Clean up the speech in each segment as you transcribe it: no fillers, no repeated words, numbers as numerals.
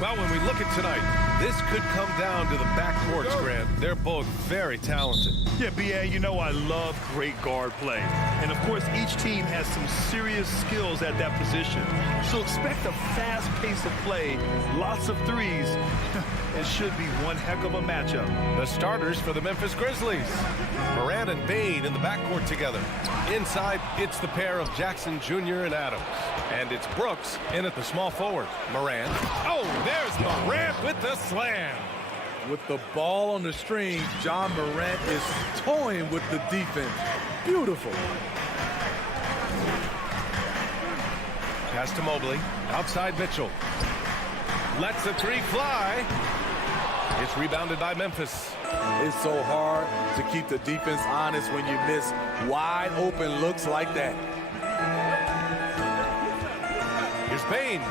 Well, when we look at tonight, this could come down to the backcourts, Grant. They're both very talented. Yeah, B.A., you know I love great guard play. And, of course, each team has some serious skills at that position. So expect a fast pace of play, lots of threes. It should be one heck of a matchup. The starters for the Memphis Grizzlies. Morant and Bane in the backcourt together. Inside, it's the pair of Jackson Jr. and Adams. And it's Brooks in at the small forward. Morant. Oh, there's Morant with the slam. With the ball on the string, John Morant is toying with the defense. Beautiful. Pass to Mobley. Outside Mitchell. Lets the three fly. It's rebounded by Memphis. It's so hard to keep the defense honest when you miss wide open looks like that. Here's Bane.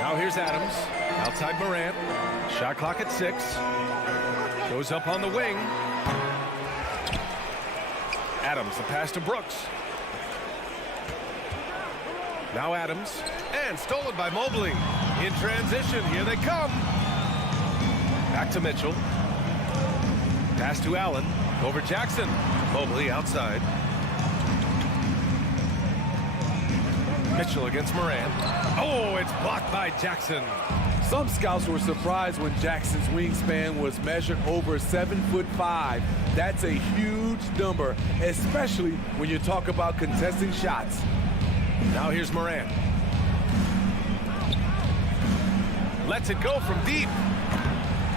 Now here's Adams. Outside Morant. Shot clock at 6. Goes up on the wing. Adams, the pass to Brooks. Now Adams. And stolen by Mobley. In transition. Here they come. Back to Mitchell. Pass to Allen. Over Jackson. Mobley outside. Mitchell against Morant. Oh, it's blocked by Jackson. Some scouts were surprised when Jackson's wingspan was measured over 7'5". That's a huge number, especially when you talk about contesting shots. Now here's Morant. Lets it go from deep.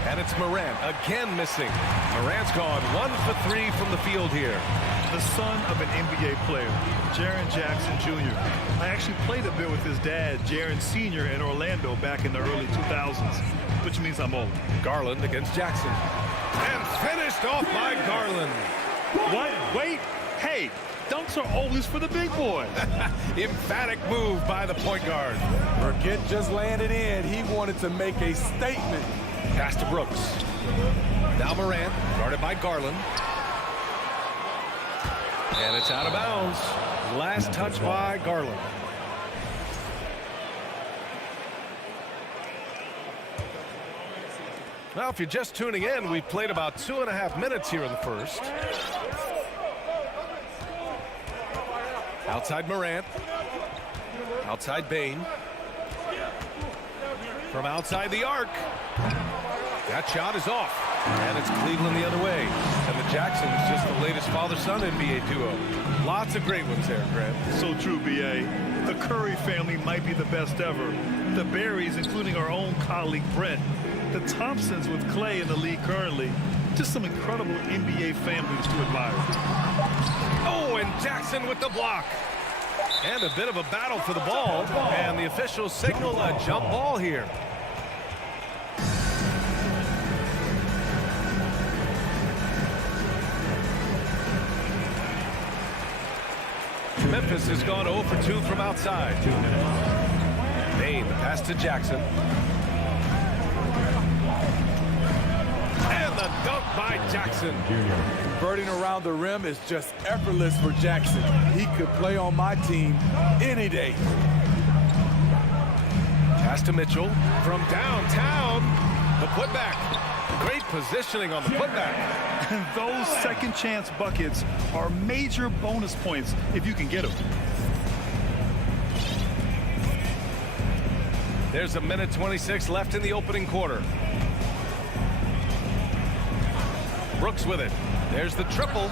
And it's Morant again missing. Morant's gone 1 for 3 from the field here. The son of an NBA player, Jaren Jackson Jr. I actually played a bit with his dad, Jaren Sr. in Orlando back in the early 2000s, which means I'm old. Garland against Jackson. And finished off by Garland. What? Wait. Hey, dunks are always for the big boy. Emphatic move by the point guard. Burkett just landed in. He wanted to make a statement. Pass to Brooks. Now Morant, guarded by Garland. And it's out of bounds. Last touch by Garland. Well, if you're just tuning in, we've played about 2.5 minutes here in the first. Outside Morant. Outside Bane. From outside the arc. That shot is off. And it's Cleveland the other way. And the Jacksons just the latest father-son NBA duo. Lots of great ones there, Grant. So true, B.A. The Curry family might be the best ever. The Berries, including our own colleague Brent. The Thompsons with Clay in the league currently. Just some incredible NBA families to admire. Oh, and Jackson with the block. And a bit of a battle for the ball. And the officials signal a jump ball here. Memphis has gone 0 for 2 from outside. Bane, the pass to Jackson. And the dunk by Jackson. Converting around the rim is just effortless for Jackson. He could play on my team any day. Pass to Mitchell from downtown. The putback. Great positioning on the putback. And those second chance buckets are major bonus points if you can get them. There's 1:26 left in the opening quarter. Brooks with it. There's the triple.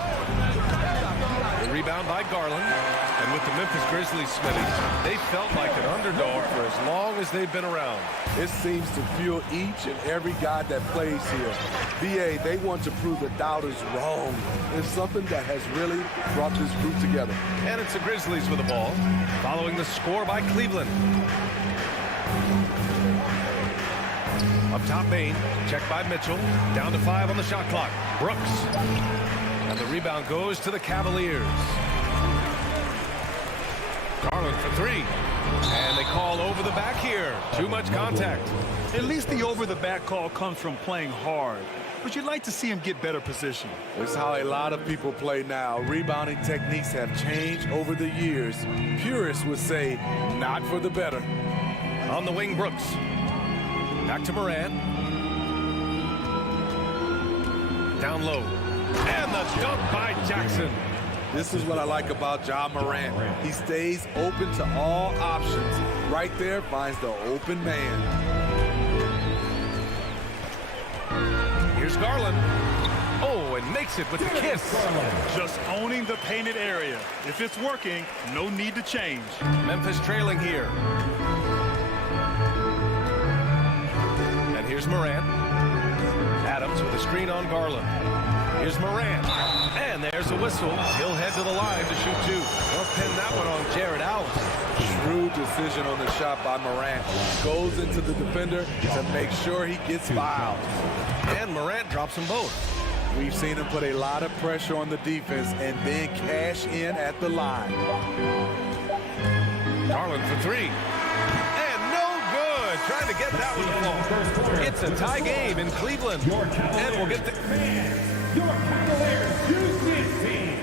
The rebound by Garland. And with the Memphis Grizzlies, Smitty, they felt like an underdog for as long as they've been around. It seems to fuel each and every guy that plays here. BA, they want to prove the doubters wrong. It's something that has really brought this group together. And it's the Grizzlies with the ball, following the score by Cleveland. Up top, Bane, checked by Mitchell, down to 5 on the shot clock. Brooks. And the rebound goes to the Cavaliers. Garland for three. And they call over the back here. Too much contact. At least the over-the-back call comes from playing hard. But you'd like to see him get better position. It's how a lot of people play now. Rebounding techniques have changed over the years. Purists would say, not for the better. On the wing, Brooks. Back to Moran. Down low. And the dunk by Jackson. This is what I like about Ja Morant. He stays open to all options. Right there finds the open man. Here's Garland. Oh, and makes it with the kiss. Just owning the painted area. If it's working, no need to change. Memphis trailing here. And here's Morant. Adams with a screen on Garland. Here's Morant. And there's a whistle. He'll head to the line to shoot two. They'll pin that one on Jared Allen. Shrewd decision on the shot by Morant. Goes into the defender to make sure he gets fouled. And Morant drops them both. We've seen him put a lot of pressure on the defense and then cash in at the line. Garland for three. And no good. Trying to get that one to fall. It's a tie game in Cleveland. And we'll get the... Your Cavaliers use this team.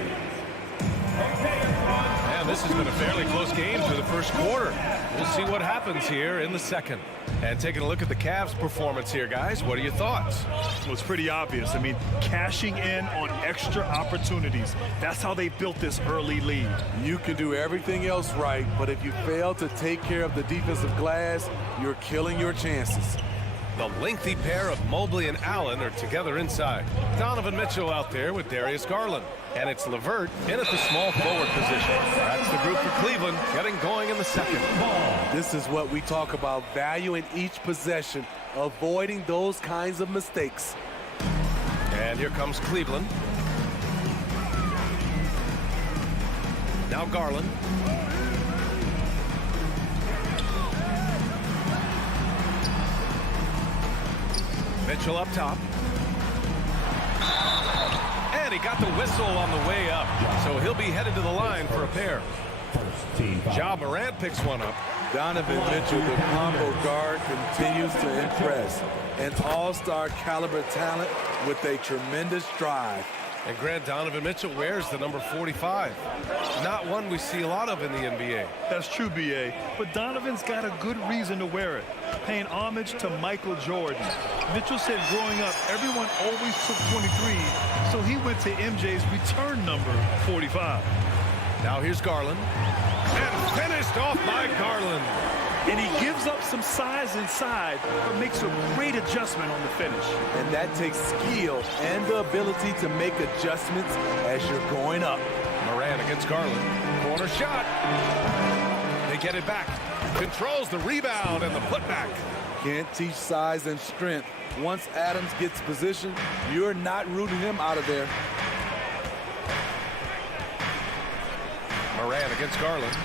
Man, this has been a fairly close game through the first quarter. We'll see what happens here in the second. And taking a look at the Cavs' performance here, guys, what are your thoughts? Well, it's pretty obvious. I mean, cashing in on extra opportunities. That's how they built this early lead. You can do everything else right, but if you fail to take care of the defensive glass, you're killing your chances. The lengthy pair of Mobley and Allen are together inside. Donovan Mitchell out there with Darius Garland. And it's LeVert in at the small forward position. That's the group for Cleveland getting going in the second. This is what we talk about, value in each possession, avoiding those kinds of mistakes. And here comes Cleveland. Now Garland. Mitchell up top. And he got the whistle on the way up. So he'll be headed to the line for a pair. Ja Morant picks one up. Donovan Mitchell, the combo guard, continues to impress. An all-star caliber talent with a tremendous drive. And Grant, Donovan Mitchell wears the number 45. Not one we see a lot of in the NBA. That's true, B.A., but Donovan's got a good reason to wear it, paying homage to Michael Jordan. Mitchell said growing up, everyone always took 23, so he went to MJ's return number, 45. Now here's Garland. And finished off by Garland. And he gives up some size inside, but makes a great adjustment on the finish. And that takes skill and the ability to make adjustments as you're going up. Moran against Garland. Corner shot. They get it back. Controls the rebound and the putback. Can't teach size and strength. Once Adams gets position, you're not rooting him out of there. Moran against Garland.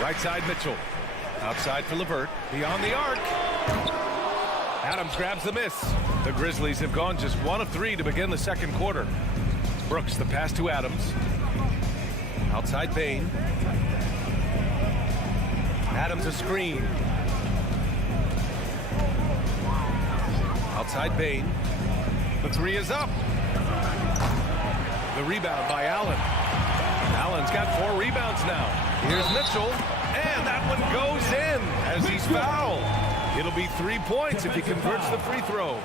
Right side Mitchell. Outside for LeVert. Beyond the arc. Adams grabs the miss. The Grizzlies have gone just 1 of 3 to begin the second quarter. Brooks, the pass to Adams. Outside Bain. Adams a screen. Outside Bain. The three is up. The rebound by Allen. Allen's got 4 rebounds now. Here's Mitchell, and that one goes in as he's fouled. It'll be 3 points if he converts the free throw.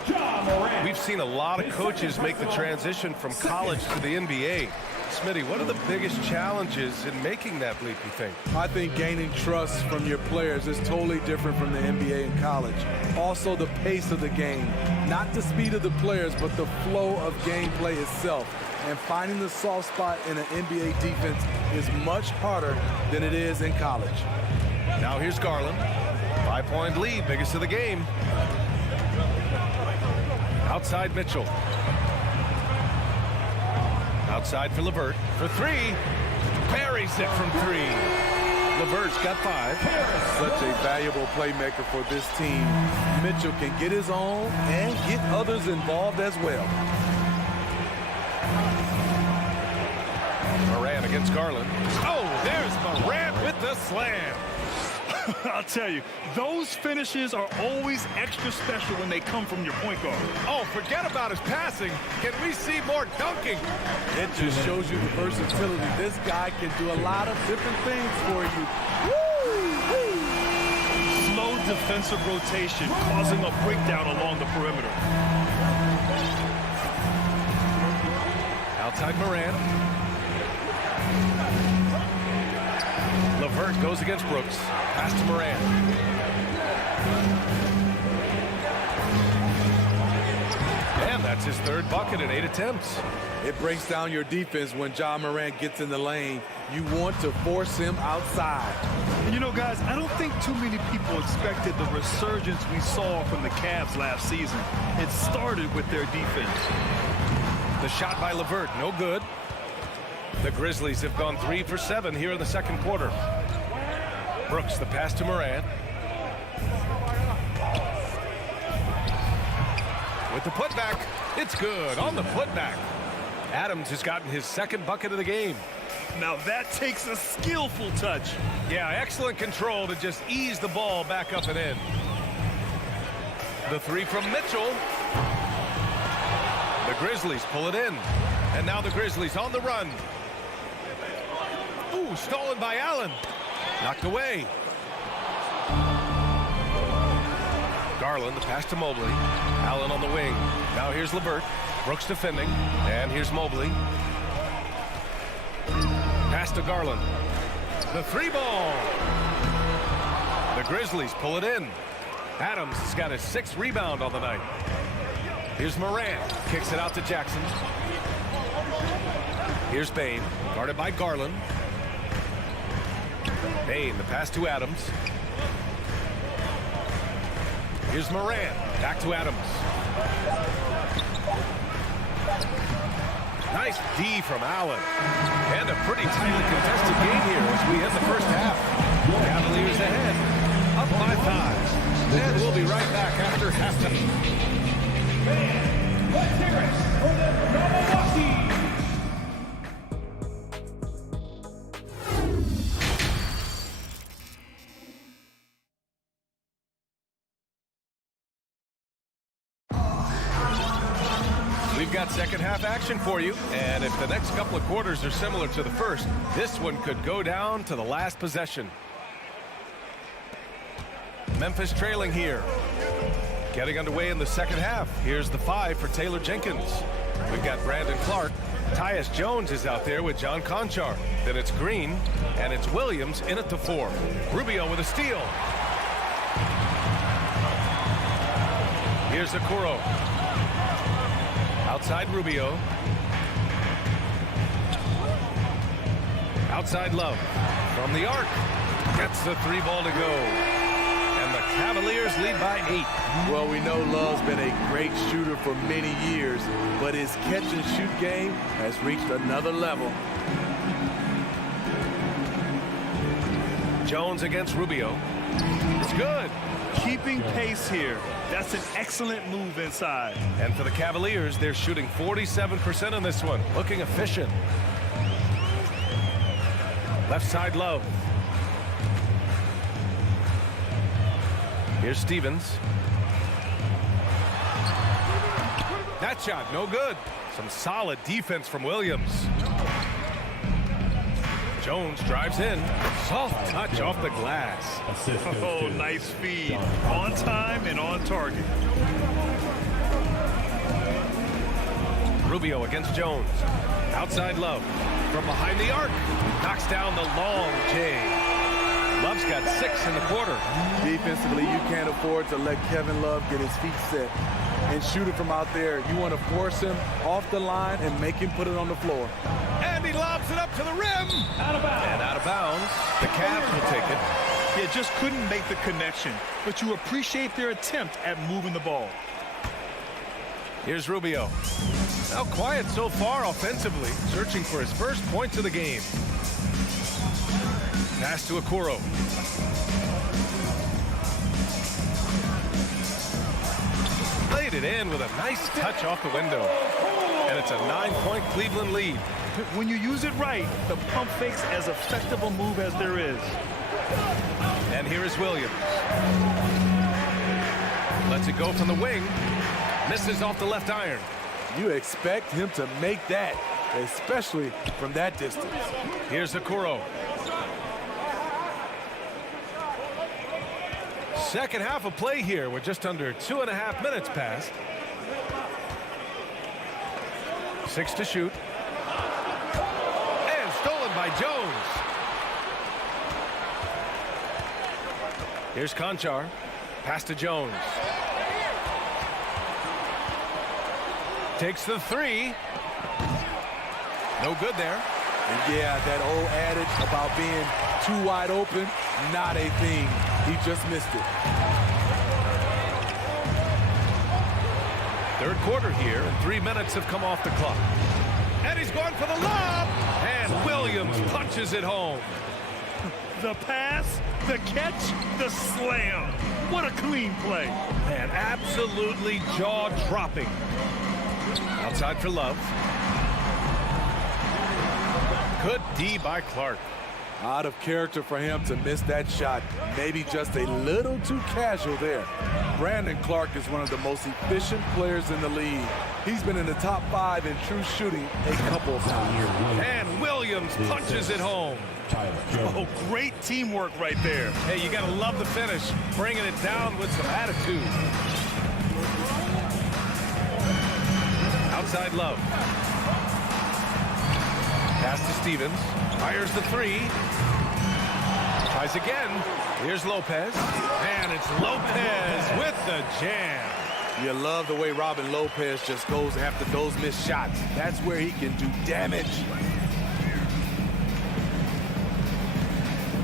We've seen a lot of coaches make the transition from college to the NBA. Smitty, what are the biggest challenges in making that leap, you think? I think gaining trust from your players is totally different from the NBA and college. Also, the pace of the game. Not the speed of the players, but the flow of gameplay itself. And finding the soft spot in an NBA defense is much harder than it is in college. Now here's Garland. 5-point lead, biggest of the game. Outside Mitchell. Outside for LeVert. For 3. Buries it from 3. LeVert's got 5. Such a valuable playmaker for this team. Mitchell can get his own and get others involved as well. Moran against Garland. Oh, there's Morant with the slam. I'll tell you, those finishes are always extra special when they come from your point guard. Oh, forget about his passing. Can we see more dunking? It just shows you the versatility. This guy can do a lot of different things for you. Slow defensive rotation causing a breakdown along the perimeter. Outside Morant. LeVert goes against Brooks. Pass to Morant. And that's his third bucket in 8 attempts. It breaks down your defense when Ja Morant gets in the lane. You want to force him outside. And you know, guys, I don't think too many people expected the resurgence we saw from the Cavs last season. It started with their defense. The shot by LeVert, no good. The Grizzlies have gone 3 for 7 here in the second quarter. Brooks, the pass to Morant. With the putback, it's good on the putback. Adams has gotten his second bucket of the game. Now that takes a skillful touch. Yeah, excellent control to just ease the ball back up and in. The three from Mitchell. The Grizzlies pull it in. And now the Grizzlies on the run. Ooh, stolen by Allen. Knocked away. Garland, the pass to Mobley. Allen on the wing. Now here's LeVert. Brooks defending. And here's Mobley. Pass to Garland. The three ball. The Grizzlies pull it in. Adams has got his 6th rebound on the night. Here's Morant. Kicks it out to Jackson. Here's Bane. Guarded by Garland. Bane, the pass to Adams. Here's Morant. Back to Adams. Nice D from Allen. And a pretty tightly contested game here as we end the first half. Cavaliers ahead. Up by 5. And we'll be right back after halftime. Let's hear it for the Milwaukee. We've got second half action for you, and if the next couple of quarters are similar to the first, this one could go down to the last possession. Memphis trailing here. Getting underway in the second half. Here's the 5 for Taylor Jenkins. We've got Brandon Clark. Tyus Jones is out there with John Conchar. Then it's Green, and it's Williams in at the 4. Rubio with a steal. Here's Okoro. Outside Rubio. Outside Love. From the arc. Gets the 3 ball to go. And the Cavaliers lead by 8. Well, we know Love's been a great shooter for many years, but his catch-and-shoot game has reached another level. Jones against Rubio. It's good. Keeping pace here. That's an excellent move inside. And for the Cavaliers, they're shooting 47% on this one. Looking efficient. Left side Love. Here's Stevens. That shot, no good. Some solid defense from Williams. Jones drives in. Soft touch off the glass. Oh, nice feed. On time and on target. Rubio against Jones. Outside Love. From behind the arc. Knocks down the long J. Love's got 6 in the quarter. Defensively, you can't afford to let Kevin Love get his feet set and shoot it from out there. You want to force him off the line and make him put it on the floor. And he lobs it up to the rim. Out of bounds. And out of bounds. The Cavs will take it. Yeah, just couldn't make the connection, but you appreciate their attempt at moving the ball. Here's Rubio. Now quiet so far offensively, searching for his first points of the game. Pass to Okoro. Laid it in with a nice touch off the window. And it's a 9-point Cleveland lead. When you use it right, the pump fake's as effective a move as there is. And here is Williams. Lets it go from the wing. Misses off the left iron. You expect him to make that, especially from that distance. Here's Okoro. Second half of play here. We're just under 2.5 minutes past. 6 to shoot. And stolen by Jones. Here's Conchar. Pass to Jones. Takes the three. No good there. And yeah, that old adage about being too wide open, not a thing. He just missed it. Third quarter here, and 3 minutes have come off the clock. And he's going for the lob. And Williams punches it home. The pass, the catch, the slam. What a clean play. And absolutely jaw-dropping. Outside for Love. Good D by Clark. Out of character for him to miss that shot. Maybe just a little too casual there. Brandon Clark is one of the most efficient players in the league. He's been in the top 5 in true shooting a couple of times. And Williams punches it home. Oh, great teamwork right there. Hey, you got to love the finish. Bringing it down with some attitude. Outside Love. Pass to Stevens. Fires the three. Tries again. Here's Lopez. And it's Lopez with the jam. You love the way Robin Lopez just goes after those missed shots. That's where he can do damage.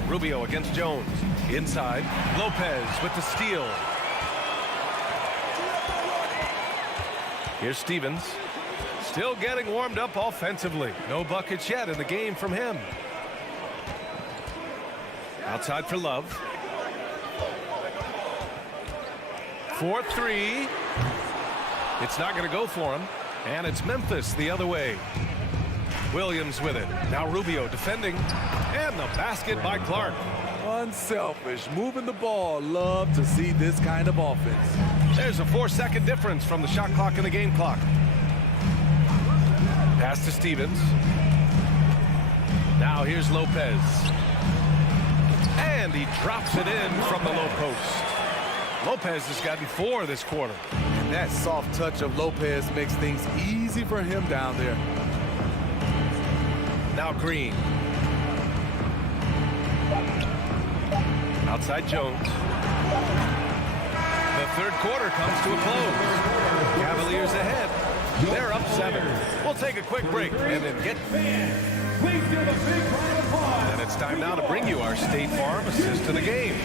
Rubio against Jones. Inside. Lopez with the steal. Here's Stevens. Still getting warmed up offensively. No buckets yet in the game from him. Outside for Love. 4-3. It's not going to go for him. And it's Memphis the other way. Williams with it. Now Rubio defending. And the basket by Clark. Unselfish, moving the ball. Love to see this kind of offense. There's a 4-second difference from the shot clock and the game clock. Pass to Stevens. Now here's Lopez. And he drops it in from the low post. Lopez has gotten 4 this quarter. And that soft touch of Lopez makes things easy for him down there. Now Green. Outside Jones. The third quarter comes to a close. Cavaliers ahead. They're up 7. We'll take a quick break and then get... Please give a big round of applause. And it's time now to bring you our State Farm assist of the game.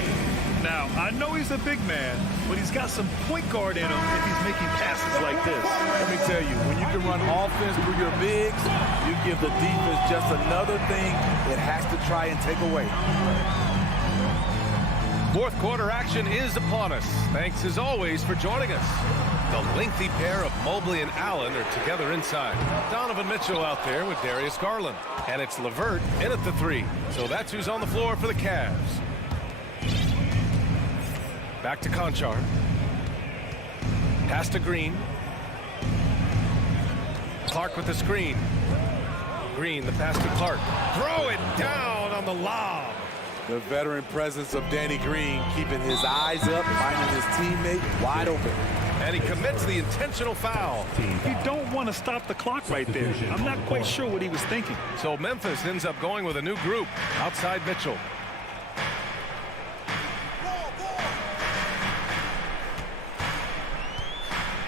Now, I know he's a big man, but he's got some point guard in him if he's making passes like this. Let me tell you, when you can run offense through your bigs, you give the defense just another thing it has to try and take away. Fourth quarter action is upon us. Thanks as always for joining us. The lengthy pair of Mobley and Allen are together inside. Donovan Mitchell out there with Darius Garland. And it's LeVert in at the 3. So that's who's on the floor for the Cavs. Back to Conchar. Pass to Green. Clark with the screen. Green, the pass to Clark. Throw it down on the lob. The veteran presence of Danny Green keeping his eyes up, finding his teammate wide open. And he commits the intentional foul. You don't want to stop the clock right there. I'm not quite sure what he was thinking. So Memphis ends up going with a new group outside Mitchell.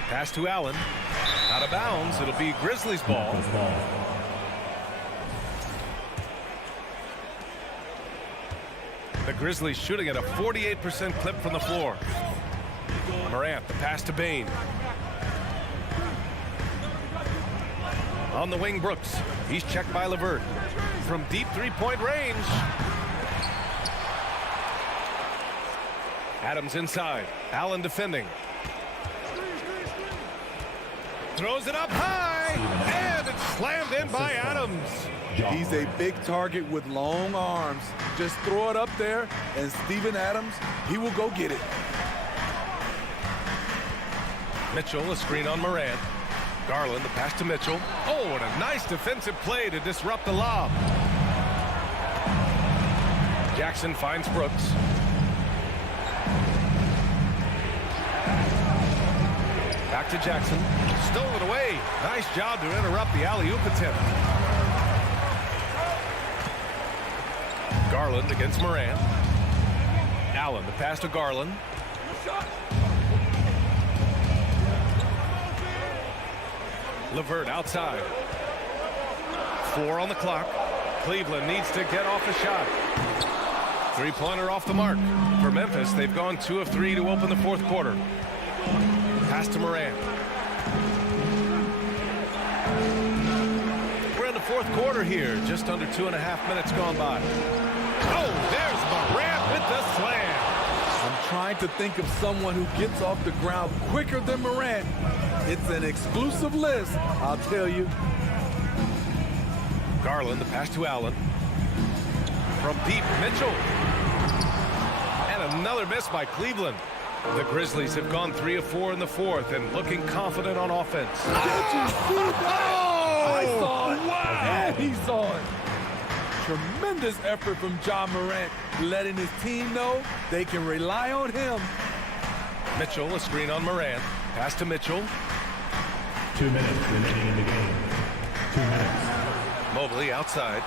Pass to Allen. Out of bounds. It'll be Grizzlies ball. The Grizzlies shooting at a 48% clip from the floor. Morant, the pass to Bane. On the wing, Brooks. He's checked by LeVert. From deep three-point range. Adams inside. Allen defending. Throws it up high. And Slammed in by Adams. He's a big target with long arms. Just throw it up there, and Steven Adams, he will go get it. Mitchell, a screen on Morant. Garland, the pass to Mitchell. Oh, and a nice defensive play to disrupt the lob. Jackson finds Brooks. Back to Jackson. Stole it away. Nice job to interrupt the alley-oop attempt. Garland against Morant. Allen, the pass to Garland. LeVert outside. 4 on the clock. Cleveland needs to get off a shot. Three-pointer off the mark. For Memphis, they've gone 2 of 3 to open the fourth quarter. Pass to Morant. We're in the fourth quarter here. Just under 2.5 minutes gone by. Oh, there's Morant with the slam. I'm trying to think of someone who gets off the ground quicker than Morant. It's an exclusive list, I'll tell you. Garland, the pass to Allen. From deep, Mitchell. And another miss by Cleveland. The Grizzlies have gone 3 of 4 in the fourth and looking confident on offense. Did you see that? Oh! I saw it. Wow! And he saw it. Tremendous effort from Ja Morant, letting his team know they can rely on him. Mitchell, a screen on Morant. Pass to Mitchell. 2 minutes remaining in the game. 2 minutes. Mobley outside.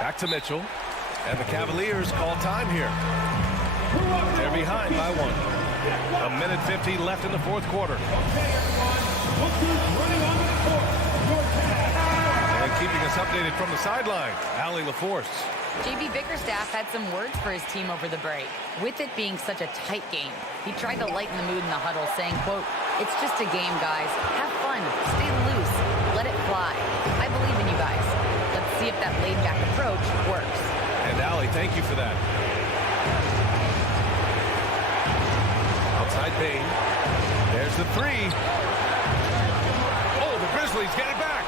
Back to Mitchell. And the Cavaliers call time here. They're behind by 1. 1:50 left in the fourth quarter. And keeping us updated from the sideline, Allie LaForce. JB Bickerstaff had some words for his team over the break. With it being such a tight game, he tried to lighten the mood in the huddle, saying, quote, "It's just a game, guys. Have fun. Stay loose. Let it fly. I believe in you guys. Let's see if that laid-back approach works." And Allie, thank you for that. Outside Bain. There's the 3. Oh, the Grizzlies get it back.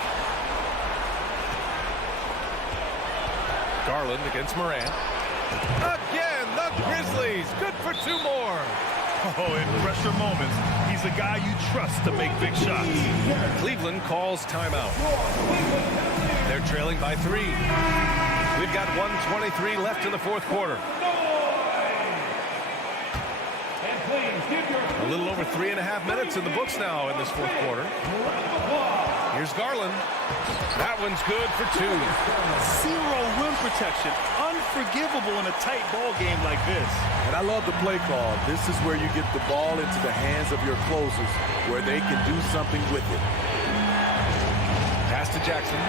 Garland against Morant. Again, the Grizzlies. Good for 2 more. Oh, in pressure moments, he's a guy you trust to make big shots. Cleveland calls timeout. They're trailing by 3. We've got 1:23 left in the fourth quarter. A little over 3.5 minutes in the books now in this fourth quarter. Here's Garland. That one's good for 2. 0 rim protection. Unforgivable in a tight ball game like this. And I love the play call. This is where you get the ball into the hands of your closers, where they can do something with it. Pass to Jackson.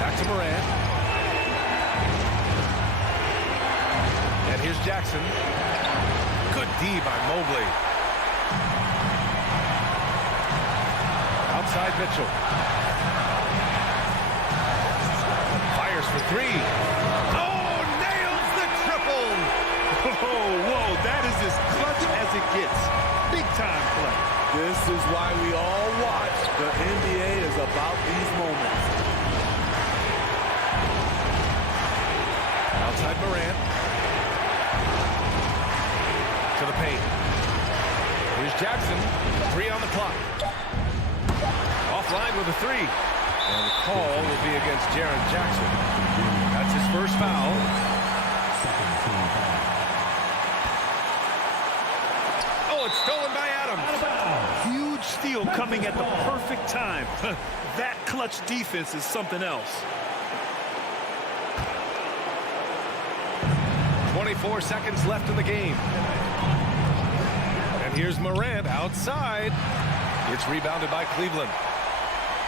Back to Morant. And here's Jackson. Good D by Mobley. Outside Mitchell. Fires for 3. Oh, nails the triple. Whoa, that is as clutch as it gets. Big time play. This is why we all watch. The NBA is about these moments. Outside Morant. To the paint. Here's Jackson. 3 on the clock. Offline with a 3. And the call will be against Jaren Jackson. That's his first foul. Oh, it's stolen by Adams. Huge steal coming at the perfect time. That clutch defense is something else. 24 seconds left in the game. And here's Morant outside. It's rebounded by Cleveland.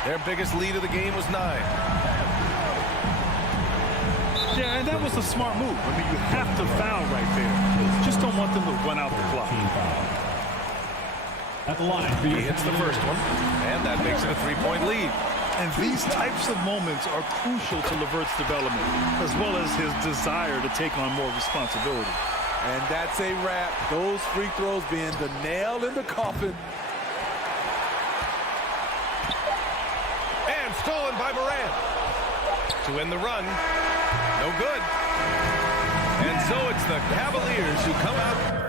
Their biggest lead of the game was 9. Yeah, and that was a smart move. I mean, you have to foul right there. Just don't want them to run out the clock. At the line. He hits the first one, and that makes it a 3-point lead. And these types of moments are crucial to LeVert's development, as well as his desire to take on more responsibility. And that's a wrap. Those free throws being the nail in the coffin. And stolen by Moran. To end the run. No good. And so it's the Cavaliers who come out.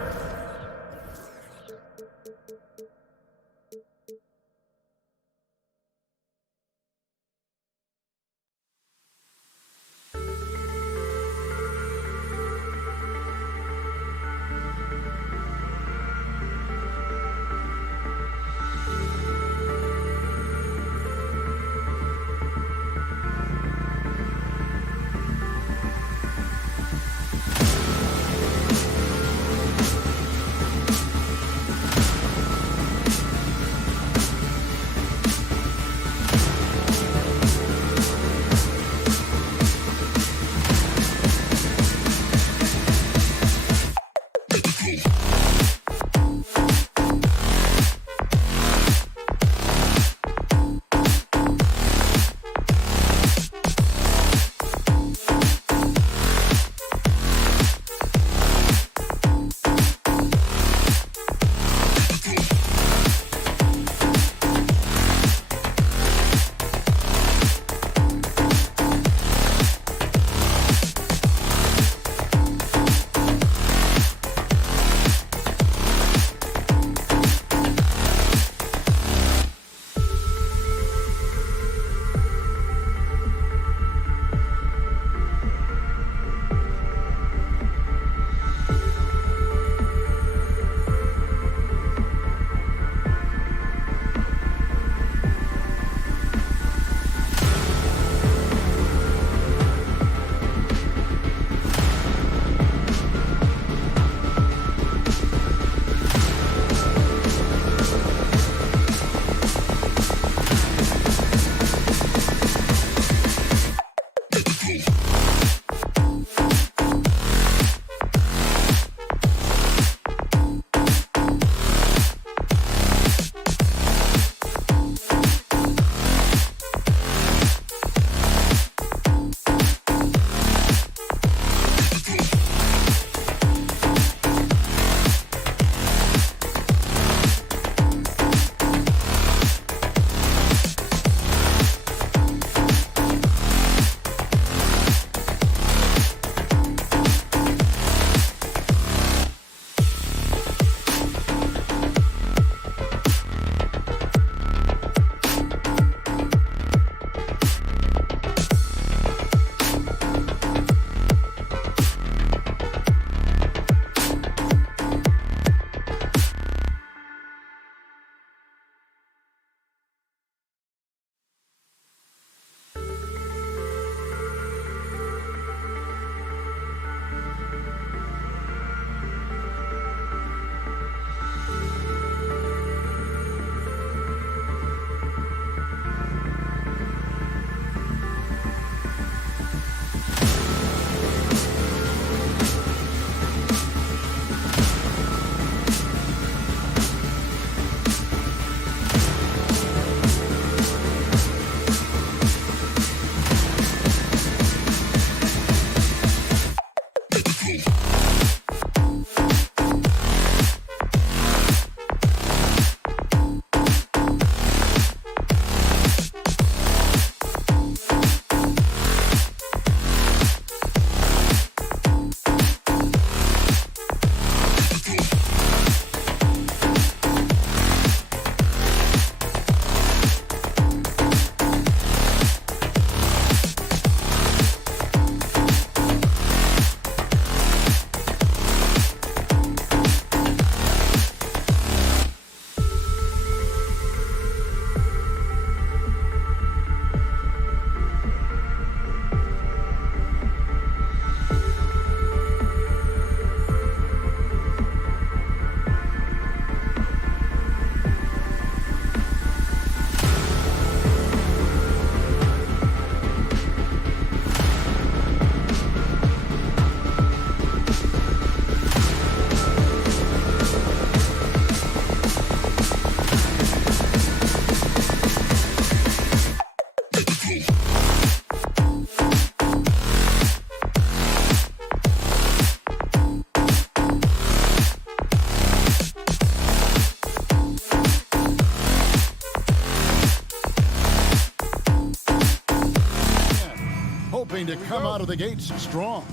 going to come out of the gates strong.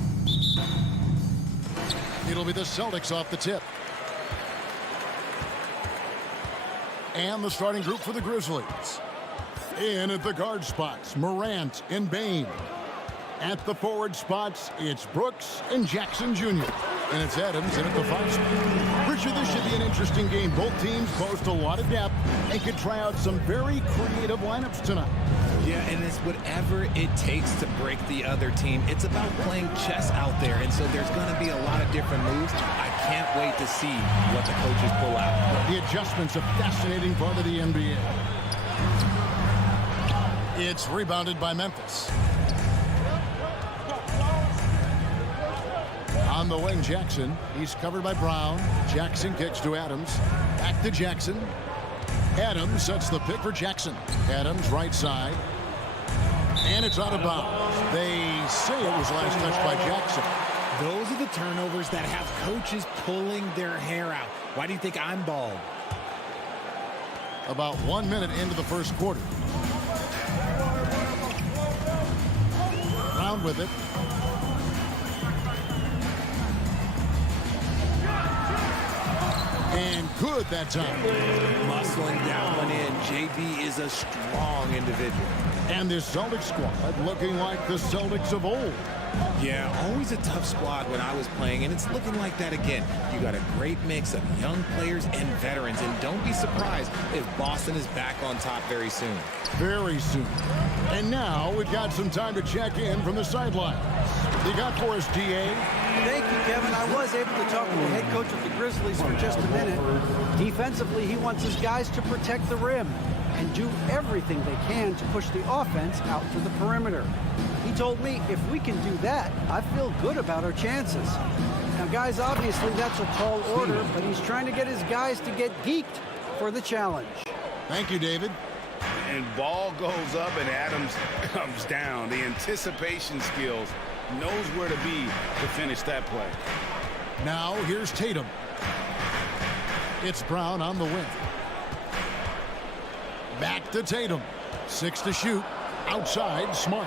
It'll be the Celtics off the tip. And the starting group for the Grizzlies. In at the guard spots, Morant and Bane. At the forward spots, it's Brooks and Jackson Jr. And it's Adams in at the 5 spot. Richard, this should be an interesting game. Both teams boast a lot of depth and could try out some very creative lineups tonight. Yeah, and it's whatever it takes to break the other team. It's about playing chess out there, and so there's going to be a lot of different moves. I can't wait to see what the coaches pull out. The adjustment's a fascinating part of the NBA. It's rebounded by Memphis. On the wing, Jackson. He's covered by Brown. Jackson kicks to Adams. Back to Jackson. Adams sets the pick for Jackson. Adams right side. And it's out of bounds. They say it was last touched by Jackson. Those are the turnovers that have coaches pulling their hair out. Why do you think I'm bald? About 1 minute into the first quarter. Brown with it. And good that time. Muscling that one in. JB is a strong individual. And this Celtics squad looking like the Celtics of old. Yeah, always a tough squad when I was playing, and it's looking like that again. You got a great mix of young players and veterans, and don't be surprised if Boston is back on top very soon. Very soon. And now we've got some time to check in from the sideline. You got for us, DA? Thank you, Kevin. I was able to talk to the head coach of the Grizzlies for just a minute. Defensively, he wants his guys to protect the rim and do everything they can to push the offense out to the perimeter. He told me if we can do that, I feel good about our chances. Now, guys, obviously that's a tall order, but he's trying to get his guys to get geeked for the challenge. Thank you, David. And ball goes up and Adams comes down. The anticipation skills, knows where to be to finish that play. Now here's Tatum. It's Brown on the wing. Back to Tatum. 6 to shoot. Outside, Smart.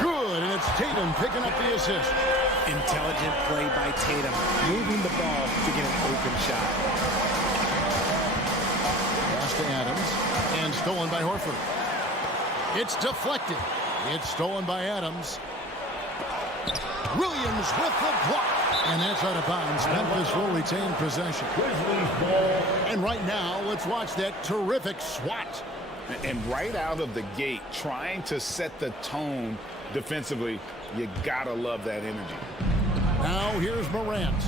Good, and it's Tatum picking up the assist. Intelligent play by Tatum, moving the ball to get an open shot. Pass to Adams, and stolen by Horford. It's deflected. It's stolen by Adams. Williams with the block. And that's out of bounds. Memphis will retain possession. And right now, let's watch that terrific swat. And right out of the gate, trying to set the tone defensively, you gotta love that energy. Now here's Morant.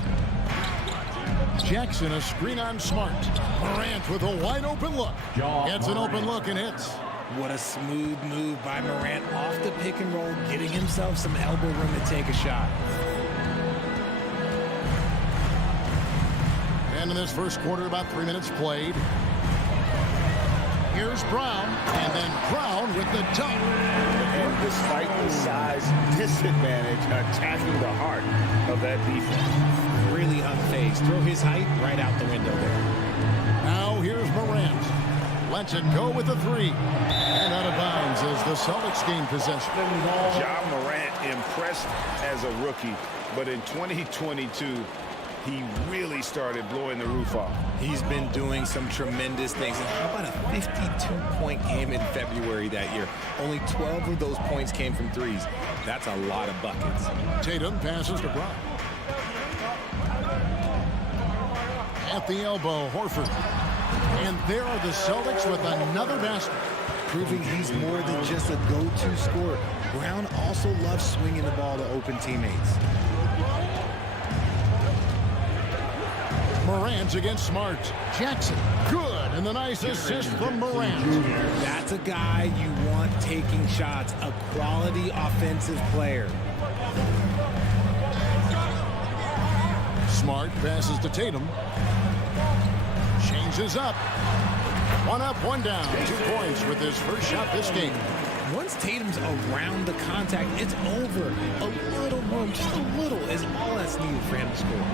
Jackson, a screen on Smart. Morant with a wide open look. Gets an open look and hits. What a smooth move by Morant off the pick and roll, getting himself some elbow room to take a shot. And in this first quarter, about 3 minutes played. Here's Brown, and then Brown with the dunk. And despite the size disadvantage, attacking the heart of that defense. Really unfazed. Throw his height right out the window there. Now here's Morant. Lets it go with the 3. And out of bounds as the Celtics gain possession. Ja Morant impressed as a rookie, but in 2022, he really started blowing the roof off. He's been doing some tremendous things. And how about a 52-point game in February that year? Only 12 of those points came from threes. That's a lot of buckets. Tatum passes to Brown. At the elbow, Horford. And there are the Celtics with another basket. Proving he's more than just a go-to scorer. Brown also loves swinging the ball to open teammates. Morant against Smart. Jackson, good, and the nice assist from Morant. That's a guy you want taking shots, a quality offensive player. Smart passes to Tatum. Changes up. 1 up, 1 down. 2 points with his first shot this game. Once Tatum's around the contact, it's over. A little room, just a little, is all a that's needed for him to score.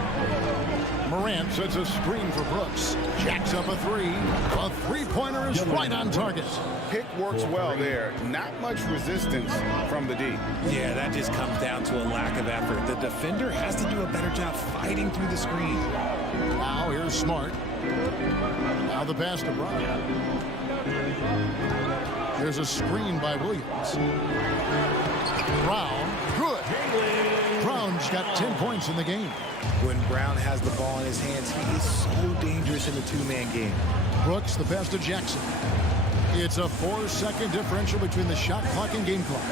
Morant sets a screen for Brooks. Jacks up a three. A three-pointer is right on target. Pick works well there. Not much resistance from the D. Yeah, that just comes down to a lack of effort. The defender has to do a better job fighting through the screen. Now here's Smart. Now the pass to Brown. There's a screen by Williams. Brown, good. Brown's got 10 points in the game. When Brown has the ball in his hands, he is so dangerous in the two-man game. Brooks, the pass to Jackson. It's a 4-second differential between the shot clock and game clock.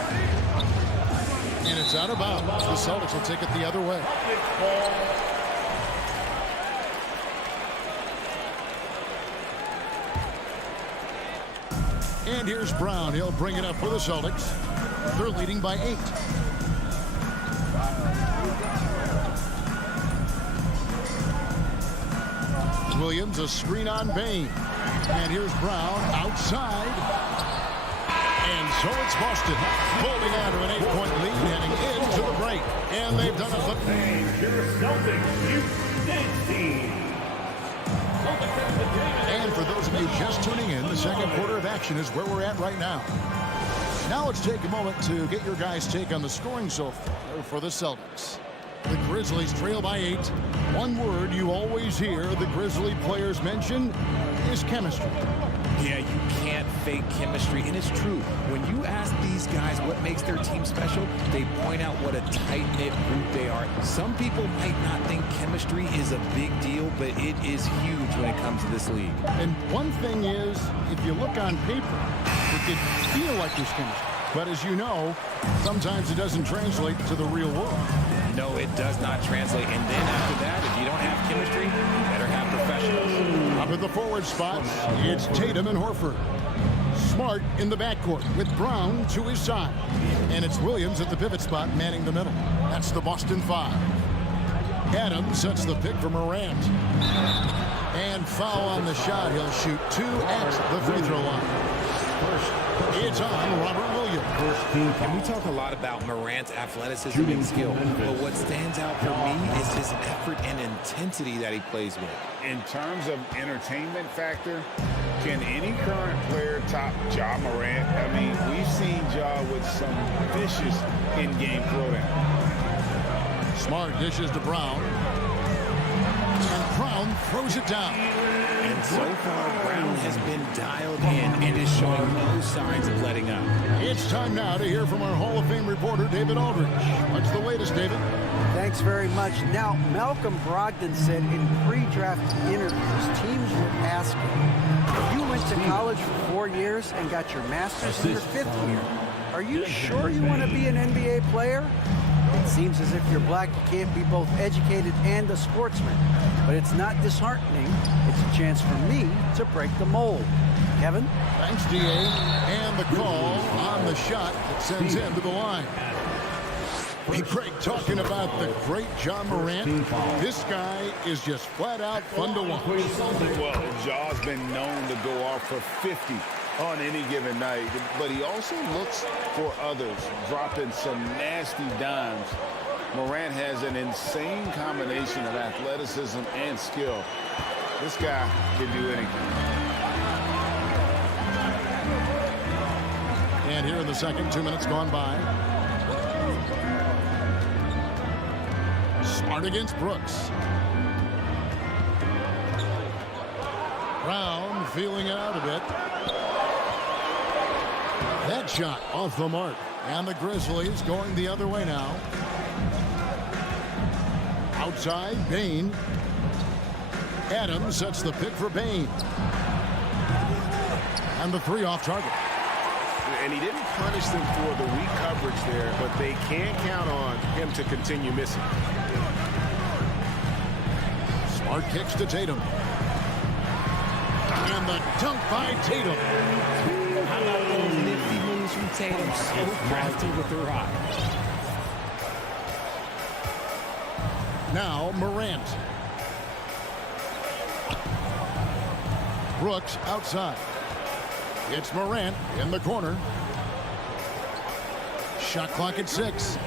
And it's out of bounds. The Celtics will take it the other way. And here's Brown. He'll bring it up for the Celtics. They're leading by 8. Williams, a screen on Bain. And here's Brown outside. And so it's Boston holding on to an 8-point lead heading into the break. And they've done it. And for those of you just tuning in, the second quarter of action is where we're at right now. Now let's take a moment to get your guys' take on the scoring so far for the Celtics. The Grizzlies trail by 8. One word you always hear the Grizzly players mention is chemistry. Yeah, you can't fake chemistry, and it's true. When you ask these guys what makes their team special, they point out what a tight-knit group they are. Some people might not think chemistry is a big deal, but it is huge when it comes to this league. And one thing is, if you look on paper, it could feel like there's chemistry. But as you know, sometimes it doesn't translate to the real world. No, it does not translate. And then after that, if you don't have chemistry, you better have professionals. Up at the forward spots, it's Tatum and Horford. Smart in the backcourt with Brown to his side. And it's Williams at the pivot spot manning the middle. That's the Boston 5. Adams sets the pick for Morant. And foul on the shot. He'll shoot 2 at the free throw line. It's on Robert Williams. And we talk a lot about Morant's athleticism and skill, but what stands out for me is his effort and intensity that he plays with. In terms of entertainment factor, can any current player top Ja Morant? I mean, we've seen Ja with some vicious in-game throwdown. Smart dishes to Brown. And Brown throws it down. And so far, Brown has been dialed in and is showing no signs of letting up. It's time now to hear from our Hall of Fame reporter, David Aldridge. What's the latest, David? Thanks very much. Now, Malcolm Brogdon said in pre-draft interviews, teams would ask him, if you went to college for 4 years and got your master's in your 5th year, are you sure you want to be an NBA player? It seems as if you're black, you can't be both educated and a sportsman. But it's not disheartening. It's a chance for me to break the mold. Kevin? Thanks, D.A. And the call on the shot that sends him to the line. Hey, Craig, talking about the great Ja Morant, this guy is just flat out fun to watch. Well, Ja's been known to go off for 50 on any given night, but he also looks for others, dropping some nasty dimes. Morant has an insane combination of athleticism and skill. This guy can do anything. And here in the second, 2 minutes gone by. Smart against Brooks. Brown feeling it out a bit. That shot off the mark. And the Grizzlies going the other way now. Outside, Bain. Adams sets the pick for Bain. And the 3 off target. And he didn't punish them for the weak coverage there, but they can't count on him to continue missing. Smart kicks to Tatum. And the dunk by Tatum. How about those nifty moves from Tatum? So crafty with the rock. Now Morant. Brooks outside. It's Morant in the corner. Shot clock at 6.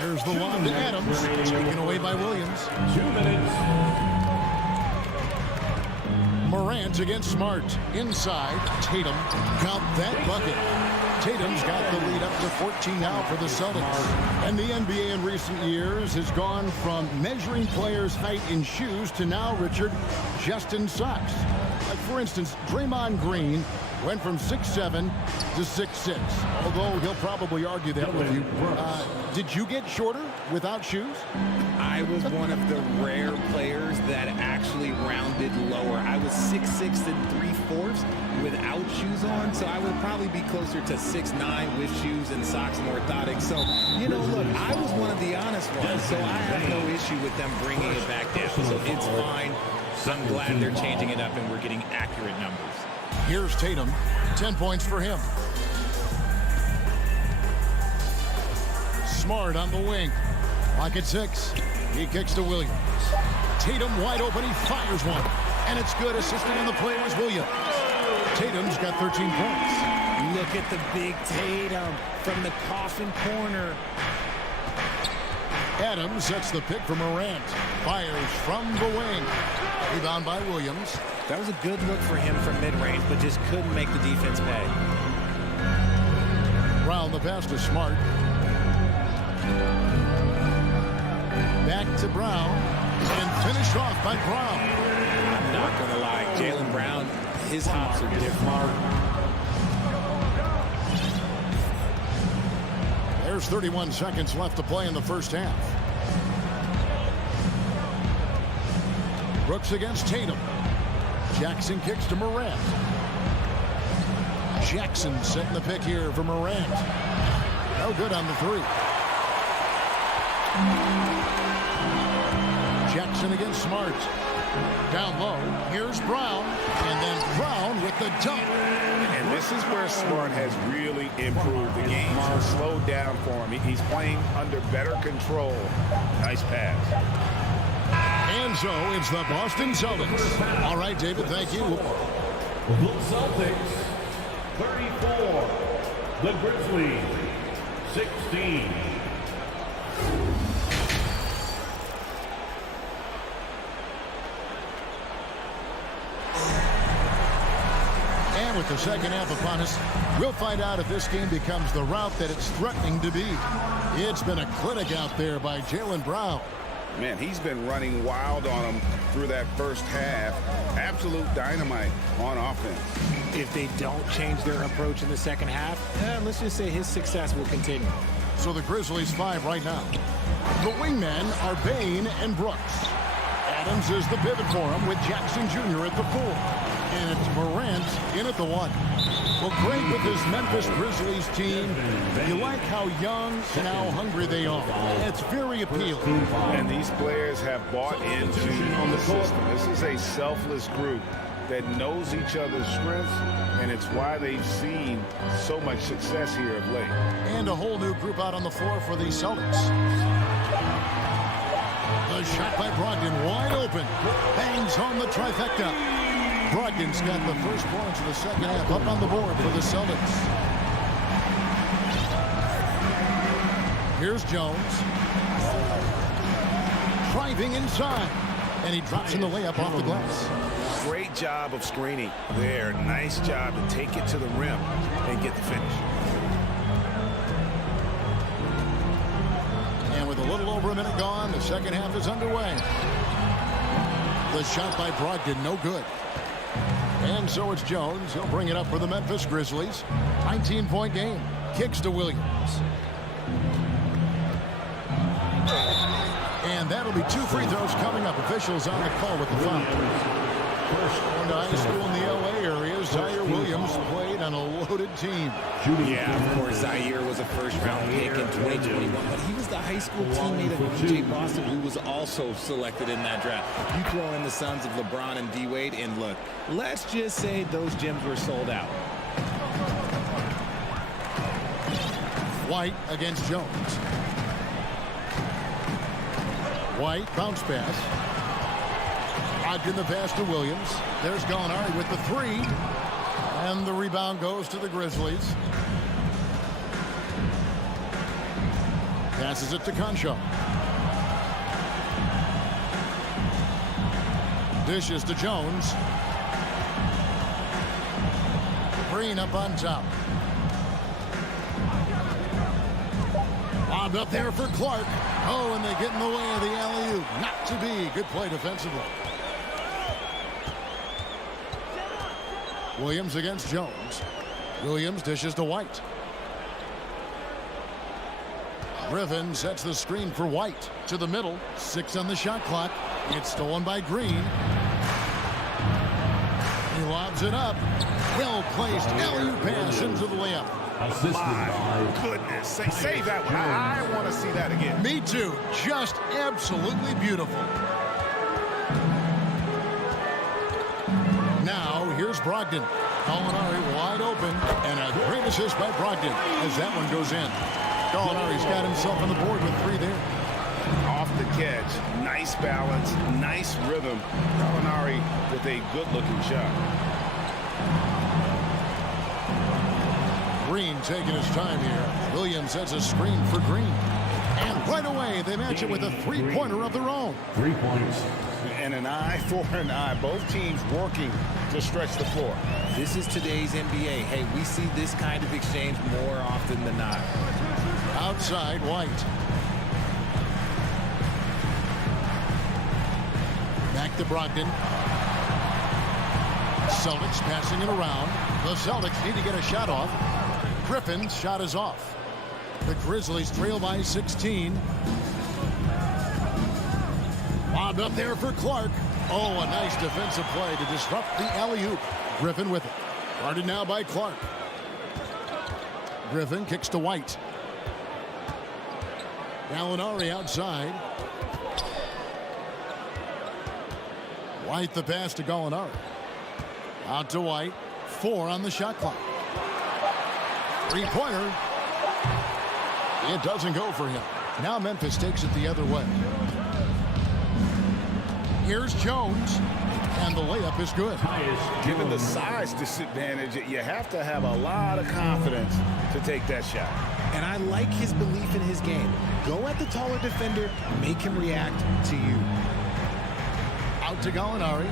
Here's the lob to Adams. Taken away by Williams. 2 minutes. Morant against Smart. Inside, Tatum got that bucket. Tatum's got the lead up to 14 now for the Celtics. And the NBA in recent years has gone from measuring players' height in shoes to now, Richard, just in socks. Like, for instance, Draymond Green went from 6'7" to 6'6", although he'll probably argue that with you. Did you get shorter without shoes? I was one of the rare players that actually rounded lower. I was 6'6" and 3/4 without shoes on, so I would probably be closer to 6'9" with shoes and socks and orthotics. So, you know, look, I was one of the honest ones, so I have no issue with them bringing it back down. So it's fine. I'm glad they're changing it up and we're getting accurate numbers. Here's Tatum. 10 points for him. Smart on the wing. Lock at 6. He kicks to Williams. Tatum wide open. He fires one. And it's good. Assisting on the play was Williams. Tatum's got 13 points. Look at the big Tatum from the coffin corner. Adams sets the pick for Morant. Fires from the wing. Rebound by Williams. That was a good look for him from mid-range, but just couldn't make the defense pay. Brown the pass to Smart. Back to Brown. And finished off by Brown. I'm not going to lie. Jaylen Brown, his hops are different. There's 31 seconds left to play in the first half. Brooks against Tatum. Jackson kicks to Morant. Jackson setting the pick here for Morant. No good on the 3. Jackson against Smart. Down low. Here's Brown. And then Brown with the dunk. And this is where Smart has really improved. The game has slowed down for him. He's playing under better control. Nice pass. And so it's the Boston Celtics. All right, David, thank you. The Celtics, 34. The Grizzlies, 16. And with the second half upon us, we'll find out if this game becomes the route that it's threatening to be. It's been a clinic out there by Jaylen Brown. Man, he's been running wild on him through that first half. Absolute dynamite on offense. If they don't change their approach in the second half, let's just say his success will continue. So the Grizzlies 5 right now. The wingmen are Bane and Brooks. Adams is the pivot for him with Jackson Jr. at the 4. And it's Morant in at the 1. Well, great with this Memphis Grizzlies team. You like how young and how hungry they are. It's very appealing. And these players have bought into the system. This is a selfless group that knows each other's strengths, and it's why they've seen so much success here of late. And a whole new group out on the floor for the Celtics. The shot by Brogdon wide open. Bangs on the trifecta. Brogdon's got the first points of the second half up on the board for the Celtics. Here's Jones. Driving inside. And he drops in the layup off the glass. Great job of screening there. Nice job to take it to the rim and get the finish. And with a little over a minute gone, the second half is underway. The shot by Brogdon, no good. And so it's Jones. He'll bring it up for the Memphis Grizzlies. 19-point game. Kicks to Williams. And that'll be 2 free throws coming up. Officials on the call with the foul. Going to high school in the LA area, Zaire Williams played on a loaded team. Yeah, of course, Zaire was a first-round pick in 2021, but he was the high school teammate of DJ Boston, who was also selected in that draft. You throw in the sons of LeBron and D-Wade, and look, let's just say those gyms were sold out. White against Jones. White, bounce pass. Ogden the pass to Williams. There's Gallinari with the 3. And the rebound goes to the Grizzlies. Passes it to Concho. Dishes to Jones. Green up on top. Lobbed up there for Clark. Oh, and they get in the way of the alley-oop. Not to be. Good play defensively. Williams against Jones. Williams dishes to White. Griffin sets the screen for White. To the middle. 6 on the shot clock. It's stolen by Green. He lobs it up. Well-placed alley-oop pass into the layup. My goodness. Save that one. I want to see that again. Me too. Just absolutely beautiful. Now, here's Brogdon. Gallinari wide open. And a great assist by Brogdon as that one goes in. Gallinari's got himself on the board with 3 there. Off the catch. Nice balance. Nice rhythm. Gallinari with a good-looking shot. Green taking his time here. Williams sets a screen for Green. And right away, they match it with a three-pointer of their own. 3 points. And an eye for an eye. Both teams working to stretch the floor. This is today's NBA. Hey, we see this kind of exchange more often than not. Outside, White. Back to Brogdon. Celtics passing it around. The Celtics need to get a shot off. Griffin's shot is off. The Grizzlies trail by 16. Lobbed up there for Clark. Oh, a nice defensive play to disrupt the alley-oop. Griffin with it. Guarded now by Clark. Griffin kicks to White. Gallinari outside. White the pass to Gallinari. Out to White. 4 on the shot clock. Three-pointer. It doesn't go for him. Now Memphis takes it the other way. Here's Jones. And the layup is good. Given the size disadvantage, you have to have a lot of confidence to take that shot. And I like his belief in his game. Go at the taller defender, make him react to you. Out to Gallinari.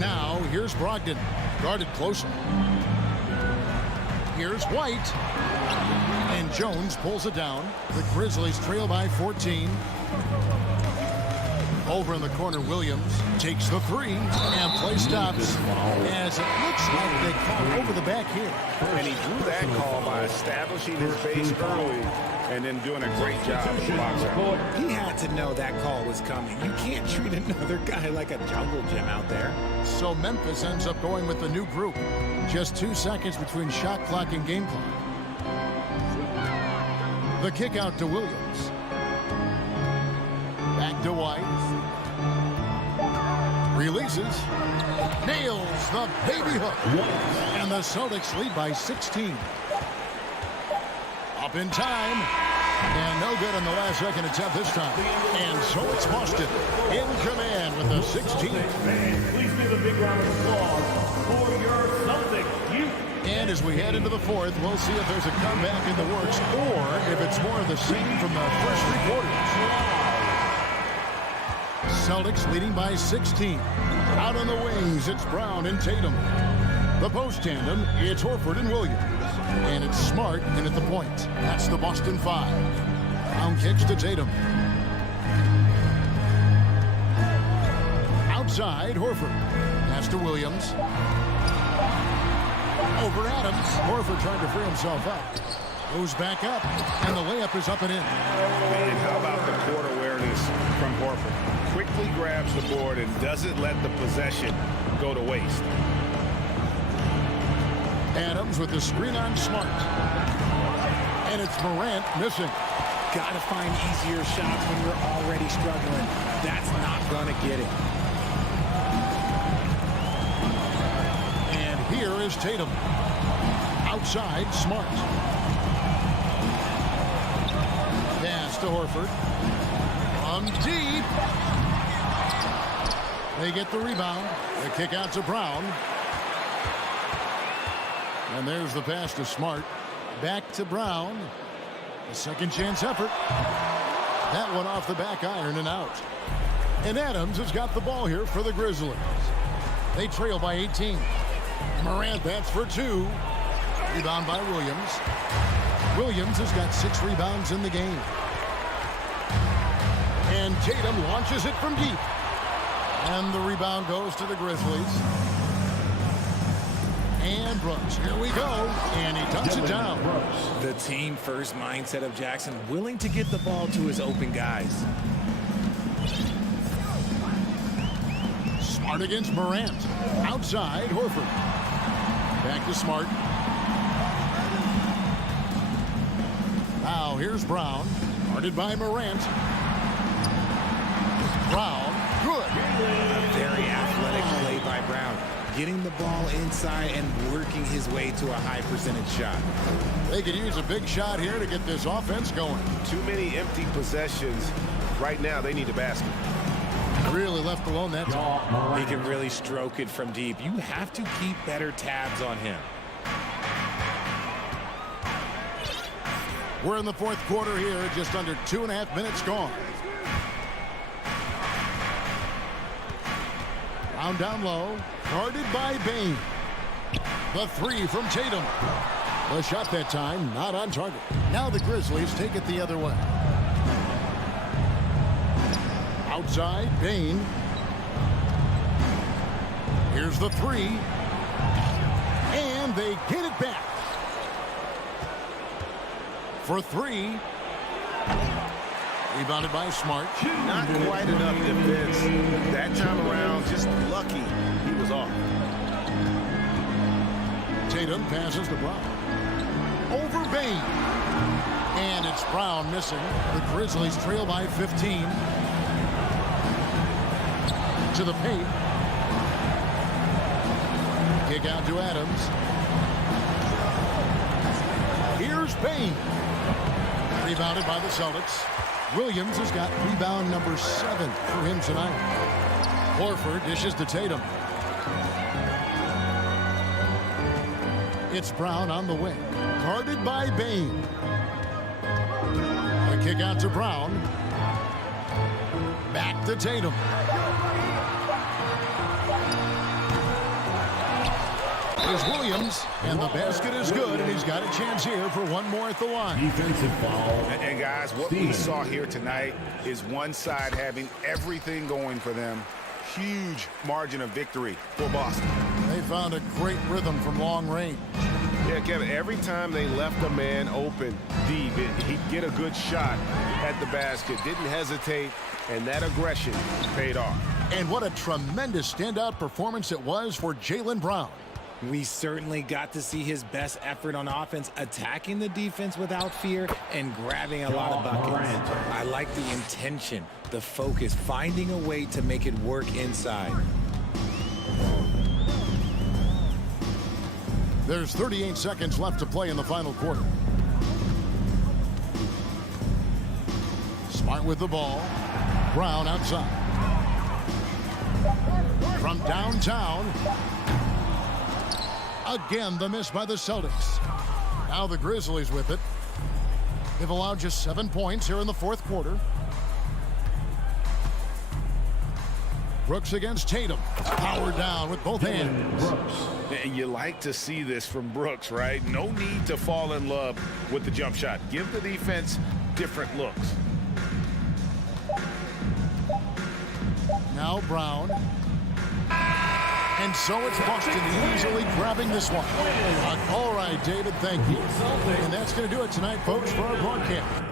Now, here's Brogdon. Guarded closer. Here's White. And Jones pulls it down. The Grizzlies trail by 14. Over in the corner, Williams takes the 3 and play stops as it looks like they call over the back here. And he drew that call by establishing his base early and then doing a great job with the box out. He had to know that call was coming. You can't treat another guy like a jungle gym out there. So Memphis ends up going with the new group. Just 2 seconds between shot clock and game clock. The kick out to Williams. Back to White. Releases. Nails the baby hook. And the Celtics lead by 16. Up in time. And no good on the last second attempt this time. And so it's Boston in command with the 16th. Please give a big round of applause for your Celtics. And as we head into the 4th, we'll see if there's a comeback in the works or if it's more of the same from the first 3 quarters. Celtics leading by 16. Out on the wings, it's Brown and Tatum. The post tandem, it's Horford and Williams. And it's Smart in at the point. That's the Boston 5. Brown kicks to Tatum. Outside, Horford. Pass to Williams. Over Adams. Horford trying to free himself up. Goes back up, and the layup is up and in. And how about the court awareness from Horford? Quickly grabs the board and doesn't let the possession go to waste. Adams with the screen on Smart. And it's Morant missing. Gotta find easier shots when you're already struggling. That's not gonna get it. And here is Tatum. Outside, Smart. Pass to Horford. From deep. They get the rebound. The kick out to Brown. And there's the pass to Smart. Back to Brown. A second chance effort. That one off the back iron and out. And Adams has got the ball here for the Grizzlies. They trail by 18. Morant bats for 2. Rebound by Williams. Williams has got 6 rebounds in the game. And Tatum launches it from deep. And the rebound goes to the Grizzlies. And Brooks, here we go. And he dunks it down. The team first mindset of Jackson, willing to get the ball to his open guys. Smart against Morant. Outside, Horford. Back to Smart. Now here's Brown. Guarded by Morant. Brown, good. A very athletic play by Brown. Getting the ball inside and working his way to a high percentage shot. They could use a big shot here to get this offense going. Too many empty possessions. Right now, they need a basket. Really left alone that time. He can really stroke it from deep. You have to keep better tabs on him. We're in the fourth quarter here, just under 2.5 minutes gone. Brown down low, guarded by Bain. The 3 from Tatum. The shot that time, not on target. Now the Grizzlies take it the other way. Outside, Bain. Here's the 3. And they get it back. For 3. Rebounded by Smart. Not quite enough defense. That time around, just lucky he was off. Tatum passes to Brown. Over Bain. And it's Brown missing. The Grizzlies trail by 15. To the paint. Kick out to Adams. Here's Bain. Rebounded by the Celtics. Williams has got rebound number 7 for him tonight. Horford dishes to Tatum. It's Brown on the wing. Guarded by Bain. The kick out to Brown. Back to Tatum. Here's Williams, and the basket is good, and he's got a chance here for one more at the line. Defensive foul. And guys, what we saw here tonight is one side having everything going for them. Huge margin of victory for Boston. They found a great rhythm from long range. Yeah, Kevin, every time they left a man open deep, he'd get a good shot at the basket. Didn't hesitate, and that aggression paid off. And what a tremendous standout performance it was for Jaylen Brown. We certainly got to see his best effort on offense, attacking the defense without fear and grabbing a lot of buckets. I like the intention, the focus, finding a way to make it work inside. There's 38 seconds left to play in the final quarter. Smart with the ball. Brown outside. From downtown. Again, the miss by the Celtics. Now the Grizzlies with it. They've allowed just 7 points here in the fourth quarter. Brooks against Tatum. Power down with both hands. And you like to see this from Brooks, right? No need to fall in love with the jump shot. Give the defense different looks. Now Brown. And so it's Boston easily grabbing this one. All right, David, thank you. And that's going to do it tonight, folks, for our broadcast.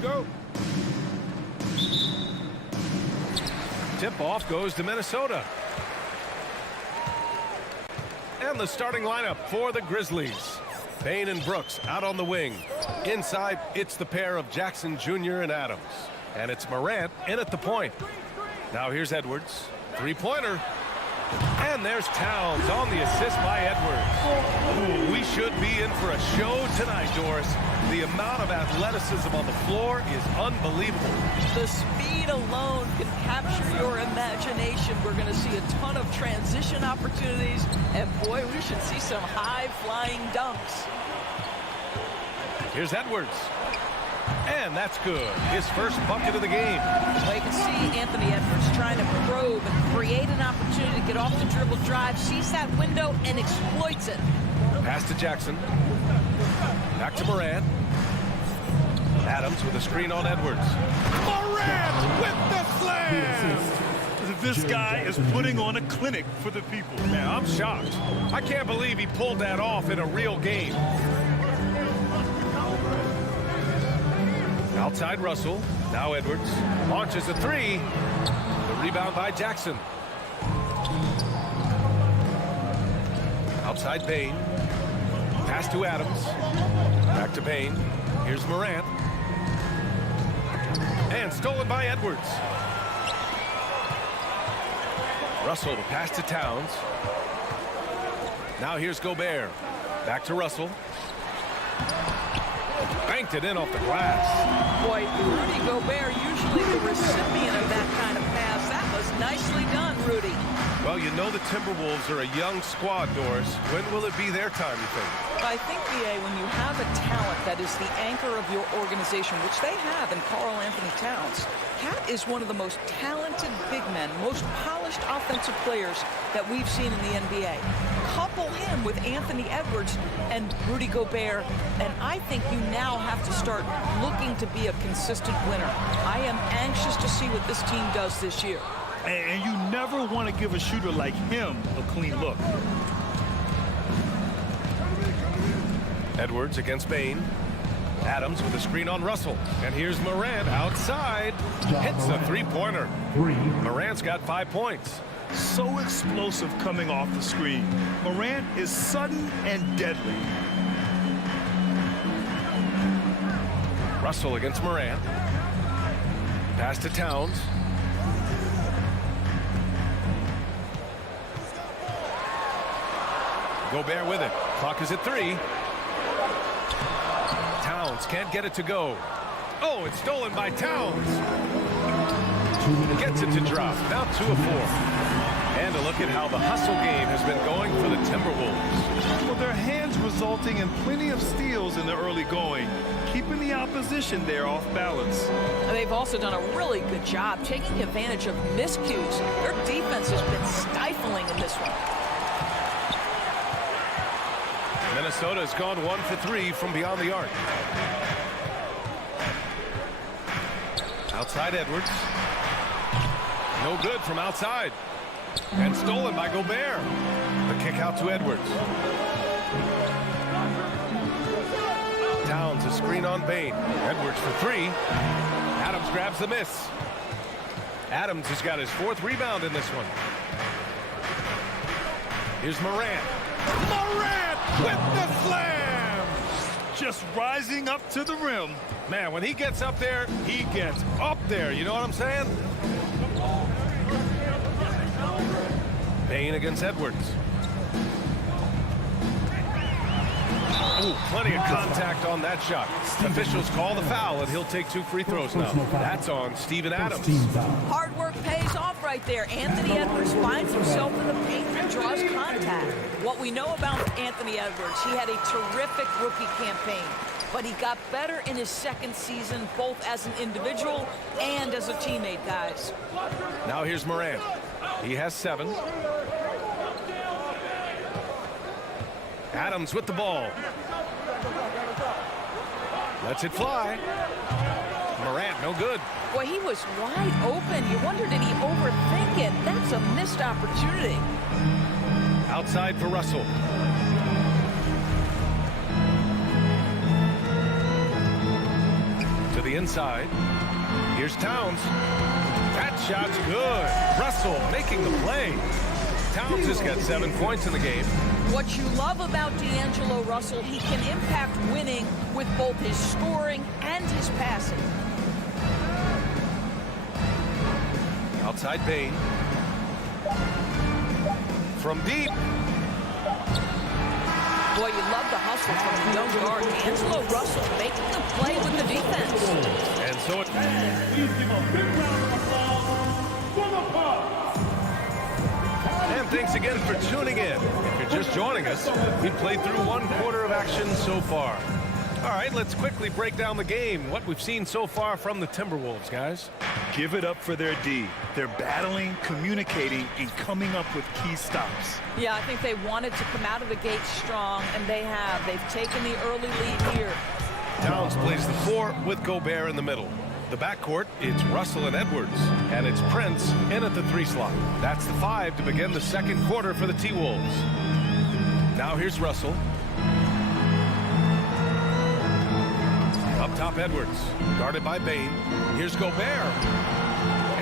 go. Tip-off goes to Minnesota. And the starting lineup for the Grizzlies. Bane and Brooks out on the wing. Inside, it's the pair of Jackson Jr. and Adams. And it's Morant in at the point. Now here's Edwards. Three-pointer. And there's Towns on the assist by Edwards. Ooh, we should be in for a show tonight, Doris. The amount of athleticism on the floor is unbelievable. The speed alone can capture your imagination. We're going to see a ton of transition opportunities. And boy, we should see some high-flying dunks. Here's Edwards. And that's good. His first bucket of the game. Well, you can see Anthony Edwards trying to probe and create an opportunity to get off the dribble drive, sees that window, and exploits it. Pass to Jackson. Back to Morant. Adams with a screen on Edwards. Morant with the slam! This guy is putting on a clinic for the people. Man, I'm shocked. I can't believe he pulled that off in a real game. Outside Russell. Now Edwards. Launches a three. The rebound by Jackson. Outside Bane. Pass to Adams. Back to Bane. Here's Morant. And stolen by Edwards. Russell to pass to Towns. Now here's Gobert. Back to Russell. Banked it in off the glass. Boy, Rudy Gobert, usually the recipient of that kind of pass. That was nicely done, Rudy. Well, you know the Timberwolves are a young squad, Doris. When will it be their time, you think? I think, B.A., when you have a talent that is the anchor of your organization, which they have in Karl Anthony Towns, Cat is one of the most talented big men, most polished offensive players that we've seen in the NBA. Couple him with Anthony Edwards and Rudy Gobert, and I think you now have to start looking to be a consistent winner. I am anxious to see what this team does this year. And you never want to give a shooter like him a clean look. Edwards against Bane. Adams with a screen on Russell. And here's Morant outside. Hits a three-pointer. Morant's got 5 points. So explosive coming off the screen. Morant is sudden and deadly. Russell against Morant. Pass to Towns. Gobert with it. Clock is at 3. Towns can't get it to go. Oh, it's stolen by Towns. Gets it to drop. Now 2 of 4. And a look at how the hustle game has been going for the Timberwolves. Well, their hands resulting in plenty of steals in the early going, keeping the opposition there off balance. And they've also done a really good job taking advantage of miscues. Their defense has been stifling in this one. Minnesota has gone 1 for 3 from beyond the arc. Outside Edwards. No good from outside. And stolen by Gobert. The kick out to Edwards. Towns a screen on Bane. Edwards for 3. Adams grabs the miss. Adams has got his 4th rebound in this one. Here's Morant. Morant with the slam! Just rising up to the rim. Man, when he gets up there, he gets up there. You know what I'm saying? Bane against Edwards. Ooh, plenty of contact on that shot. Officials call the foul, and he'll take 2 free throws now. That's on Steven Adams. Hard work pays off right there. Anthony Edwards finds himself in the paint and draws contact. What we know about Anthony Edwards, he had a terrific rookie campaign, but he got better in his 2nd season, both as an individual and as a teammate, guys. Now here's Morant. He has 7. Adams with the ball. Lets it fly. Morant, no good. Boy, he was wide open. You wonder, did he overthink it? That's a missed opportunity. Outside for Russell. To To the inside. Here's Towns. That shot's good. Russell making the play. Towns has got 7 points in the game. What you love about D'Angelo Russell, he can impact winning with both his scoring and his passing. Outside Bane. From deep. Boy, you love the hustle from the young guard. D'Angelo Russell making the play with the defense. And so it's... And thanks again for tuning in. If you're just joining us, we've played through 1 quarter of action so far. All right, let's quickly break down the game. What we've seen so far from the Timberwolves, guys. Give it up for their D. They're battling, communicating, and coming up with key stops. Yeah, I think they wanted to come out of the gate strong, and they have. They've taken the early lead here. Towns plays the 4 with Gobert in the middle. The backcourt, it's Russell and Edwards. And it's Prince in at the 3 slot. That's the 5 to begin the second quarter for the T-Wolves. Now here's Russell. Up top, Edwards. Guarded by Bane. Here's Gobert.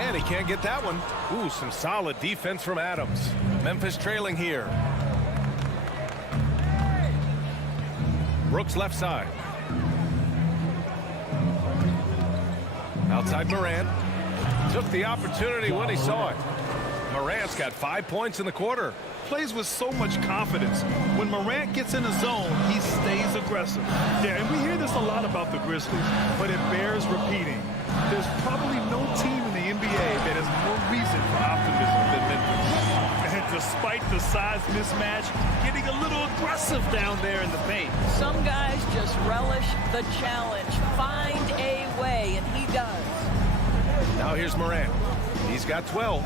And he can't get that one. Ooh, some solid defense from Adams. Memphis trailing here. Brooks left side. Outside Morant. Took the opportunity when he saw it. Morant's got 5 points in the quarter. Plays with so much confidence. When Morant gets in the zone, he stays aggressive. Yeah, and we hear this a lot about the Grizzlies, but it bears repeating. There's probably no team in the NBA that has more reason for optimism than Memphis. And despite the size mismatch, getting a little aggressive down there in the paint. Some guys just relish the challenge. Find a way, and he does. Now here's Morant. He's got 12.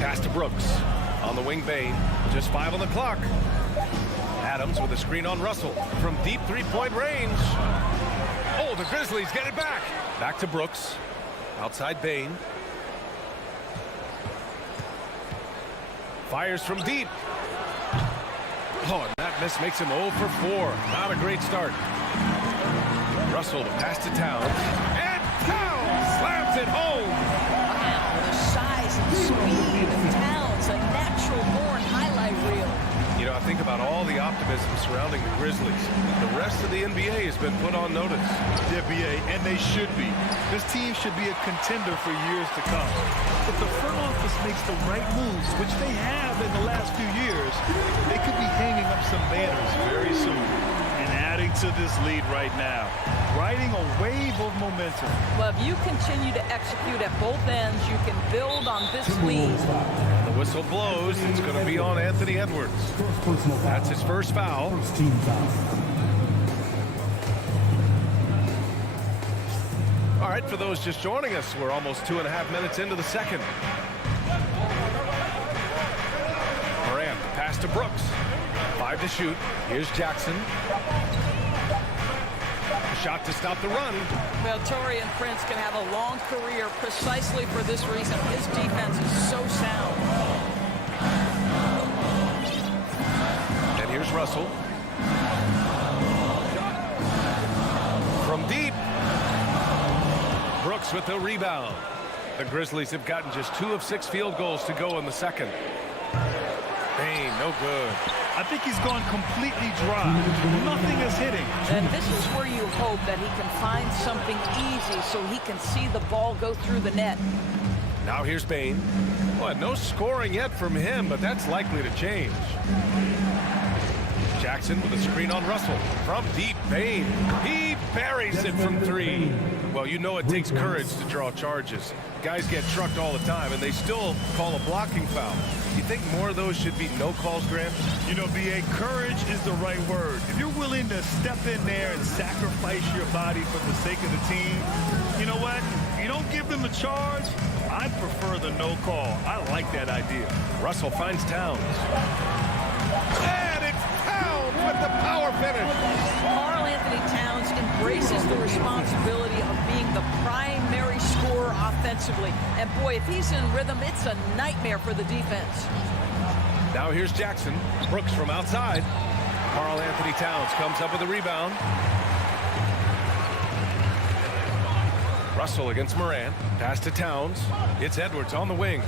Pass to Brooks. On the wing, Bane. Just 5 on the clock. Adams with a screen on Russell. From deep 3-point range. Oh, the Grizzlies get it back. Back to Brooks. Outside Bane. Fires from deep. Oh, and that miss makes him 0 for 4. Not a great start. Russell to pass to Towns. And Towns slams it home. Wow, the size and speed of Towns, a natural-born highlight reel. You know, I think about all the optimism surrounding the Grizzlies. The rest of the NBA has been put on notice. The NBA, and they should be. This team should be a contender for years to come. If the front office makes the right moves, which they have in the last few years, they could be hanging up some banners very soon. And adding to this lead right now, riding a wave of momentum. Well, if you continue to execute at both ends, you can build on this lead. And the whistle blows. It's going to be on Anthony Edwards. That's his first foul. First team foul. All right, for those just joining us, we're almost 2.5 minutes into the second. Morant, pass to Brooks. 5 to shoot. Here's Jackson. A shot to stop the run. Well, Taurean Prince can have a long career precisely for this reason. His defense is so sound. And here's Russell. From deep. Brooks with the rebound. The Grizzlies have gotten just 2 of 6 field goals to go in the second. Bane, no good. I think he's gone completely dry. Nothing is hitting. And this is where you hope that he can find something easy so he can see the ball go through the net. Now here's Bane. Well, no scoring yet from him, but that's likely to change. Jackson with a screen on Russell. From deep, Bane. He buries it from 3. Well, you know it takes courage to draw charges. Guys get trucked all the time, and they still call a blocking foul. Do you think more of those should be no calls, Grant? You know, B.A., courage is the right word. If you're willing to step in there and sacrifice your body for the sake of the team, you know what? You don't give them a charge. I prefer the no call. I like that idea. Russell finds Towns. And it's Towns with the power finish. Karl Anthony Towns embraces the responsibility of being the primary scorer offensively. And boy, if he's in rhythm, it's a nightmare for the defense. Now here's Jackson. Brooks from outside. Karl Anthony Towns comes up with a rebound. Russell against Moran. Pass to Towns. It's Edwards on the wing.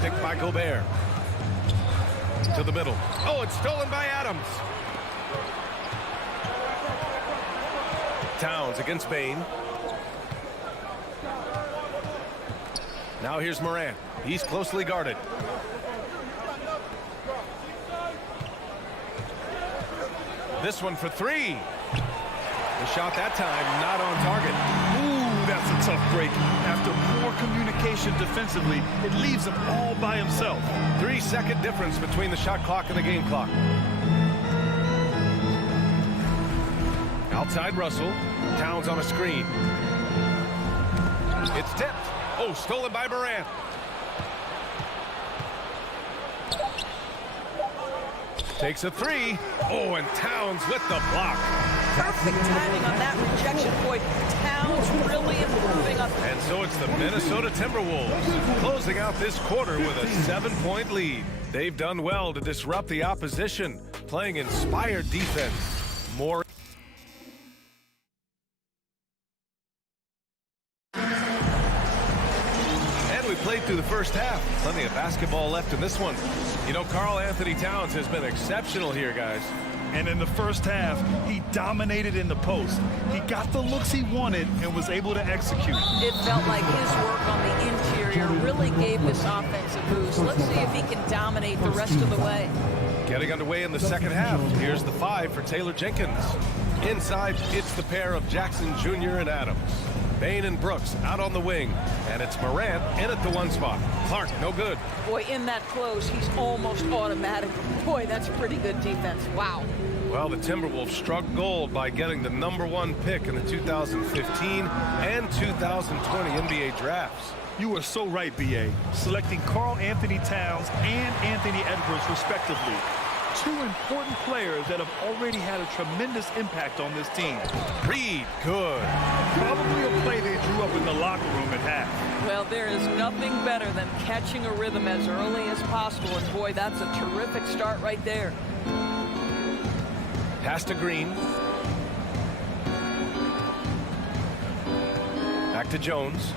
Picked by Gobert. To the middle. Oh, it's stolen by Adams. Towns against Bane. Now here's Moran. He's closely guarded. This one for three. The shot that time not on target. Ooh, that's a tough break. After poor communication defensively, it leaves him all by himself. 3-second difference between the shot clock and the game clock. Outside Russell. Towns on a screen. It's tipped. Oh, stolen by Moran. Takes a three. Oh, and Towns with the block. Perfect timing on that rejection point. Towns really improving up. And so it's the Minnesota Timberwolves closing out this quarter with a 7-point lead. They've done well to disrupt the opposition, playing inspired defense. More. Played through the first half. Plenty of basketball left in this one. You know, Karl Anthony Towns has been exceptional here, guys. And in the first half, he dominated in the post. He got the looks he wanted and was able to execute. It felt like his work on the interior really gave this offense a boost. Let's see if he can dominate the rest of the way. Getting underway in the second half. Here's the 5 for Taylor Jenkins. Inside, it's the pair of Jackson Jr. and Adams. Bane and Brooks out on the wing, and it's Morant in at the 1 spot. Clark, no good. Boy, in that close, he's almost automatic. Boy, that's pretty good defense. Wow. Well, the Timberwolves struck gold by getting the #1 pick in the 2015 and 2020 NBA drafts. You are so right, B.A. Selecting Karl Anthony Towns and Anthony Edwards, respectively. 2 important players that have already had a tremendous impact on this team. Reed, good. Probably a play they drew up in the locker room at half. Well, there is nothing better than catching a rhythm as early as possible. And boy, that's a terrific start right there. Pass to Green. Back to Jones.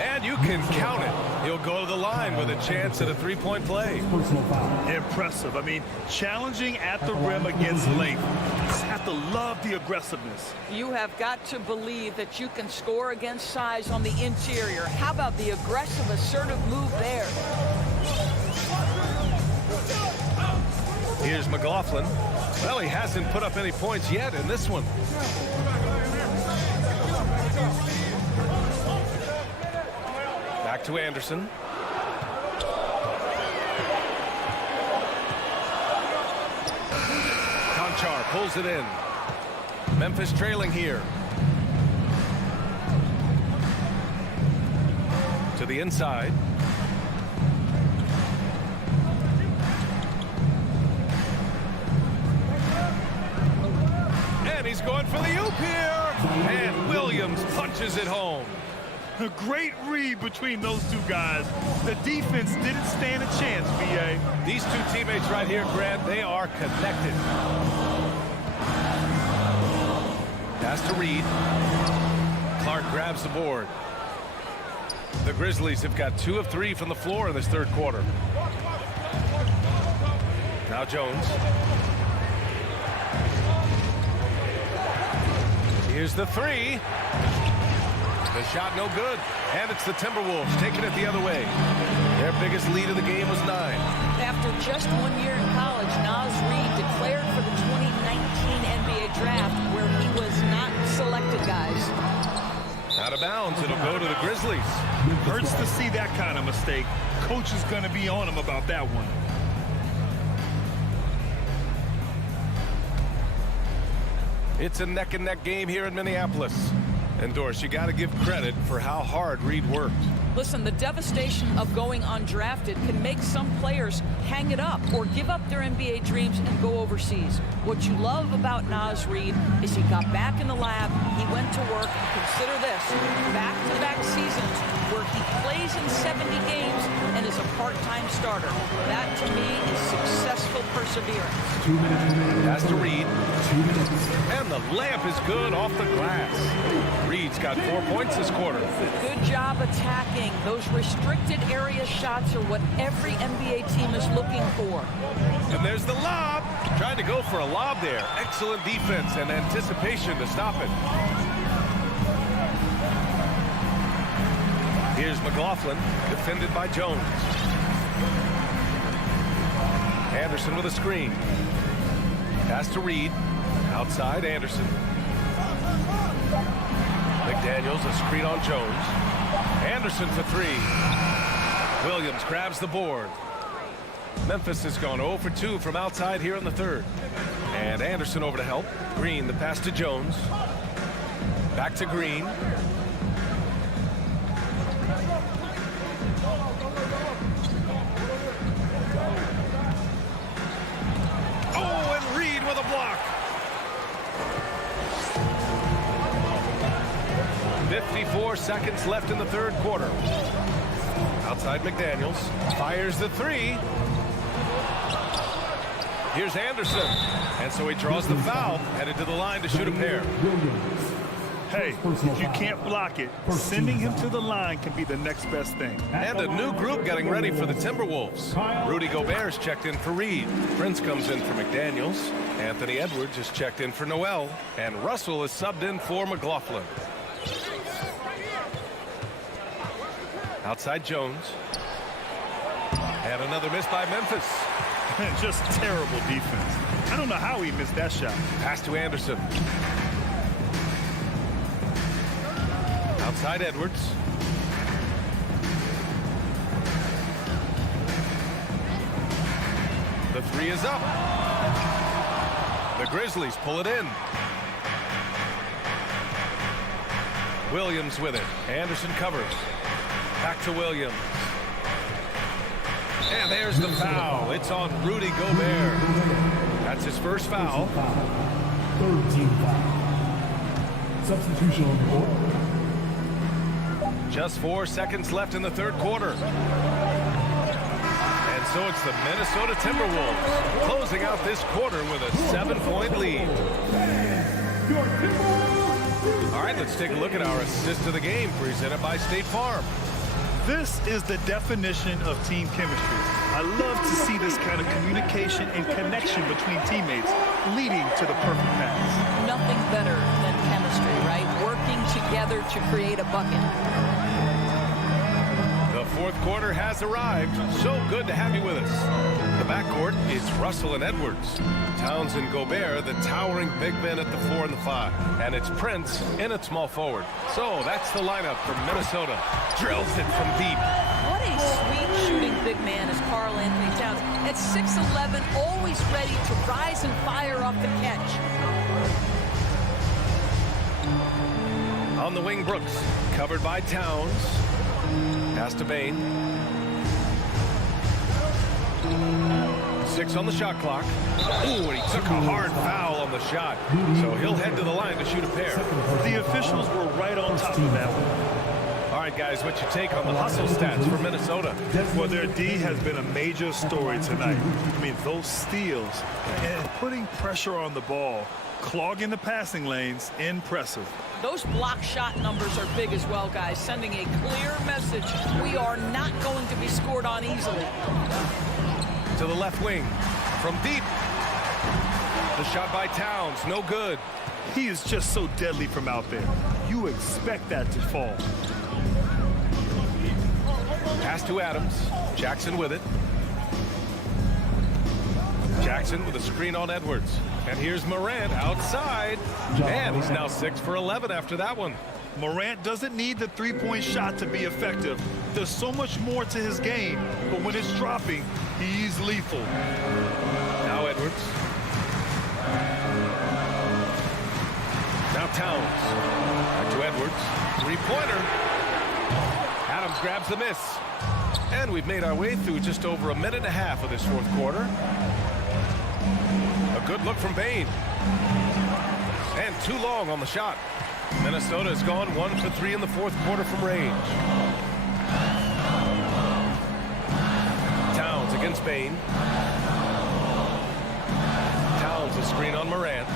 And you can count it. He'll go to the line with a chance at a 3-point play. Impressive. I mean, challenging at the rim against length. You just have to love the aggressiveness. You have got to believe that you can score against size on the interior. How about the aggressive, assertive move there? Here's McLaughlin. Well, he hasn't put up any points yet in this one. Back to Anderson. Conchar pulls it in. Memphis trailing here. To the inside. And he's going for the oop here. And Williams punches it home. A great read between those 2 guys. The defense didn't stand a chance, B.A. These 2 teammates right here, Grant, they are connected. Pass to Reed. Clark grabs the board. The Grizzlies have got 2 of 3 from the floor in this third quarter. Now Jones. Here's the 3. The shot no good. And it's the Timberwolves taking it the other way. Their biggest lead of the game was 9. After just 1 year in college, Naz Reid declared for the 2019 NBA draft where he was not selected, guys. Out of bounds. It'll go to the Grizzlies. Hurts to see that kind of mistake. Coach is going to be on him about that one. It's a neck-and-neck game here in Minneapolis. And Doris, you got to give credit for how hard Reed worked. Listen, the devastation of going undrafted can make some players hang it up or give up their NBA dreams and go overseas. What you love about Naz Reid is he got back in the lab, he went to work, and consider this, back-to-back seasons where he plays in 70 games and is a part-time starter. That, to me, is successful perseverance. 2 minutes. Has to Reid. 2 minutes. And the layup is good off the glass. Reid's got 4 points this quarter. Good job attacking. Those restricted area shots are what every NBA team is looking for. And there's the lob. Trying to go for a lob there. Excellent defense and anticipation to stop it. Here's McLaughlin, defended by Jones. Anderson with a screen. Pass to Reid. Outside, Anderson. McDaniels, a screen on Jones. Anderson for three. Williams grabs the board. Memphis has gone 0 for 2 from outside here in the third. And Anderson over to help. Green, the pass to Jones. Back to Green. Oh, and Reid with a block. 54 seconds left in the third quarter. Outside McDaniels. Fires the three. Here's Anderson. And so he draws the foul. Headed to the line to shoot a pair. Hey, if you can't block it, sending him to the line can be the next best thing. And a new group getting ready for the Timberwolves. Rudy Gobert's checked in for Reid. Prince comes in for McDaniels. Anthony Edwards is checked in for Noel. And Russell is subbed in for McLaughlin. Outside Jones. And another miss by Memphis. Just terrible defense. I don't know how he missed that shot. Pass to Anderson. Outside Edwards. The three is up. The Grizzlies pull it in. Williams with it. Anderson covers. Back to Williams. And there's the foul. It's on Rudy Gobert. That's his first foul. Third team foul. Substitution on the court. Just 4 seconds left in the third quarter. And so it's the Minnesota Timberwolves closing out this quarter with a 7-point lead. All right, let's take a look at our assist of the game presented by State Farm. This is the definition of team chemistry. I love to see this kind of communication and connection between teammates leading to the perfect pass. Nothing better than chemistry, right? Working together to create a bucket. The fourth quarter has arrived. So good to have you with us. The backcourt is Russell and Edwards. Towns and Gobert, the towering big men at the 4 and the 5. And it's Prince in at small forward. So that's the lineup from Minnesota. Drills it from deep. What a sweet shooting big man is Karl Anthony Towns. At 6'11", always ready to rise and fire off the catch. On the wing, Brooks. Covered by Towns. Pass to Bane. 6 on the shot clock. Ooh, and he took a hard foul on the shot. So he'll head to the line to shoot a pair. The officials were right on top of that one. All right, guys, what's your take on the hustle stats for Minnesota? Well, their D has been a major story tonight. I mean, those steals and putting pressure on the ball, clogging the passing lanes, impressive. Those block shot numbers are big as well, guys, sending a clear message. We are not going to be scored on easily. To the left wing. From deep. The shot by Towns. No good. He is just so deadly from out there. You expect that to fall. Pass to Adams. Jackson with it. Jackson with a screen on Edwards. And here's Morant outside. And he's now 6 for 11 after that one. Morant doesn't need the three-point shot to be effective. There's so much more to his game, but when it's dropping, he's lethal. Now Edwards. Now Towns. Back to Edwards. Three-pointer. Adams grabs the miss. And we've made our way through just over a minute and a half of this fourth quarter. A good look from Bane. And too long on the shot. Minnesota has gone 1 for 3 in the fourth quarter from range. Towns against Bane. Towns a screen on Morant.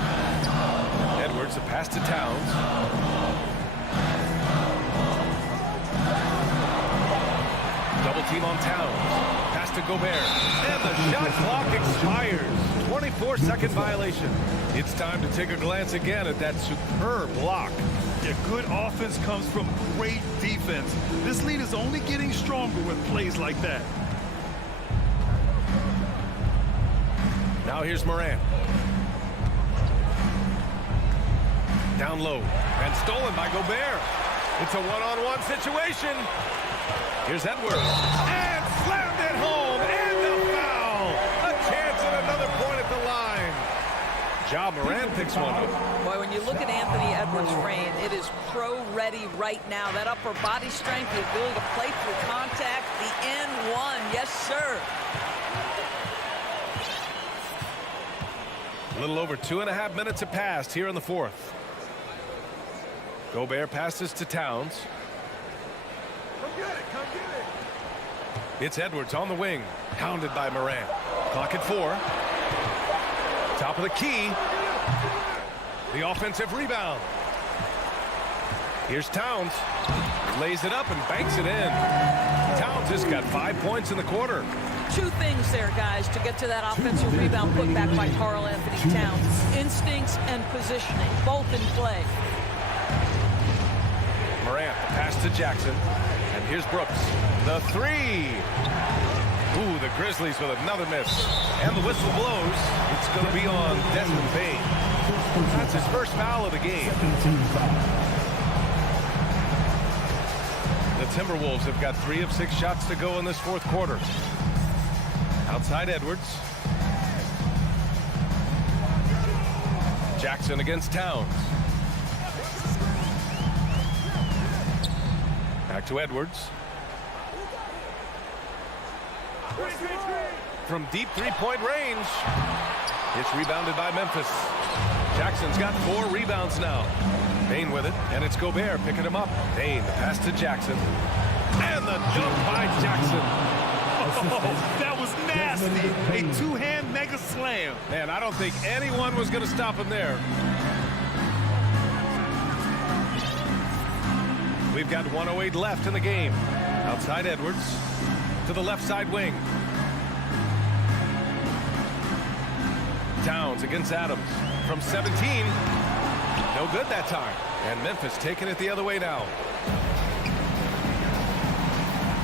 Edwards a pass to Towns. Double team on Towns. Pass to Gobert. And the shot clock expires. 24-second violation. It's time to take a glance again at that superb block. Yeah, good offense comes from great defense. This lead is only getting stronger with plays like that. Now here's Morant. Down low. And stolen by Gobert. It's a one-on-one situation. Here's Edwards. And slammed it home. And the foul. A chance at another point at the line. Ja Morant picks one up. Boy, when you look at Anthony Edwards' frame, it is pro-ready right now. That upper body strength, the ability to play through contact, the N1. Yes, sir. A little over 2.5 minutes have passed here in the fourth. Gobert passes to Towns. Come get it, come get it. It's Edwards on the wing, hounded by Morant. Clock at 4. Top of the key. The offensive rebound. Here's Towns. Lays it up and banks it in. Towns has got 5 points in the quarter. 2 things there, guys, to get to that offensive rebound put back by Karl Anthony Towns. Instincts and positioning, both in play. Morant, pass to Jackson. And here's Brooks. The 3. Ooh, the Grizzlies with another miss. And the whistle blows. It's going to be on Desmond Bane. That's his first foul of the game. The Timberwolves have got 3 of 6 shots to go in this fourth quarter. Outside Edwards. Jackson against Towns. Back to Edwards. From deep three-point range. It's rebounded by Memphis. Jackson's got 4 rebounds now. Bane with it, and it's Gobert picking him up. Bane, the pass to Jackson. And the jump by Jackson. Oh, that was nasty. A 2-hand mega slam. Man, I don't think anyone was going to stop him there. We've got 1:08 left in the game. Outside Edwards to the left side wing. Towns against Adams from 17. No good that time. And Memphis taking it the other way now.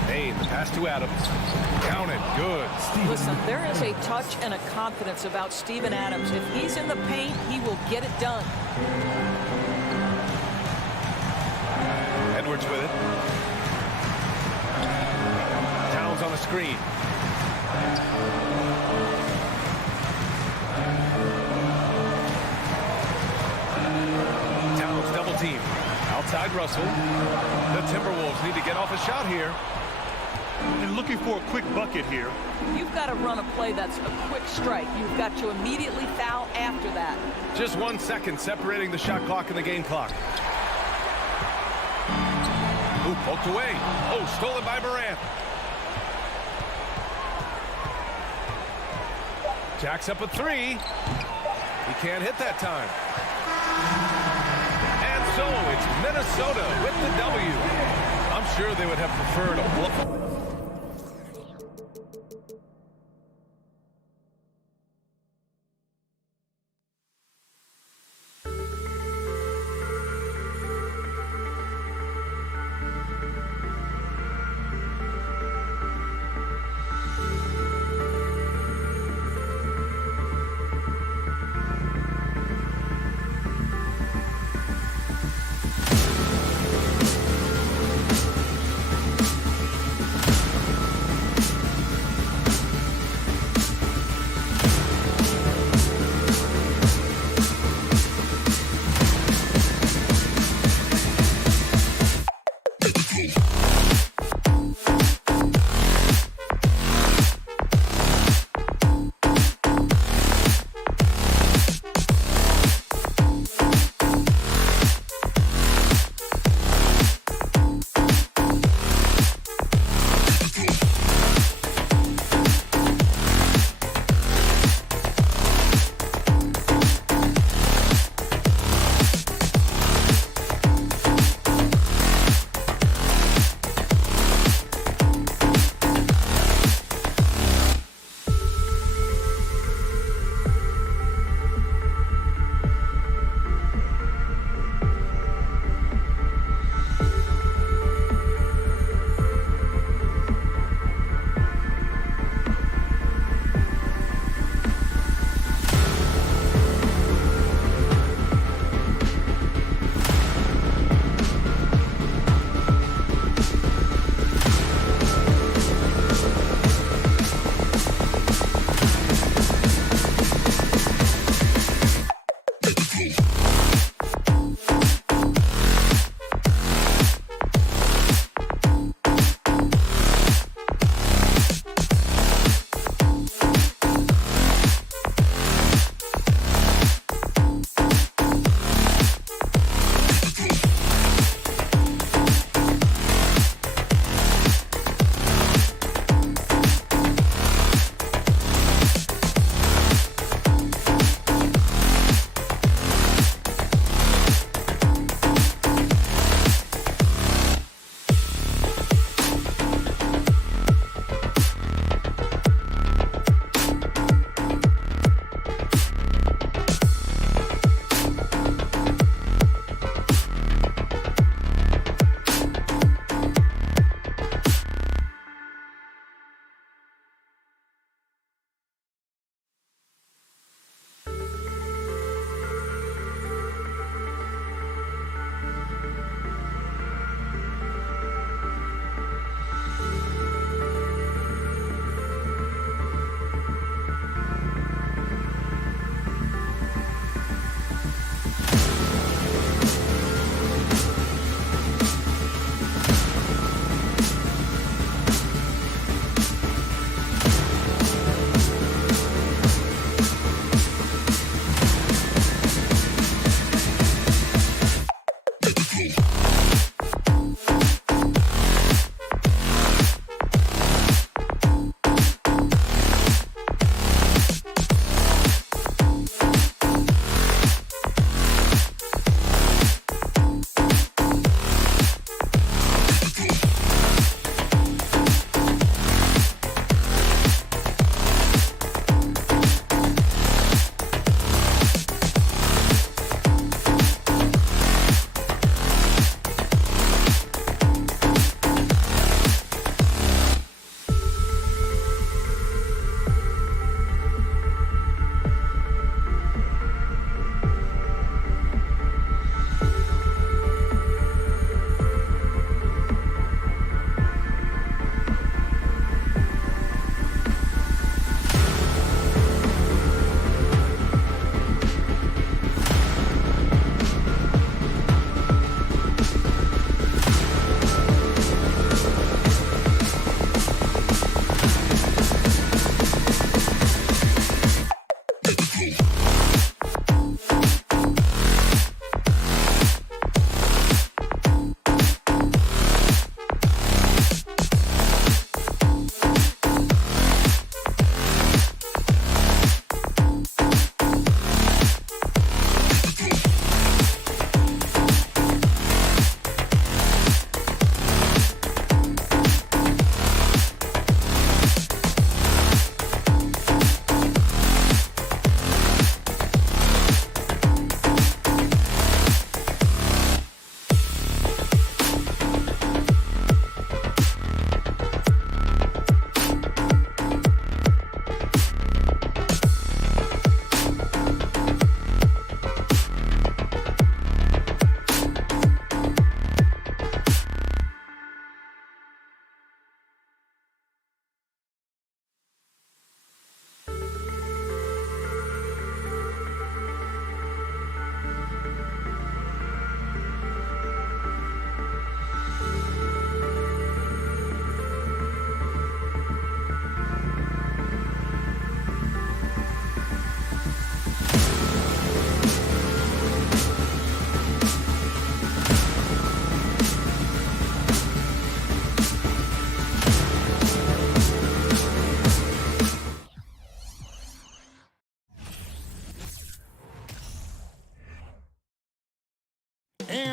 Bane, the pass to Adams. Counted. Good. Listen, there is a touch and a confidence about Steven Adams. If he's in the paint, he will get it done. Edwards with it. Towns on the screen. Towns double team. Outside Russell. The Timberwolves need to get off a shot here. And looking for a quick bucket here. You've got to run a play that's a quick strike. You've got to immediately foul after that. Just 1 second separating the shot clock and the game clock. Ooh, poked away. Oh, stolen by Morant. Jacks up a 3. He can't hit that time. And so it's Minnesota with the W. I'm sure they would have preferred a blow.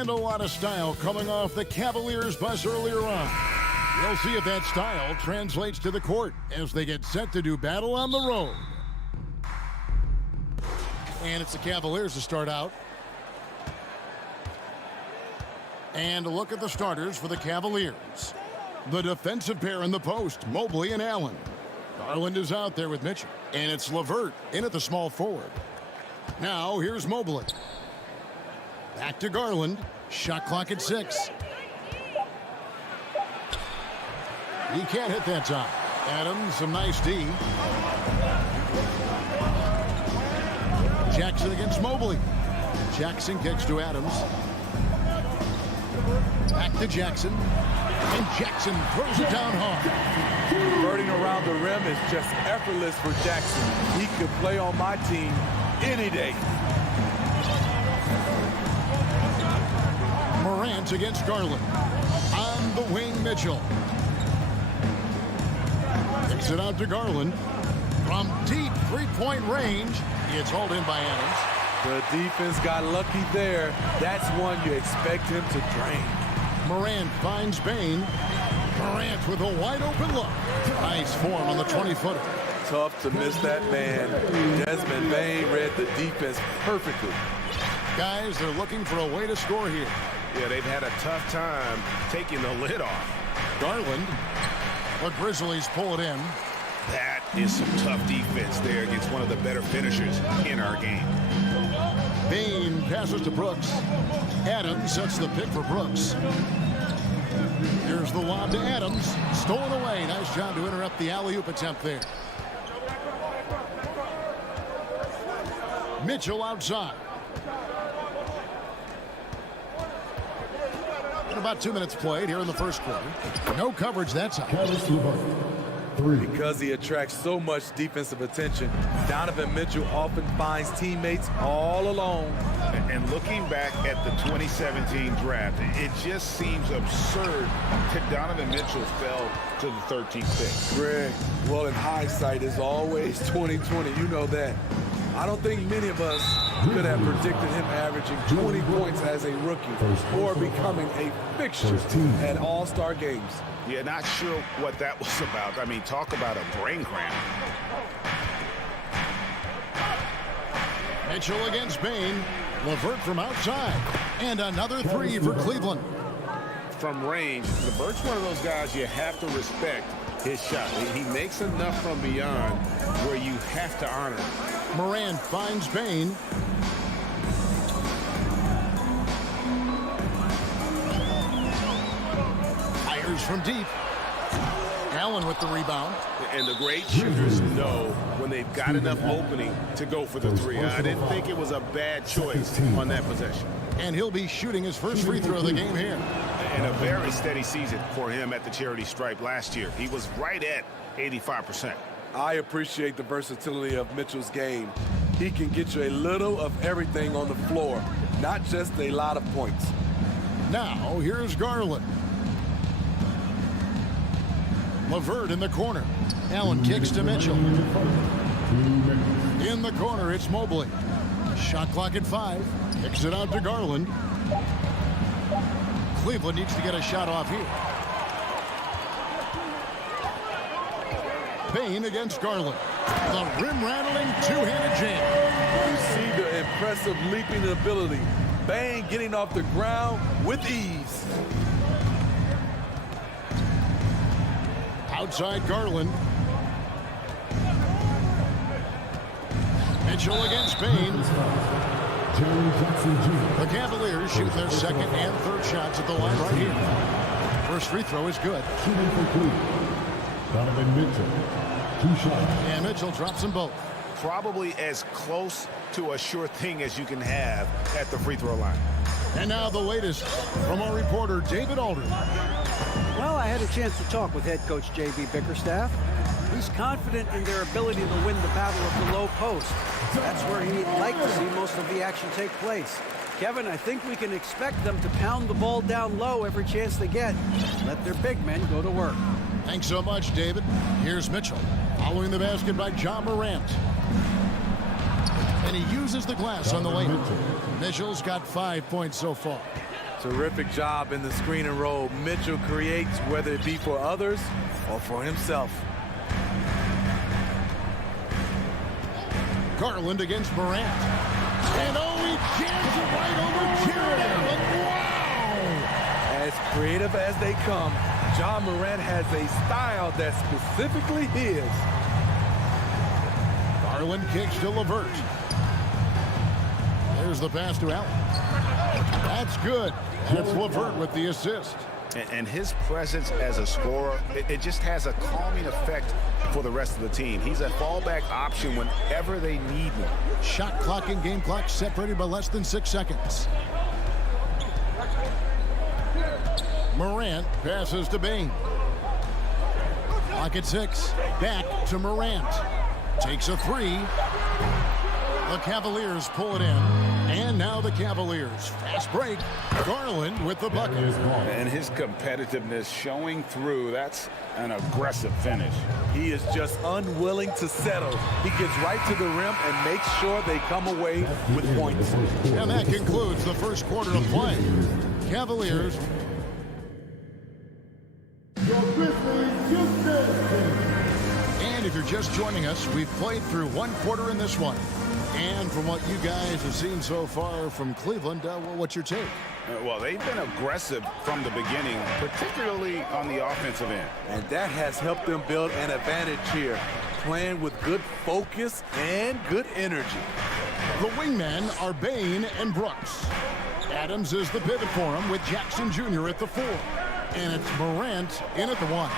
And a lot of style coming off the Cavaliers bus earlier on. We'll see if that style translates to the court as they get set to do battle on the road. And it's the Cavaliers to start out. And a look at the starters for the Cavaliers. The defensive pair in the post, Mobley and Allen. Garland is out there with Mitchell. And it's LeVert in at the small forward. Now here's Mobley. Back to Garland. Shot clock at 6. He can't hit that time. Adams, some nice D. Jackson against Mobley. Jackson kicks to Adams. Back to Jackson. And Jackson throws it down hard. Converting around the rim is just effortless for Jackson. He could play on my team any day. Morant against Garland. On the wing, Mitchell. Kicks it out to Garland. From deep three-point range, it's hauled in by Adams. The defense got lucky there. That's one you expect him to drain. Morant finds Bain. Morant with a wide-open look. Nice form on the 20-footer. Tough to miss that man. Desmond Bain read the defense perfectly. Guys, they're looking for a way to score here. Yeah, they've had a tough time taking the lid off. Garland. The Grizzlies pull it in. That is some tough defense there against one of the better finishers in our game. Bain passes to Brooks. Adams sets the pick for Brooks. Here's the lob to Adams. Stolen away. Nice job to interrupt the alley-oop attempt there. Mitchell outside. And about 2 minutes played here in the first quarter. No coverage that time. Because he attracts so much defensive attention, Donovan Mitchell often finds teammates all alone. And looking back at the 2017 draft, it just seems absurd that Donovan Mitchell fell to the 13th pick. Greg, well, in hindsight, it's always 2020. You know that. I don't think many of us could have predicted him averaging 20 points as a rookie or becoming a fixture at all-star games. Yeah, not sure what that was about. I mean, talk about a brain cramp. Mitchell against Bain. LeVert from outside. And another three for Cleveland. From range, LeVert's one of those guys you have to respect his shot. He makes enough from beyond where you have to honor it. Morant finds Bain. Fires from deep. Allen with the rebound. And the great shooters know when they've got enough opening to go for the three. I didn't think it was a bad choice on that possession. And he'll be shooting his first free throw of the game here. And a very steady season for him at the charity stripe last year. He was right at 85%. I appreciate the versatility of Mitchell's game. He can get you a little of everything on the floor, not just a lot of points. Now, here's Garland. LeVert in the corner. Allen kicks to Mitchell. In the corner, it's Mobley. Shot clock at 5. Kicks it out to Garland. Cleveland needs to get a shot off here. Bain against Garland. The rim-rattling two-handed jam. You see the impressive leaping ability. Bain getting off the ground with ease. Outside Garland. Mitchell against Bain. The Cavaliers shoot their second and third shots at the line right here. First free throw is good. Donovan Mitchell, 2 shots. And Mitchell drops them both. Probably as close to a sure thing as you can have at the free throw line. And now the latest from our reporter, David Aldridge. Well, I had a chance to talk with head coach J.B. Bickerstaff. He's confident in their ability to win the battle of the low post. That's where he'd like to see most of the action take place. Kevin, I think we can expect them to pound the ball down low every chance they get. Let their big men go to work. Thanks so much, David. Here's Mitchell. Following the basket by John Morant. And he uses the glass on the way. Mitchell's got 5 points so far. Terrific job in the screen and roll. Mitchell creates, whether it be for others or for himself. Garland against Morant. And he jams it right over Jared Allen. Wow! As creative as they come, John Morant has a style that's specifically his. Garland kicks to LeVert. There's the pass to Allen. That's good. That's LeVert with the assist. And his presence as a scorer, it just has a calming effect for the rest of the team. He's a fallback option whenever they need one. Shot clock and game clock separated by less than 6 seconds. Morant passes to Bane. Clock at 6. Back to Morant. Takes a 3. The Cavaliers pull it in. And now the Cavaliers. Fast break. Garland with the bucket. And his competitiveness showing through. That's an aggressive finish. He is just unwilling to settle. He gets right to the rim and makes sure they come away with points. And that concludes the first quarter of play. Cavaliers. And if you're just joining us, we've played through one quarter in this one. And from what you guys have seen so far from Cleveland, what's your take? Well, they've been aggressive from the beginning, particularly on the offensive end. And that has helped them build an advantage here, playing with good focus and good energy. The wingmen are Bane and Brooks. Adams is the pivot for him with Jackson Jr. at the 4. And it's Morant in at the 1.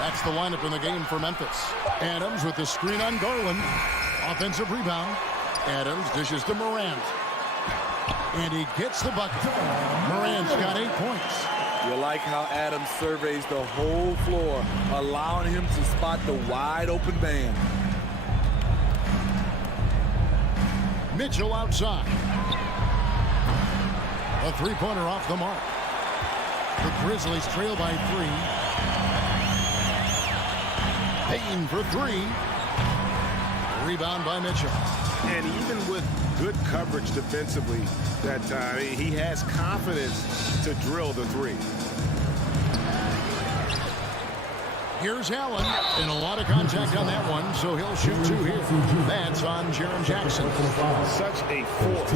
That's the lineup in the game for Memphis. Adams with the screen on Garland. Offensive rebound. Adams dishes to Morant. And he gets the bucket. Morant's got 8 points. You like how Adams surveys the whole floor, allowing him to spot the wide open man. Mitchell outside. A three-pointer off the mark. The Grizzlies trail by 3. Payne for 3. Rebound by Mitchell. And even with good coverage defensively that time, he has confidence to drill the 3. Here's Allen. And a lot of contact on that one, so he'll shoot 2 here. That's on Jaren Jackson. Such a force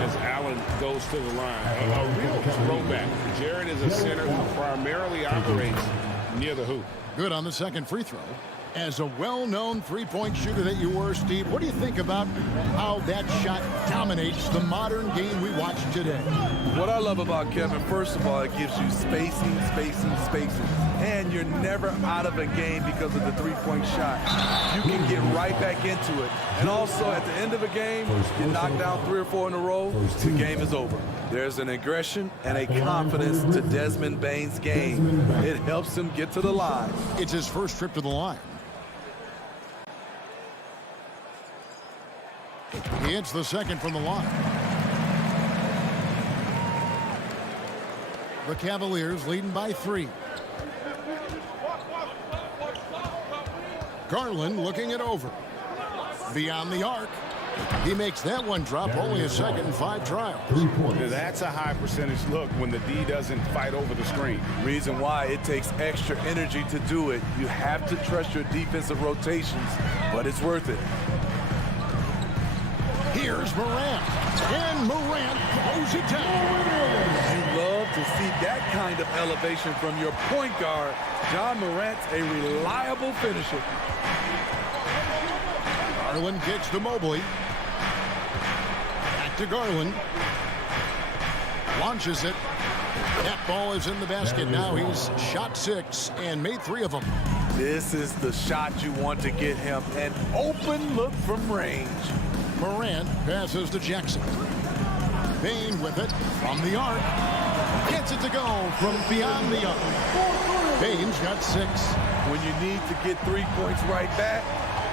as Allen goes to the line. A real throwback. Jaren is a center who primarily operates near the hoop. Good on the second free throw. As a well-known three-point shooter that you were, Steve, what do you think about how that shot dominates the modern game we watch today? What I love about Kevin, first of all, it gives you spacing. And you're never out of a game because of the three-point shot. You can get right back into it. And also, at the end of a game, you knock down 3 or 4 in a row, the game is over. There's an aggression and a confidence to Desmond Bane's game. It helps him get to the line. It's his first trip to the line. He hits the second from the line. The Cavaliers leading by 3. Garland looking it over. Beyond the arc. He makes that one drop, only a second and 5 trials. That's a high percentage look when the D doesn't fight over the screen. Reason why it takes extra energy to do it. You have to trust your defensive rotations, but it's worth it. Here's Morant. And Morant throws it down. You love to see that kind of elevation from your point guard. John Morant's a reliable finisher. Garland kicks to Mobley. Back to Garland. Launches it. That ball is in the basket. Now he's shot 6 and made 3 of them. This is the shot you want to get him. An open look from range. Morant passes to Jackson. Payne with it from the arc. Gets it to go from beyond the arc. Payne's got 6. When you need to get 3 points right back,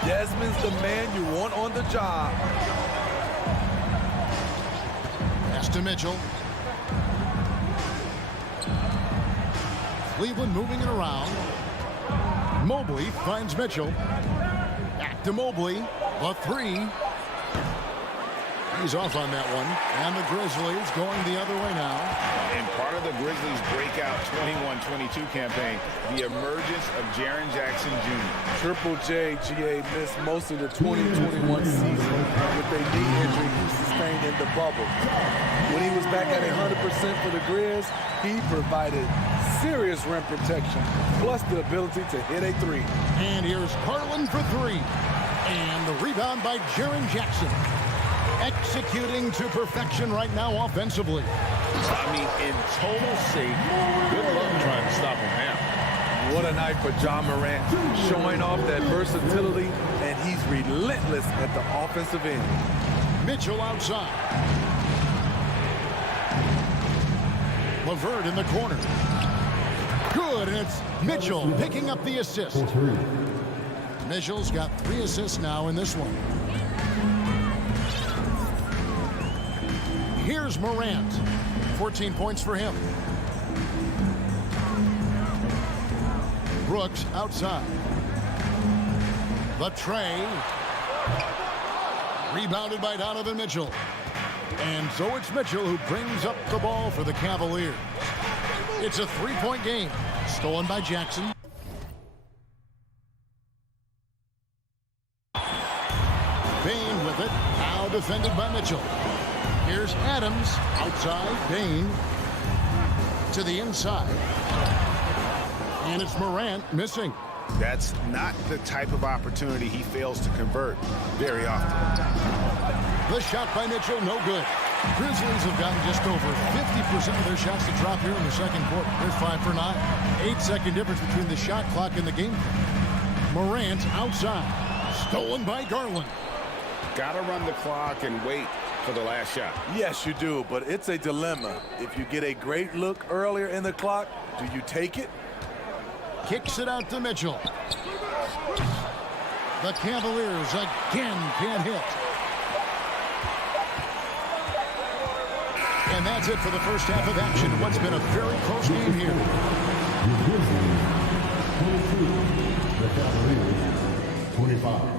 Desmond's the man you want on the job. Pass to Mitchell. Cleveland moving it around. Mobley finds Mitchell. Back to Mobley. The 3. tees off on that one. And the Grizzlies going the other way now. And part of the Grizzlies' breakout 21-22 campaign, the emergence of Jaren Jackson Jr. Triple J, GA, missed most of the 2021 season with a knee injury he sustained in the bubble. When he was back at 100% for the Grizz, he provided serious rim protection, plus the ability to hit a three. And here's Garland for three. And the rebound by Jaren Jackson. Executing to perfection right now offensively. I mean, in total shape. Good luck trying to stop him now. What a night for Ja Morant, showing off that versatility, and he's relentless at the offensive end. Mitchell outside. LeVert in the corner. Good, and it's Mitchell picking up the assist. Mitchell's got 3 assists now in this one. Here's Morant. 14 points for him. Brooks outside. The tray. Rebounded by Donovan Mitchell. And so it's Mitchell who brings up the ball for the Cavaliers. It's a 3-point game. Stolen by Jackson. Bain with it. Now defended by Mitchell. Here's Adams outside. Bain to the inside. And it's Morant missing. That's not the type of opportunity he fails to convert very often. The shot by Mitchell, no good. Grizzlies have gotten just over 50% of their shots to drop here in the second quarter. They're 5 for 9. 8-second difference between the shot clock and the game clock. Morant outside. Stolen by Garland. Got to run the clock and wait for the last shot. Yes, you do, but it's a dilemma. If you get a great look earlier in the clock, do you take it? Kicks it out to Mitchell. The Cavaliers again can't hit. And that's it for the first half of action. What's been a very close game here. The Cavaliers, 25.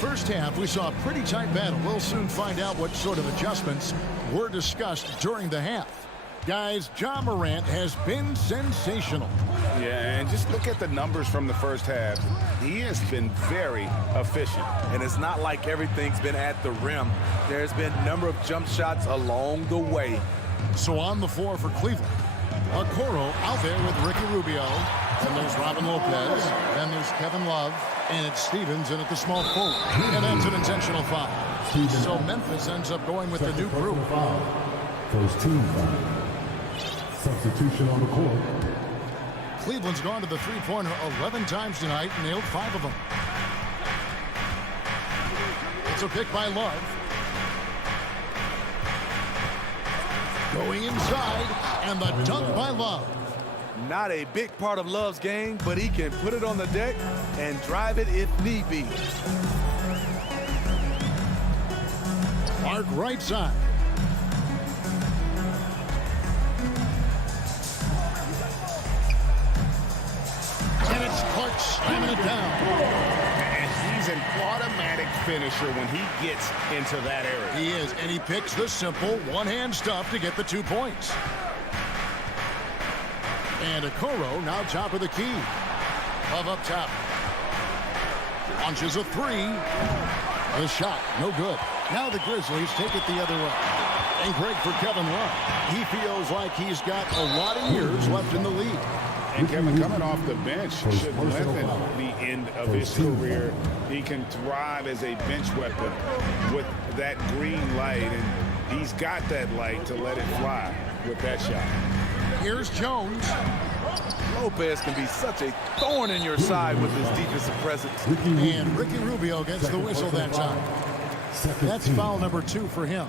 First half, we saw a pretty tight battle. We'll soon find out what sort of adjustments were discussed during the half. Guys, Ja Morant has been sensational. Yeah, and just look at the numbers from the first half. He has been very efficient. And it's not like everything's been at the rim. There's been a number of jump shots along the way. So on the floor for Cleveland, Okoro out there with Ricky Rubio. And there's Robin Lopez. Then there's Kevin Love. And it's Stevens in at the small forward. And that's an intentional foul. So Memphis ends up going with the new group. First team foul. Substitution on the court. Cleveland's gone to the three-pointer 11 times tonight and nailed 5 of them. It's a pick by Love. Going inside, and the dunk by Love. Not a big part of Love's game, but he can put it on the deck and drive it if need be. Mark right side. And it's Clark slamming it down. And he's an automatic finisher when he gets into that area. He is, and he picks the simple one-hand stuff to get the 2 points. And Okoro now top of the key. Love up top. Launches a 3. The shot, no good. Now the Grizzlies take it the other way. And great for Kevin Love. He feels like he's got a lot of years left in the league. And Kevin coming off the bench should lengthen the end of his career. He can thrive as a bench weapon with that green light. And he's got that light to let it fly with that shot. Here's Jones. Lopez can be such a thorn in your side with his defensive presence. And Ricky Rubio gets the whistle that time. That's foul number 2 for him.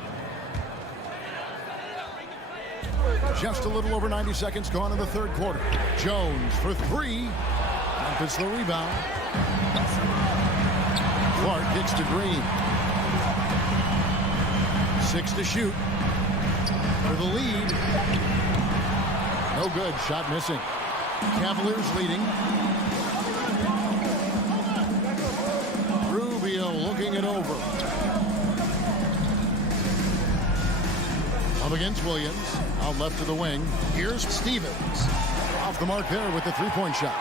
Just a little over 90 seconds gone in the third quarter. Jones for 3. Memphis the rebound. Clark gets to Green. 6 to shoot. For the lead. No good. Shot missing. Cavaliers leading. Rubio looking it over. Up against Williams. Out left to the wing. Here's Stevens. Off the mark there with the three-point shot.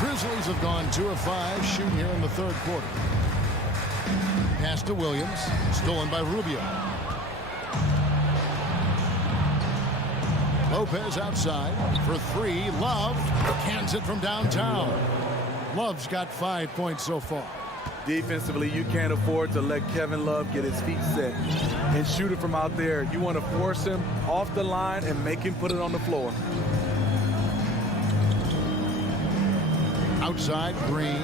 Grizzlies have gone 2 of 5 shooting here in the third quarter. Pass to Williams. Stolen by Rubio. Lopez outside for 3. Love cans it from downtown. Love's got 5 points so far. Defensively, you can't afford to let Kevin Love get his feet set and shoot it from out there. You want to force him off the line and make him put it on the floor. Outside, Green.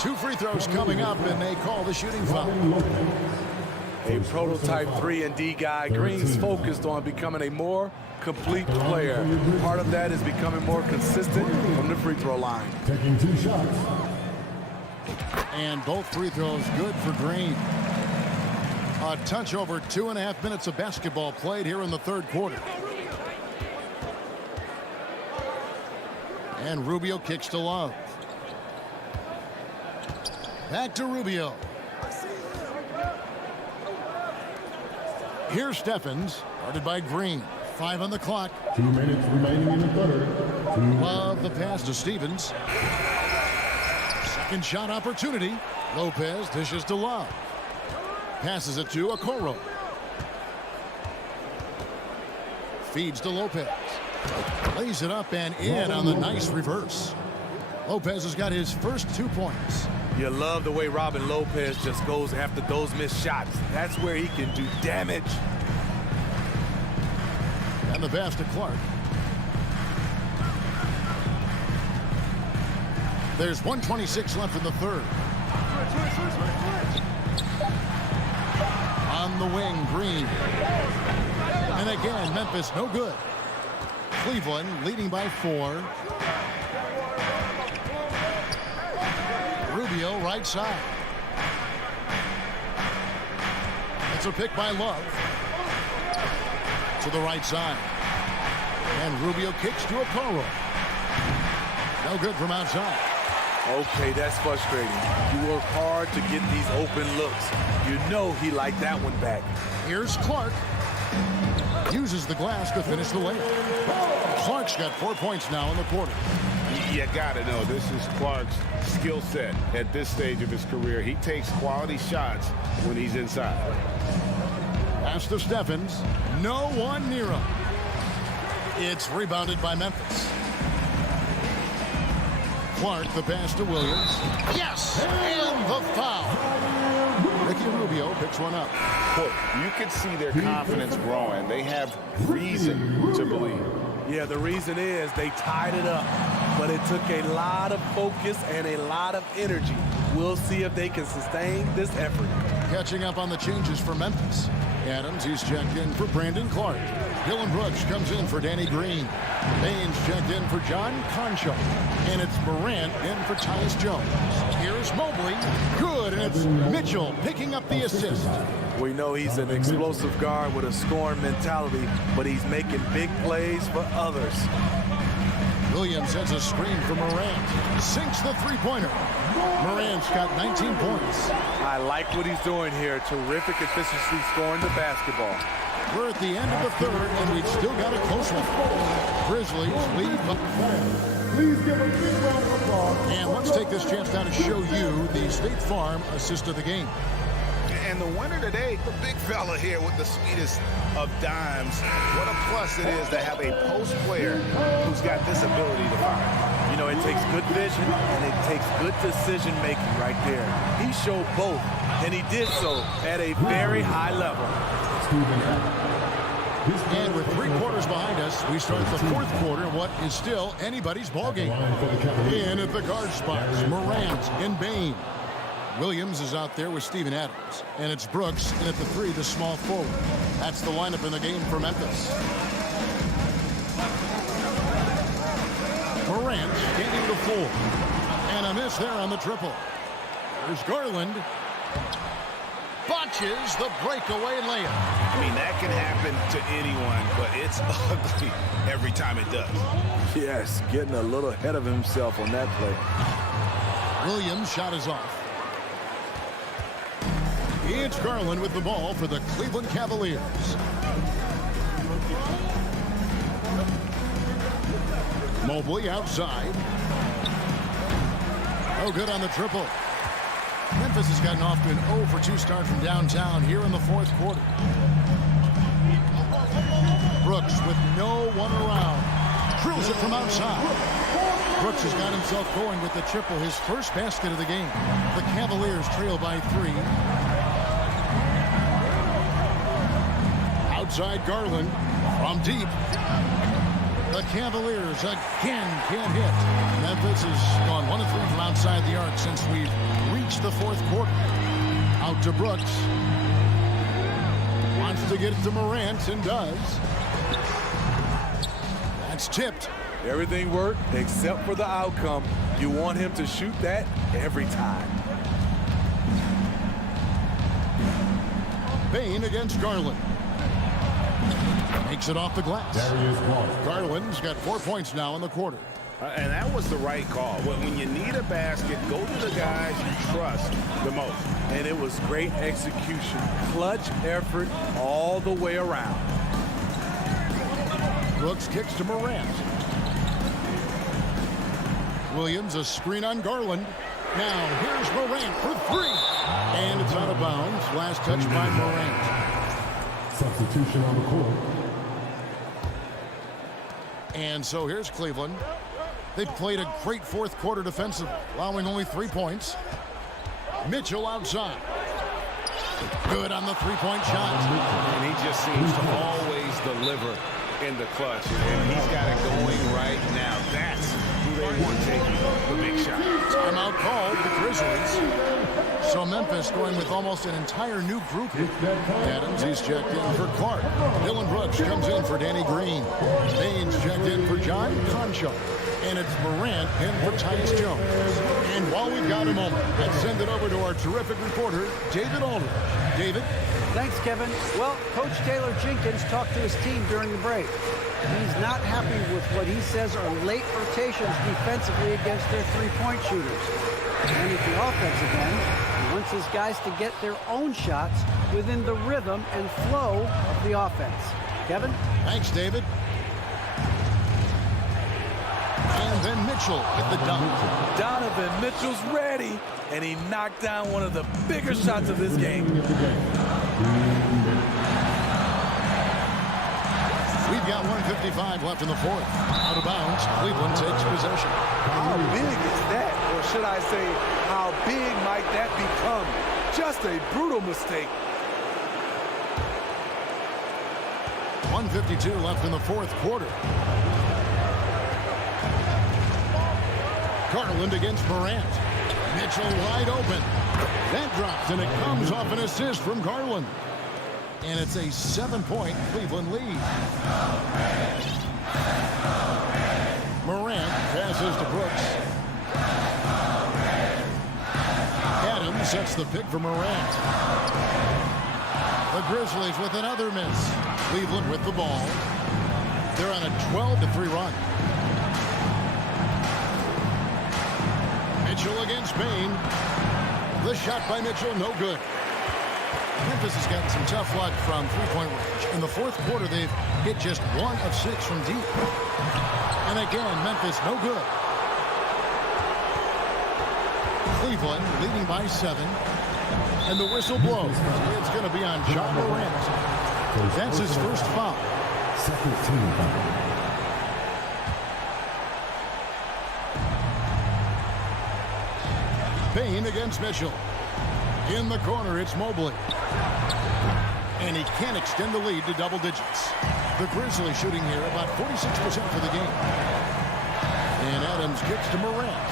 2 free throws coming up, and they call the shooting foul. A prototype 3-and-D guy. Green's focused on becoming a more complete player. Part of that is becoming more consistent from the free throw line. Taking 2 shots. And both free throws good for Green. A touch over 2.5 minutes of basketball played here in the third quarter. And Rubio kicks to Love. Back to Rubio. Here's Stephens, guarded by Green. 5 on the clock. 2 minutes remaining in the third. Love the pass to Stevens. Second shot opportunity. Lopez dishes to Love. Passes it to Okoro. Feeds to Lopez. Lays it up and in on the nice reverse. Lopez has got his first 2 points. You love the way Robin Lopez just goes after those missed shots. That's where he can do damage. And the pass to Clark. There's 1:26 left in the third. On the wing, Green. And again, Memphis no good. Cleveland leading by 4. Rubio right side. It's a pick by Love. To the right side. And Rubio kicks to Okoro. No good from outside. Okay, that's frustrating. You work hard to get these open looks. You know he liked that one back. Here's Clark. Uses the glass to finish the layup. Clark's got 4 points now in the quarter. You gotta know this is Clark's skill set at this stage of his career. He takes quality shots when he's inside. Pass to Stephens. No one near him. It's rebounded by Memphis. Clark, the pass to Williams. Yes! And the foul. Ricky Rubio picks one up. Look, you can see their confidence growing. They have reason to believe. Yeah, the reason is they tied it up. But it took a lot of focus and a lot of energy. We'll see if they can sustain this effort. Catching up on the changes for Memphis. Adams, he's checked in for Brandon Clark. Dylan Brooks comes in for Danny Green. Baines checked in for John Concho. And it's Morant in for Tyus Jones. Here's Mobley. Good, and it's Mitchell picking up the assist. We know he's an explosive guard with a scoring mentality, but he's making big plays for others. Williams sends a screen for Morant. Sinks the three-pointer. Morant's got 19 points. I like what he's doing here. Terrific efficiency scoring the basketball. We're at the end of the third, and we've still got a close one. Grizzlies lead. Please give a big round of applause. And let's take this chance now to show you the State Farm assist of the game. And the winner today, the big fella here with the sweetest of dimes. What a plus it is to have a post player who's got this ability to find. You know, it takes good vision and it takes good decision making right there. He showed both, and he did so at a very high level. And with 3 quarters behind us, we start the fourth quarter in what is still anybody's ballgame. In at the guard spots, Morant and Bain. Williams is out there with Steven Adams. And it's Brooks in at the 3, the small forward. That's the lineup in the game for Memphis. Morant gaining the 4. And a miss there on the triple. There's Garland. botches the breakaway layup. I mean, that can happen to anyone, but it's ugly every time it does. Yes, getting a little ahead of himself on that play. Williams' shot is off. It's Garland with the ball for the Cleveland Cavaliers. Mobley outside. Oh, good on the triple. Memphis has gotten off to an 0 for 2 start from downtown here in the fourth quarter. Brooks with no one around. Drills it from outside. Brooks has got himself going with the triple, his first basket of the game. The Cavaliers trail by 3. Outside Garland from deep. The Cavaliers again can't hit. Memphis has gone 1 of 3 from outside the arc since we've reached the fourth quarter. Out to Brooks. Wants to get it to Morant and does. That's tipped. Everything worked except for the outcome. You want him to shoot that every time. Bane against Garland. Makes it off the glass. Garland's got 4 points now in the quarter. And that was the right call. When you need a basket, go to the guys you trust the most. And it was great execution. Clutch effort all the way around. Brooks kicks to Morant. Williams a screen on Garland. Now here's Morant for 3. And it's out of bounds. Last touch by Morant. Substitution on the court. And so here's Cleveland. They've played a great fourth quarter defensively, allowing only 3 points. Mitchell outside. Good on the 3-point shot. And he just seems to always deliver in the clutch. And he's got it going right now. That's who they want taking the big shot. Timeout called, the Grizzlies. So Memphis going with almost an entire new group. Adams, he's checked in for Clark. Dylan Brooks comes in for Danny Green. Baines checked in for John Concho. And it's Morant in for Tyus Jones. And while we've got a moment, let's send it over to our terrific reporter, David Aldridge. David? Thanks, Kevin. Well, Coach Taylor Jenkins talked to his team during the break. He's not happy with what he says are late rotations defensively against their three-point shooters. And at the offensive end, he wants his guys to get their own shots within the rhythm and flow of the offense. Kevin? Thanks, David. And then Mitchell hit the dunk. Donovan Mitchell's ready, and he knocked down one of the bigger shots of this game. We've got 1:55 left in the fourth. Out of bounds, Cleveland takes possession. How big is that? Or should I say, how big might that become? Just a brutal mistake. 1:52 left in the fourth quarter. Garland against Morant. Mitchell wide open. That drops, and it comes off an assist from Garland. And it's a 7-point Cleveland lead. Morant passes to Brooks. Adams sets the pick for Morant. The Grizzlies with another miss. Cleveland with the ball. They're on a 12-3 run. Mitchell against Bane. The shot by Mitchell, no good. Memphis has gotten some tough luck from three-point range. In the fourth quarter, they've hit just 1 of 6 from deep. And again, Memphis, no good. Cleveland leading by 7. And the whistle blows. It's going to be on John Morant. That's his first foul. Second team foul. Bane against Mitchell. In the corner, it's Mobley. And he can't extend the lead to double digits. The Grizzlies shooting here about 46% for the game. And Adams kicks to Morant.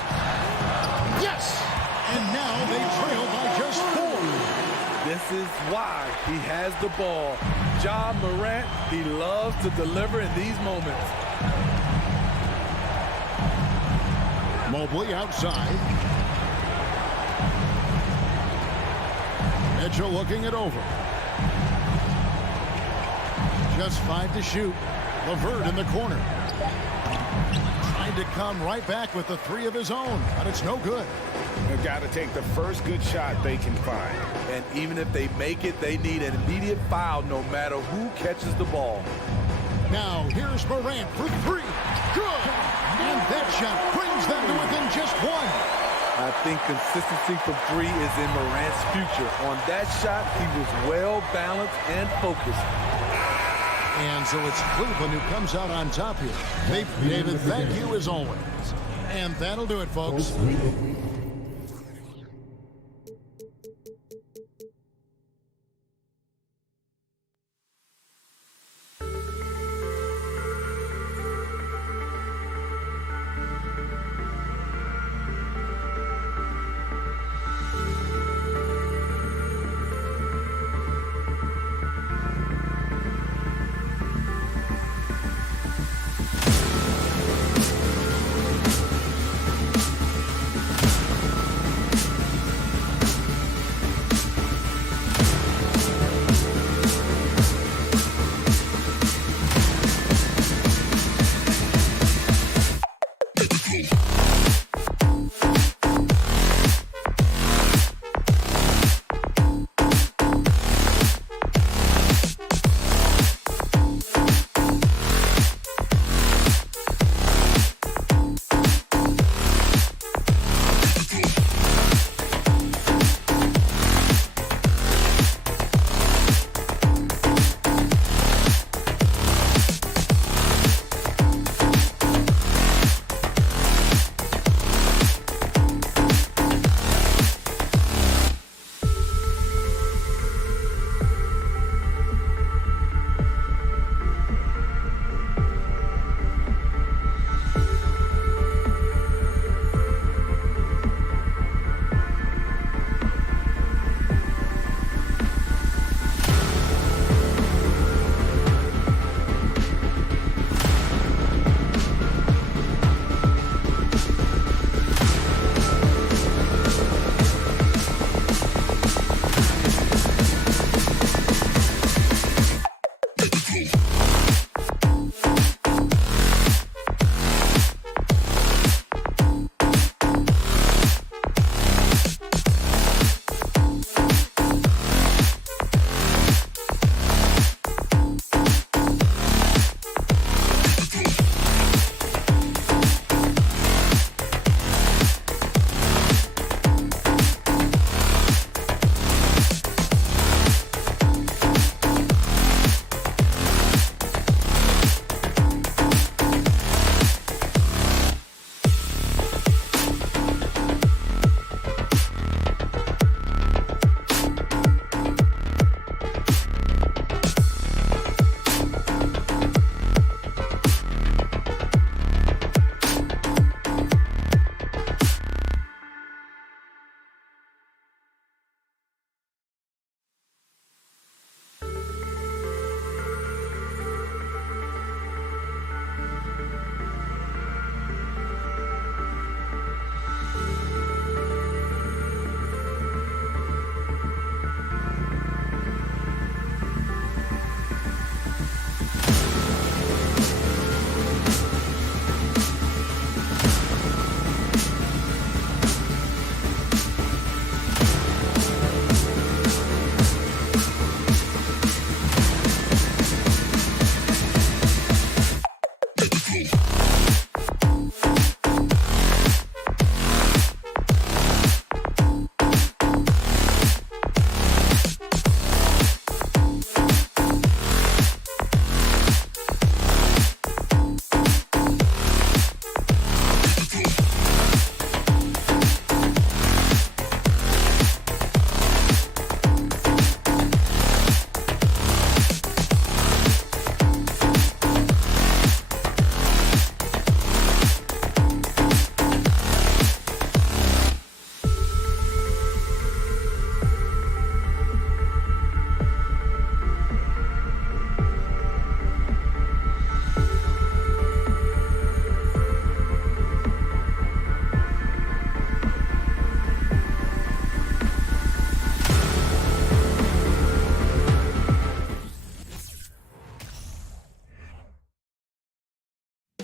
Yes! And now they trail by just 4. This is why he has the ball. Ja Morant, he loves to deliver in these moments. Mobley outside. Mitchell looking it over. Just 5 to shoot. LeVert in the corner. Trying to come right back with the 3 of his own, but it's no good. They've got to take the first good shot they can find. And even if they make it, they need an immediate foul no matter who catches the ball. Now here's Morant for 3. Good! And that shot brings them to within just 1. I think consistency from 3 is in Morant's future. On that shot, he was well balanced and focused. And so it's Cleveland who comes out on top here. David, thank you as always. And that'll do it, folks.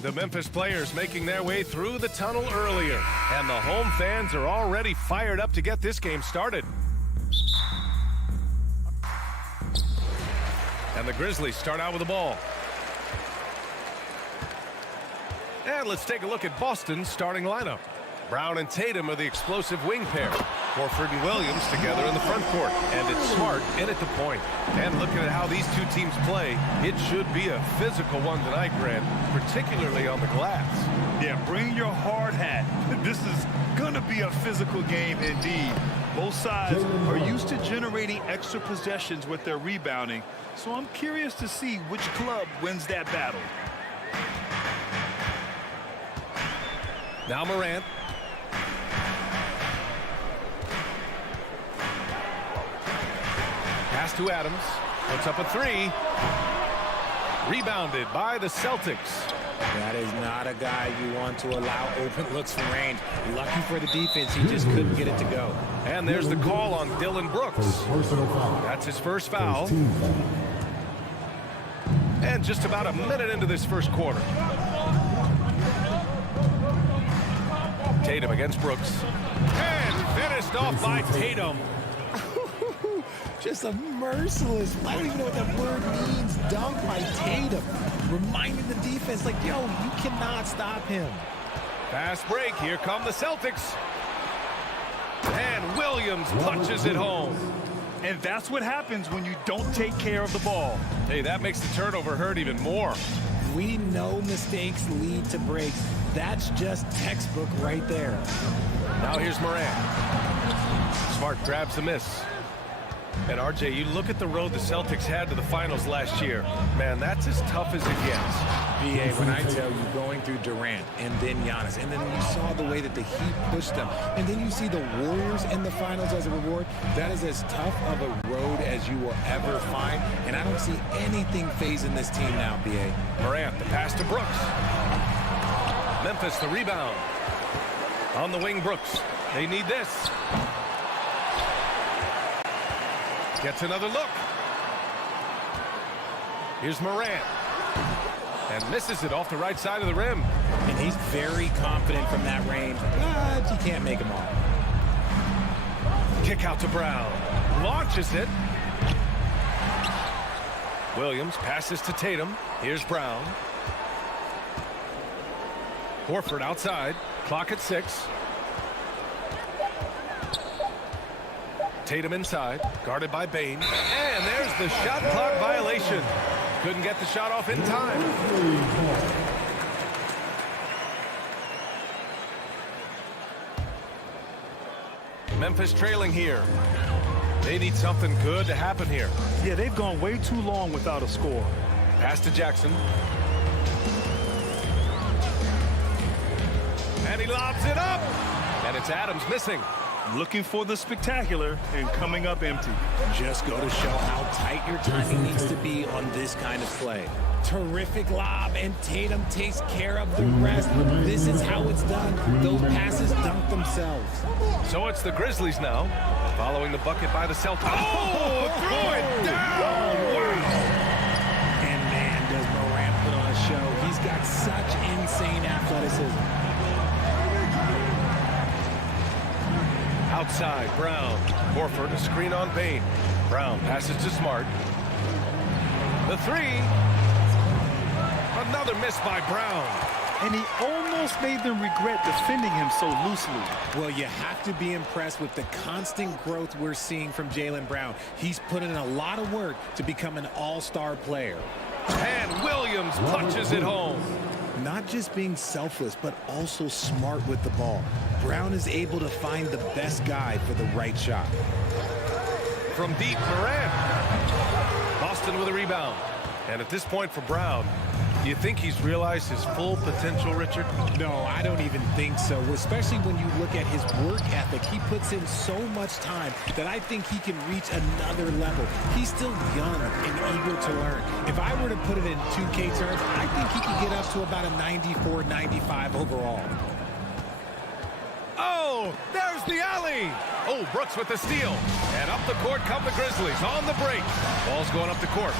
The Memphis players making their way through the tunnel earlier, and the home fans are already fired up to get this game started. And the Grizzlies start out with the ball. And let's take a look at Boston's starting lineup. Brown and Tatum are the explosive wing pair. Horford and Williams together in the front court. And it's Smart in at the point. And looking at how these two teams play, it should be a physical one tonight, Grant, particularly on the glass. Yeah, bring your hard hat. This is going to be a physical game indeed. Both sides are used to generating extra possessions with their rebounding. So I'm curious to see which club wins that battle. Now Morant. Pass to Adams. Puts up a three. Rebounded by the Celtics. That is not a guy you want to allow open looks from range. Lucky for the defense, he just couldn't get it to go. And there's the call on Dylan Brooks. That's his first foul. And just about a minute into this first quarter. Tatum against Brooks. And finished off by Tatum. Just a merciless, I don't even know what that word means, dunk by Tatum. Reminding the defense, like, yo, you cannot stop him. Fast break. Here come the Celtics. And Williams punches it home. And that's what happens when you don't take care of the ball. Hey, that makes the turnover hurt even more. We know mistakes lead to breaks. That's just textbook right there. Now here's Morant. Smart grabs the miss. And RJ, you look at the road the Celtics had to the finals last year. Man, that's as tough as it gets. BA, when I tell you, going through Durant and then Giannis, and then you saw the way that the Heat pushed them, and then you see the Warriors in the finals as a reward, that is as tough of a road as you will ever find, and I don't see anything phasing this team now, BA. Morant, the pass to Brooks. Memphis, the rebound. On the wing, Brooks. They need this. Gets another look. Here's Morant. And misses it off the right side of the rim. And he's very confident from that range, but you can't make him all. Kick out to Brown. Launches it. Williams passes to Tatum. Here's Brown. Horford outside. Clock at 6. Tatum inside, guarded by Bane. And there's the shot clock violation. Couldn't get the shot off in time. Memphis trailing here. They need something good to happen here. Yeah, they've gone way too long without a score. Pass to Jackson. And he lobs it up. And it's Adams missing. Looking for the spectacular and coming up empty. Just go to show how tight your timing needs to be on this kind of play. Terrific lob, and Tatum takes care of the rest. This is how it's done. Those passes dunk themselves. So it's the Grizzlies now, following the bucket by the Celtics. Oh, threw it down! And man, does Morant put on a show. He's got such insane athleticism. Outside, Brown. Horford, a screen on Bane. Brown passes to Smart. The three. Another miss by Brown. And he almost made them regret defending him so loosely. Well, you have to be impressed with the constant growth we're seeing from Jaylen Brown. He's put in a lot of work to become an all-star player. And Williams punches it home. Not just being selfless, but also smart with the ball. Brown is able to find the best guy for the right shot. From deep, Morant. Boston with a rebound. And at this point for Brown, do you think he's realized his full potential, Richard? No, I don't even think so, especially when you look at his work ethic. He puts in so much time that I think he can reach another level. He's still young and eager to learn. If I were to put it in 2K terms, I think he could get up to about a 94, 95 overall. Oh, there's the alley. Oh, Brooks with the steal. And up the court come the Grizzlies on the break. Ball's going up the court.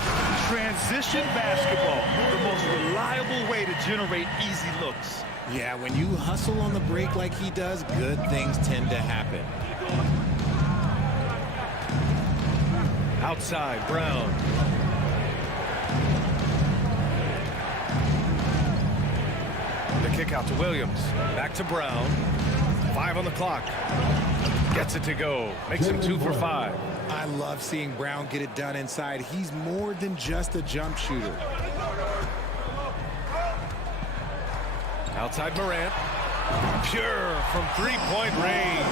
Transition basketball, the most reliable way to to generate easy looks. Yeah, when you hustle on the break like he does, good things tend to happen. Outside, Brown. The kick out to Williams. Back to Brown. 5 on the clock. Gets it to go. Makes him 2 for 5. I love seeing Brown get it done inside. He's more than just a jump shooter. Outside Morant. Pure from three-point range.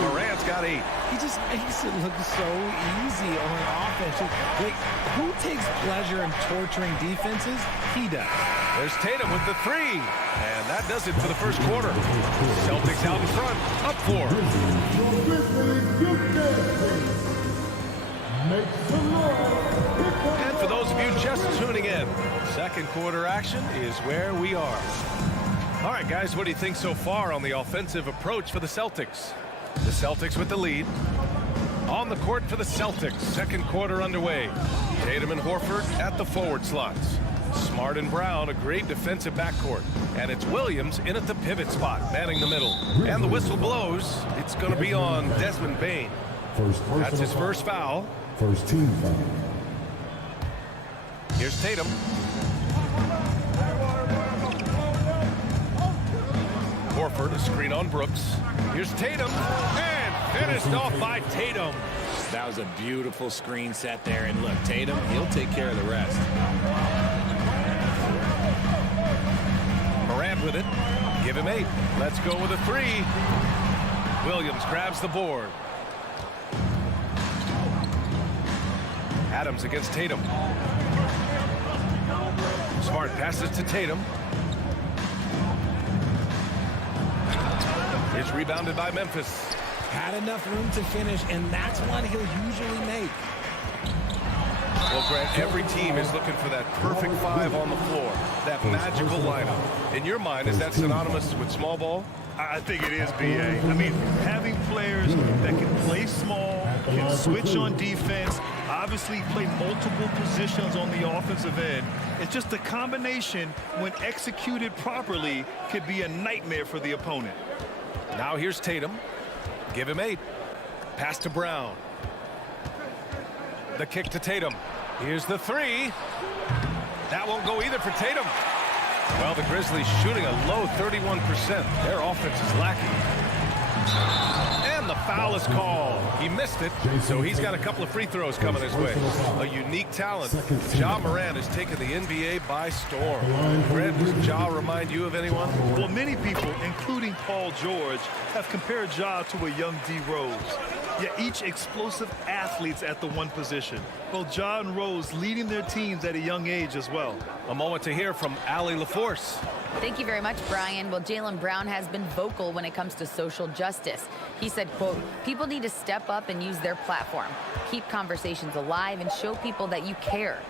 Morant's got 8. He just makes it look so easy on offense. Like, who takes pleasure in torturing defenses? He does. There's Tatum with the 3. And that does it for the first quarter. Celtics out in front. Up 4. And for those of you just tuning in, second quarter action is where we are. All right, guys, what do you think so far on the offensive approach for the Celtics? The Celtics with the lead. On the court for the Celtics. Second quarter underway. Tatum and Horford at the forward slots. Smart and Brown, a great defensive backcourt. And it's Williams in at the pivot spot, manning the middle. And the whistle blows. It's going to be on Desmond Bane. That's his first foul. First team foul. Here's Tatum. Horford, a screen on Brooks. Here's Tatum, and finished off by Tatum. That was a beautiful screen set there, and look, Tatum, he'll take care of the rest. Morant with it. Give him 8. Let's go with a 3. Williams grabs the board. Adams against Tatum. Smart passes to Tatum. It's rebounded by Memphis. Had enough room to finish, and that's one he'll usually make. Well, Grant, every team is looking for that perfect 5 on the floor, that magical lineup. In your mind, is that synonymous with small ball? I think it is, B.A. I mean, having players that can play small, can switch on defense, obviously play multiple positions on the offensive end. It's just a combination, when executed properly, could be a nightmare for the opponent. Now here's Tatum. Give him 8. Pass to Brown. The kick to Tatum. Here's the 3. That won't go either for Tatum. Well, the Grizzlies shooting a low 31%. Their offense is lacking. And the foul is called. He missed it, so he's got a couple of free throws coming his way. A unique talent. Ja Morant has taken the NBA by storm. Grant, does Ja remind you of anyone? Well, many people, including Paul George, have compared Ja to a young D. Rose. Yet each explosive athletes at the one position. Both Ja and Rose leading their teams at a young age as well. A moment to hear from Allie LaForce. Thank you very much, Brian. Well, Jaylen Brown has been vocal when it comes to social justice. He said, quote, "People need to step up and use their platform. Keep conversations alive and show people that you care.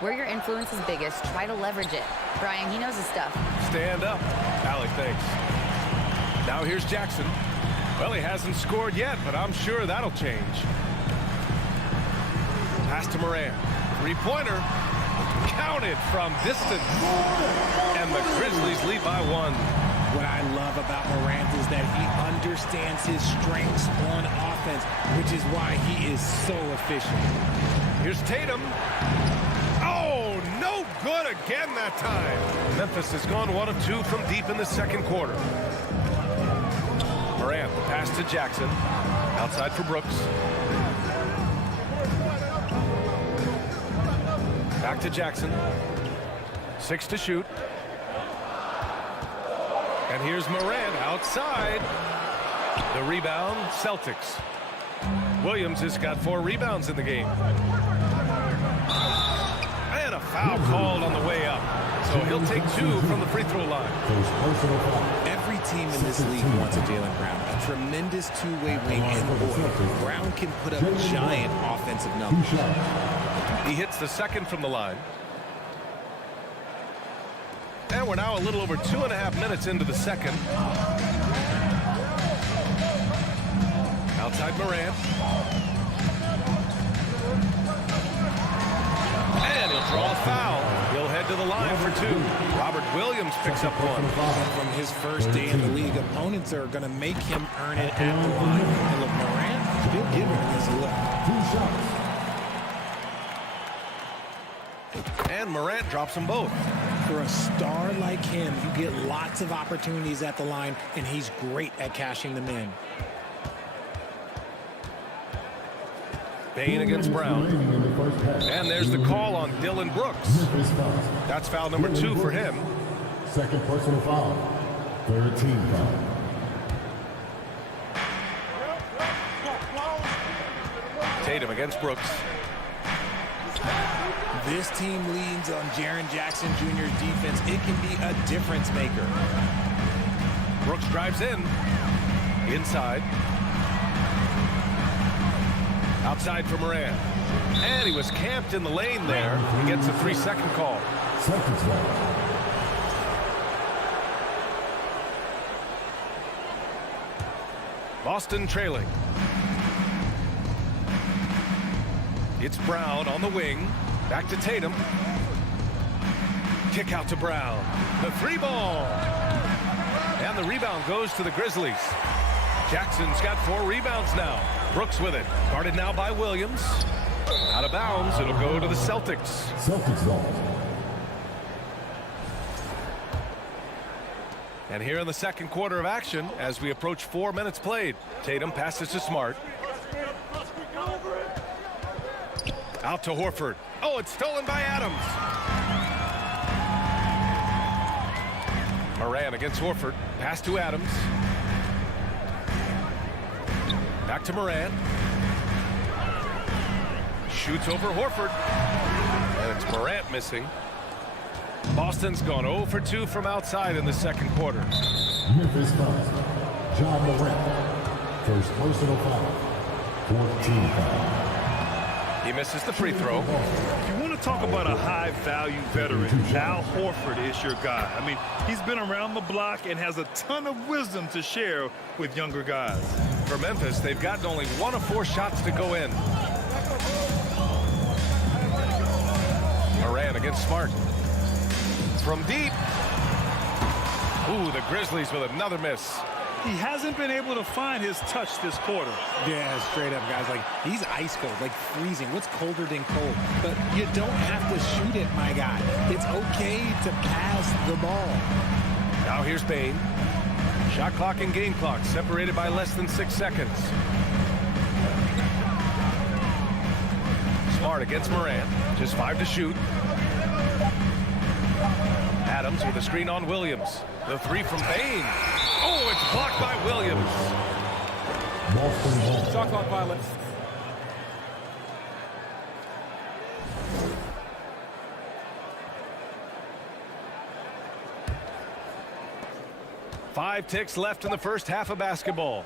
Where your influence is biggest, try to leverage it." Brian, he knows his stuff. Stand up. Allie, thanks. Now here's Jackson. Well, he hasn't scored yet, but I'm sure that'll change. Pass to Morant. Three-pointer. Counted from distance. And the Grizzlies lead by 1. What I love about Morant is that he understands his strengths on offense, which is why he is so efficient. Here's Tatum. Oh, no good again that time. Memphis has gone 1 of 2 from deep in the second quarter. Morant, pass to Jackson. Outside for Brooks. Back to Jackson. 6 to shoot. And here's Morant outside. The rebound, Celtics. Williams has got 4 rebounds in the game. And a foul called on the way up. So he'll take 2 from the free throw line. Every team in this league wants a Jaylen Brown, a tremendous two-way wing, and boy, Brown can put up giant offensive numbers. He hits the second from the line. And we're now a little over 2.5 minutes into the second. Outside Morant. And he'll draw a foul. He'll head head to the line for two. Robert Williams picks up one. From his first day in the league, opponents are going to make him earn it at the line. And look, Morant, he'll give him his look. 2 shots. And Morant drops them both. For a star like him, you get lots of opportunities at the line, and he's great at cashing them in. Bane against Brown. And there's the call on Dylan Brooks. That's foul number 2 for him. Second personal foul. Third team foul. Tatum against Brooks. This team leans on Jaren Jackson Jr.'s defense. It can be a difference maker. Brooks drives in. Inside. Outside for Moran. And he was camped in the lane there. He gets a 3-second call. Celtics foul. Boston trailing. It's Brown on the wing. Back to Tatum. Kick out to Brown. The 3-ball. And the rebound goes to the Grizzlies. Jackson's got 4 rebounds now. Brooks with it. Guarded now by Williams. Out of bounds. It'll go to the Celtics. Celtics ball. And here in the second quarter of action, as we approach 4 minutes played, Tatum passes to Smart. Out to Horford. Oh, it's stolen by Adams. Moran against Horford. Pass to Adams. Back to Moran. Shoots over Horford. And it's Morant missing. Boston's gone 0 for 2 from outside in the second quarter. Memphis foul. John Morant. First personal foul. 14 foul. He misses the free throw. You want to talk about a high-value veteran. Al Horford is your guy. I mean, he's been around the block and has a ton of wisdom to share with younger guys. For Memphis, they've gotten only 1 of 4 shots to go in. Moran against Smart. From deep. Ooh, the Grizzlies with another miss. He hasn't been able to find his touch this quarter. Yeah, straight up, guys. Like, he's ice cold, like freezing. What's colder than cold? But you don't have to shoot it, my guy. It's okay to pass the ball. Now here's Bane. Shot clock and game clock separated by less than 6 seconds. Smart against Morant. Just 5 to shoot. Adams with a screen on Williams. The 3 from Bane. Oh, it's blocked by Williams. Shot clock violence. Five ticks left in the first half of basketball.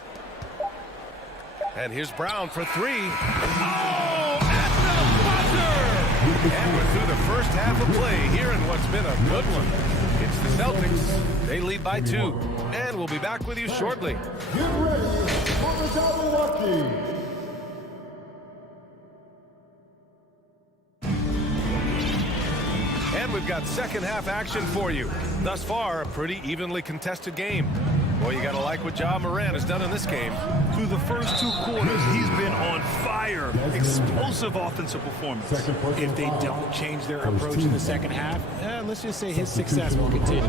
And here's Brown for 3. Oh, at the buzzer! And we're through the first half of play here in what's been a good one. It's the Celtics. They lead by 2. And we'll be back with you shortly. Get ready for the double lucky. And we've got second half action for you. Thus far, a pretty evenly contested game. Boy, you got to like what Ja Morant has done in this game. Through the first 2 quarters, he's been on fire. Explosive offensive performance. If they don't change their approach in the second half, let's just say his success will continue.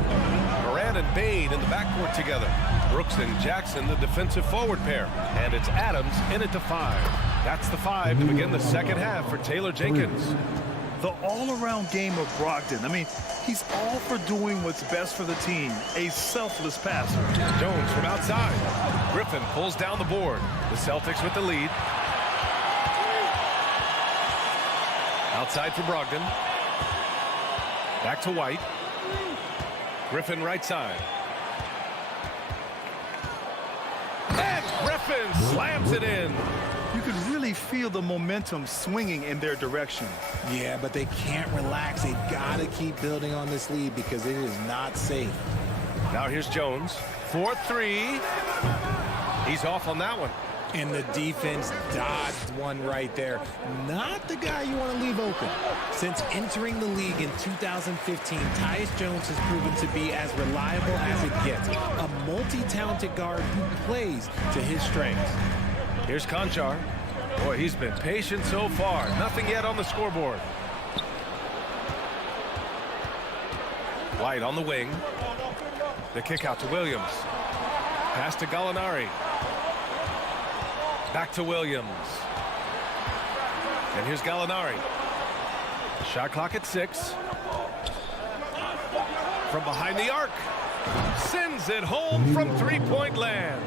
Morant and Bane in the backcourt together. Brooks and Jackson, the defensive forward pair. And it's Adams in it to 5. That's the 5 to begin the second half for Taylor Jenkins. The all-around game of Brogdon. I mean, he's all for doing what's best for the team. A selfless passer. Jones from outside. Griffin pulls down the board. The Celtics with the lead. Outside for Brogdon. Back to White. Griffin right side. And Griffin slams it in. You can really feel the momentum swinging in their direction. Yeah, but they can't relax. They've got to keep building on this lead because it is not safe. Now here's Jones. 4-3. He's off on that one. And the defense dodged one right there. Not the guy you want to leave open. Since entering the league in 2015, Tyus Jones has proven to be as reliable as it gets. A multi-talented guard who plays to his strengths. Here's Conchar. Boy, he's been patient so far. Nothing yet on the scoreboard. White on the wing. The kick out to Williams. Pass to Gallinari. Back to Williams. And here's Gallinari. Shot clock at 6. From behind the arc. Sends it home from three-point land.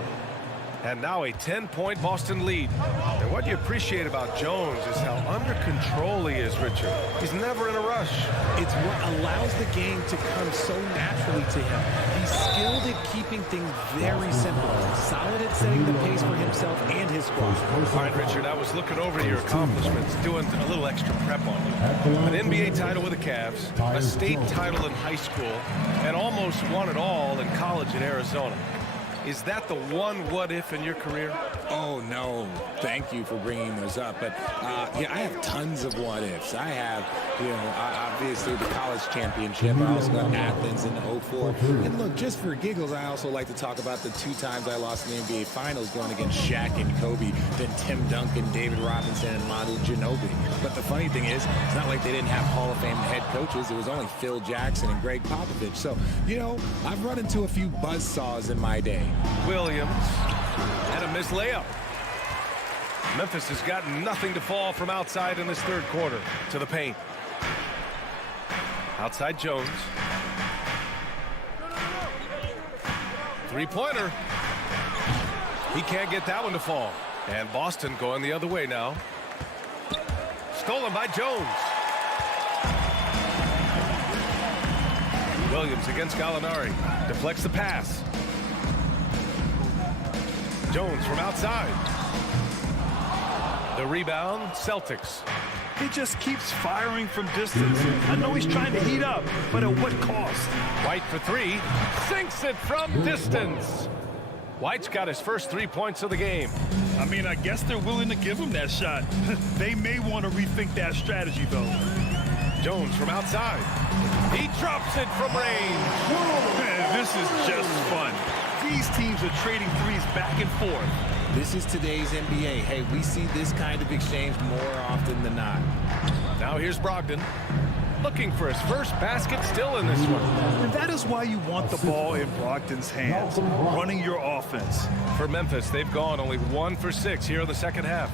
And now a 10-point Boston lead. And what you appreciate about Jones is how under control he is, Richard. He's never in a rush. It's what allows the game to come so naturally to him. He's skilled at keeping things very simple. Solid at setting the pace for himself and his squad. All right, Richard, I was looking over your accomplishments, doing a little extra prep on you. An NBA title with the Cavs, a state title in high school, and almost won it all in college in Arizona. Is that the one what-if in your career? Oh, no. Thank you for bringing those up. But, yeah, I have tons of what-ifs. I have, obviously the college championship. I also got Athens in 04. And, look, just for giggles, I also like to talk about the 2 times I lost in the NBA Finals going against Shaq and Kobe, then Tim Duncan, David Robinson, and Manu Ginobili. But the funny thing is, it's not like they didn't have Hall of Fame head coaches. It was only Phil Jackson and Greg Popovich. So, I've run into a few buzzsaws in my day. Williams and a missed layup. Memphis has got nothing to fall from outside in this third quarter. To the paint. Outside Jones. Three-pointer. He can't get that one to fall. And Boston going the other way now. Stolen by Jones. Williams against Gallinari. Deflects the pass. Jones from outside. The rebound, Celtics. He just keeps firing from distance. I know he's trying to heat up, but at what cost? White for 3. Sinks it from distance. White's got his first 3 points of the game. I mean, I guess they're willing to give him that shot. They may want to rethink that strategy, though. Jones from outside. He drops it from range. Man, this is just fun. These teams are trading threes back and forth. This is today's NBA. Hey, we see this kind of exchange more often than not. Now here's Brogdon. Looking for his first basket still in this one. And that is why you want the ball in Brogdon's hands, running your offense. For Memphis, they've gone only 1 for 6 here in the second half.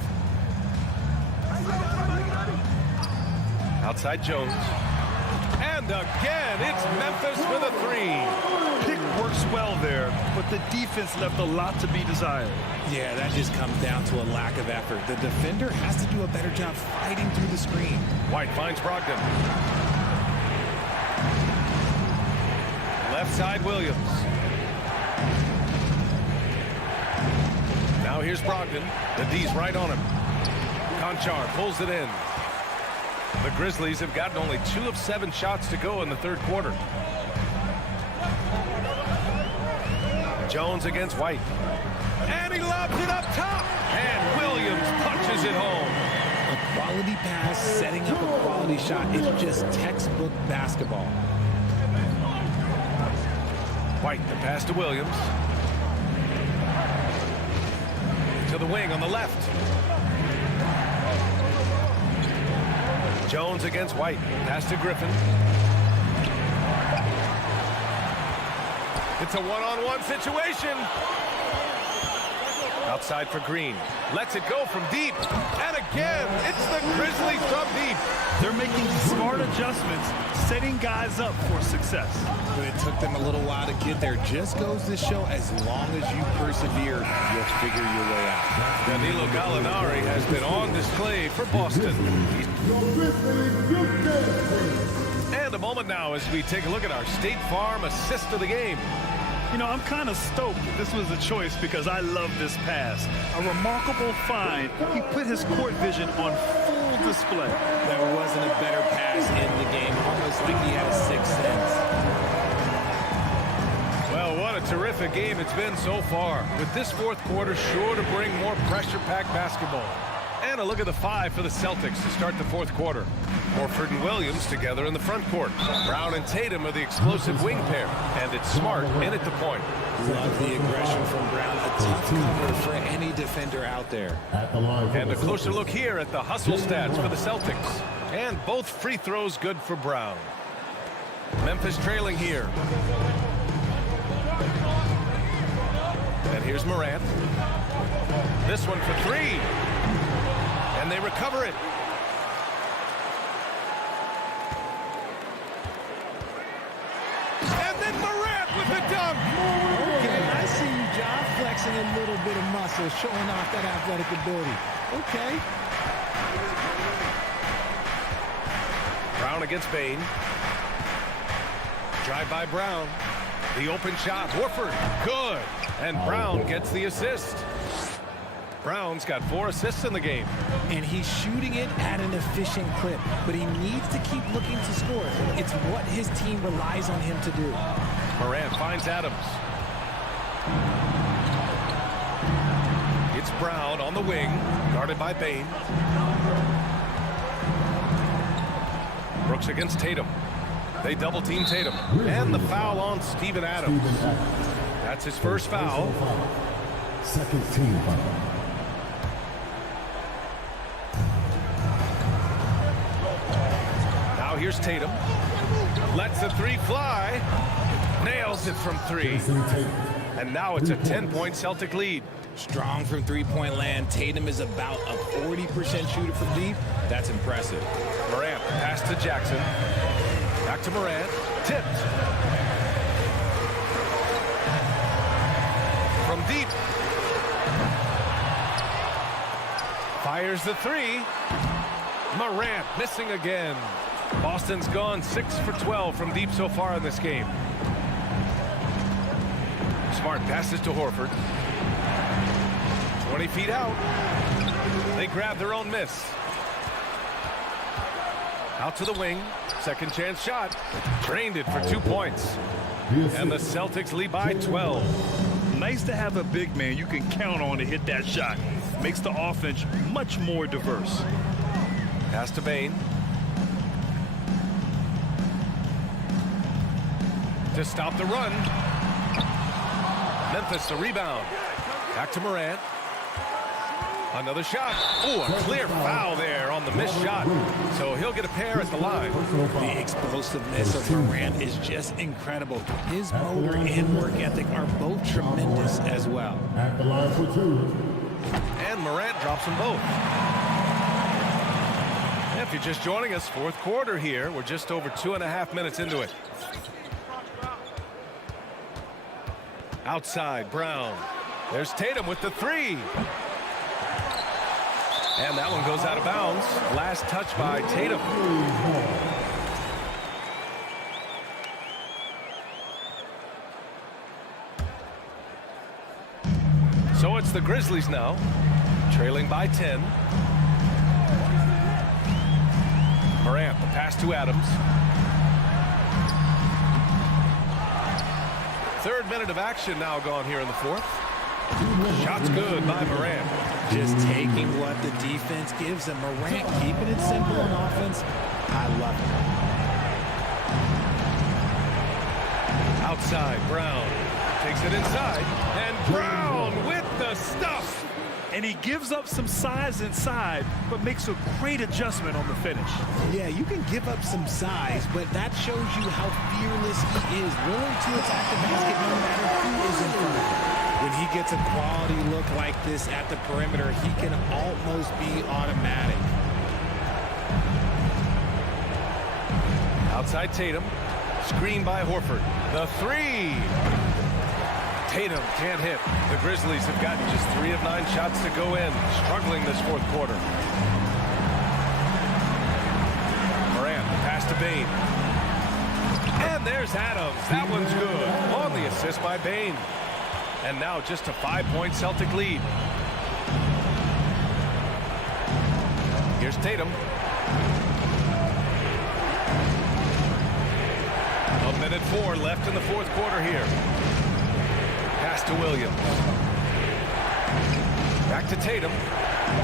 Outside Jones. And again, it's Memphis with a 3. Pick works well there, but the defense left a lot to be desired. Yeah, that just comes down to a lack of effort. The defender has to do a better job fighting through the screen. White finds Brogdon. Left side, Williams. Now here's Brogdon. The D's right on him. Conchar pulls it in. The Grizzlies have gotten only 2 of 7 shots to go in the third quarter. Jones against White. And he lobs it up top. And Williams punches it home. A quality pass, setting up a quality shot. It's just textbook basketball. White, the pass to Williams. To the wing on the left. Jones against White. Pass to Griffin. It's a one-on-one situation. Outside for Green. Lets it go from deep. And again, it's the Grizzlies from deep. They're making smart adjustments, setting guys up for success. But it took them a little while to get there. Just goes to show, as long as you persevere, you'll figure your way out. Danilo Gallinari has been on display for Boston. And a moment now as we take a look at our State Farm assist of the game. You know, I'm kind of stoked this was a choice because I love this pass. A remarkable find. He put his court vision on full display. There wasn't a better pass in the game. Almost like he had a 6th sense. Well, what a terrific game it's been so far, with this fourth quarter sure to bring more pressure-packed basketball. And a look at the five for the Celtics to start the fourth quarter. Horford and Williams together in the front court. Brown and Tatum are the explosive wing pair, and it's Smart in at the point. Love the aggression from Brown. A tough cover for any defender out there. And a closer look here at the hustle stats for the Celtics. And both free throws good for Brown. Memphis trailing here. And here's Morant. This one for three. And they recover it. And then Morant with the dunk. Okay, I see you, John, flexing a little bit of muscle, showing off that athletic ability. Okay. Brown against Bane. Drive by Brown. The open shot. Horford. Good. And Brown gets the assist. Brown's got 4 assists in the game. And he's shooting it at an efficient clip, but he needs to keep looking to score. It's what his team relies on him to do. Morant finds Adams. It's Brown on the wing, guarded by Bane. Brooks against Tatum. They double-team Tatum. And the foul on Steven Adams. That's his first foul. Second team foul. Now here's Tatum. Lets the three fly. Nails it from 3. And now it's a 10-point Celtic lead. Strong from three-point land. Tatum is about a 40% shooter from deep. That's impressive. Morant pass to Jackson. Back to Morant. Tipped. From deep. Fires the 3. Morant missing again. Boston's gone 6 for 12 from deep so far in this game. Smart passes to Horford. 20 feet out. They grab their own miss. Out to the wing. Second chance shot. Drained it for 2 points. And the Celtics lead by 12. Nice to have a big man you can count on to hit that shot. Makes the offense much more diverse. Pass to Bane. To stop the run. Memphis the rebound. Back to Morant. Another shot. Oh, a clear foul there on the missed shot. So he'll get a pair at the line. The explosiveness of Morant is just incredible. His motor and work ethic are both tremendous as well. At the line for 2. And Morant drops them both. If you're just joining us, fourth quarter here. We're just over 2.5 minutes into it. Outside, Brown. There's Tatum with the 3. And that one goes out of bounds. Last touch by Tatum. So it's the Grizzlies now, trailing by 10. Morant, the pass to Adams. 3rd minute of action now gone here in the 4th. Shot's good by Morant. Just taking what the defense gives him. Morant keeping it simple on offense. I love it. Outside, Brown takes it inside, and Brown with the stuff. And he gives up some size inside, but makes a great adjustment on the finish. Yeah, you can give up some size, but that shows you how fearless he is, willing to attack the basket no matter who is in front of him. When he gets a quality look like this at the perimeter, he can almost be automatic. Outside Tatum, screen by Horford. The 3. Tatum can't hit. The Grizzlies have gotten just 3 of 9 shots to go in, struggling this fourth quarter. Morant, pass to Bane. And there's Adams. That one's good. On the assist by Bane. And now just a 5-point Celtic lead. Here's Tatum. A minute 4 left in the fourth quarter here. Pass to Williams. Back to Tatum.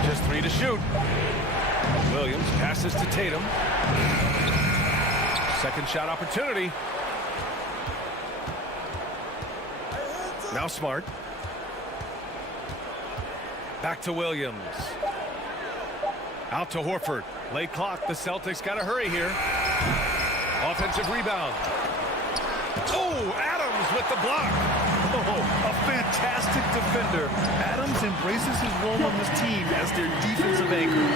Just 3 to shoot. Williams passes to Tatum. Second shot opportunity. Now Smart. Back to Williams. Out to Horford. Late clock. The Celtics got to hurry here. Offensive rebound. Oh, Adams with the block. Oh, a fantastic defender. Adams embraces his role on this team as their defensive anchor.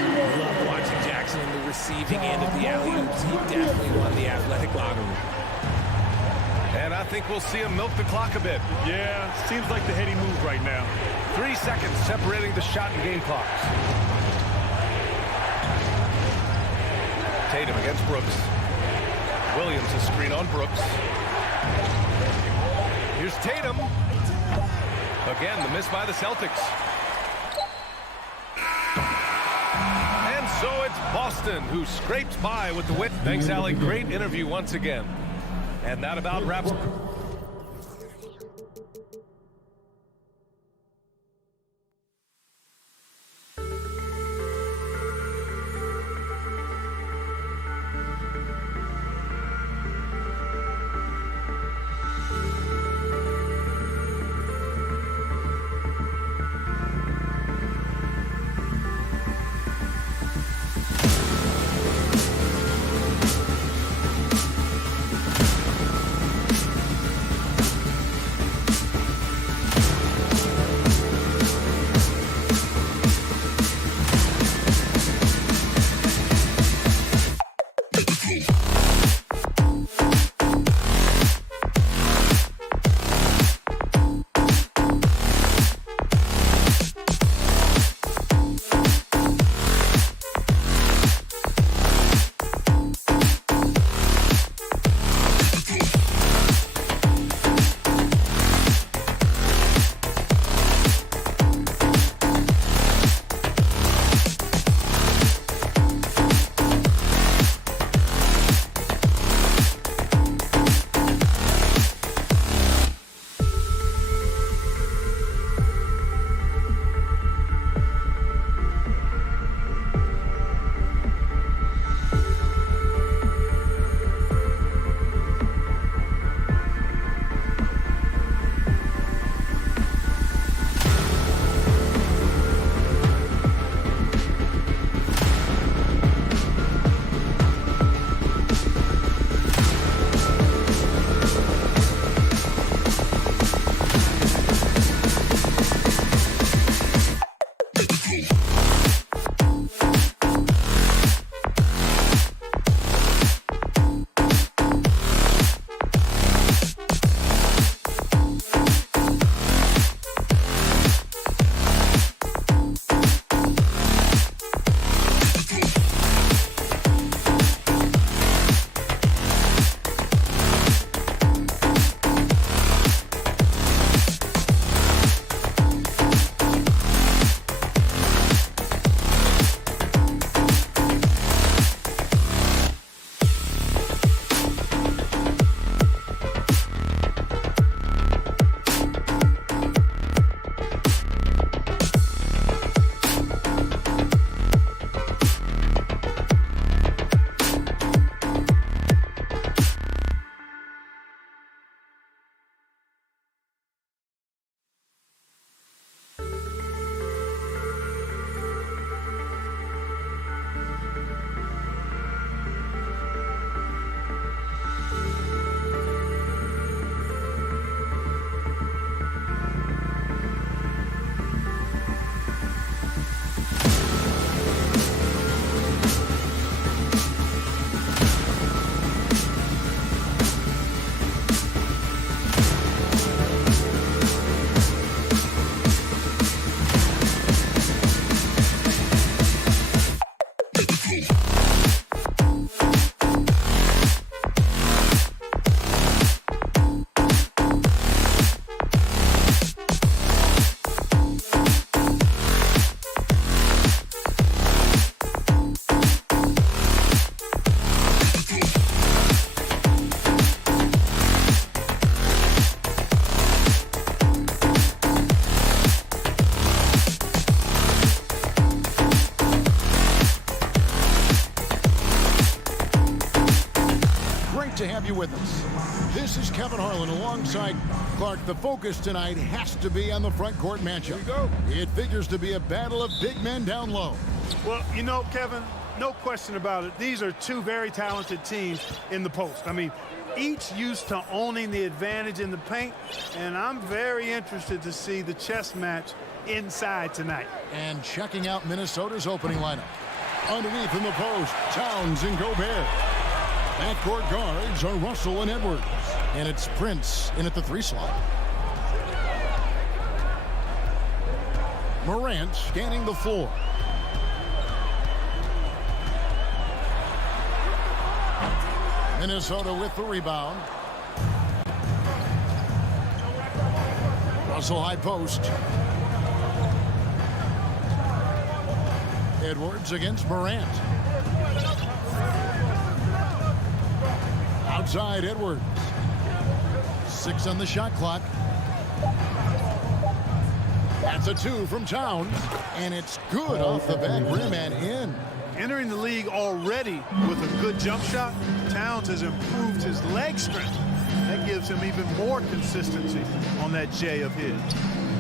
Love watching Jackson on the receiving end of the alley-oops. He definitely won the athletic lottery. And I think we'll see him milk the clock a bit. Yeah, seems like the heady move right now. 3 seconds separating the shot and game clocks. Tatum against Brooks. Williams a screen on Brooks. Here's Tatum. Again, the miss by the Celtics. And so it's Boston who scrapes by with the win. Thanks, Allie. Great interview once again. And that about wraps up. with us. This is Kevin Harlan alongside Clark. The focus tonight has to be on the front court matchup. Here we go. It figures to be a battle of big men down low. Well, you know, Kevin, no question about it. These are two very talented teams in the post. I mean, each used to owning the advantage in the paint, and I'm very interested to see the chess match inside tonight. And checking out Minnesota's opening lineup. Underneath in the post, Towns and Gobert. Backcourt guards are Russell and Edwards. And it's Prince in at the 3 slot. Morant scanning the floor. Minnesota with the rebound. Russell high post. Edwards against Morant. Outside Edwards. 6 on the shot clock. That's a 2 from Towns. And it's good off the back rim and in. Entering the league already with a good jump shot, Towns has improved his leg strength. That gives him even more consistency on that J of his.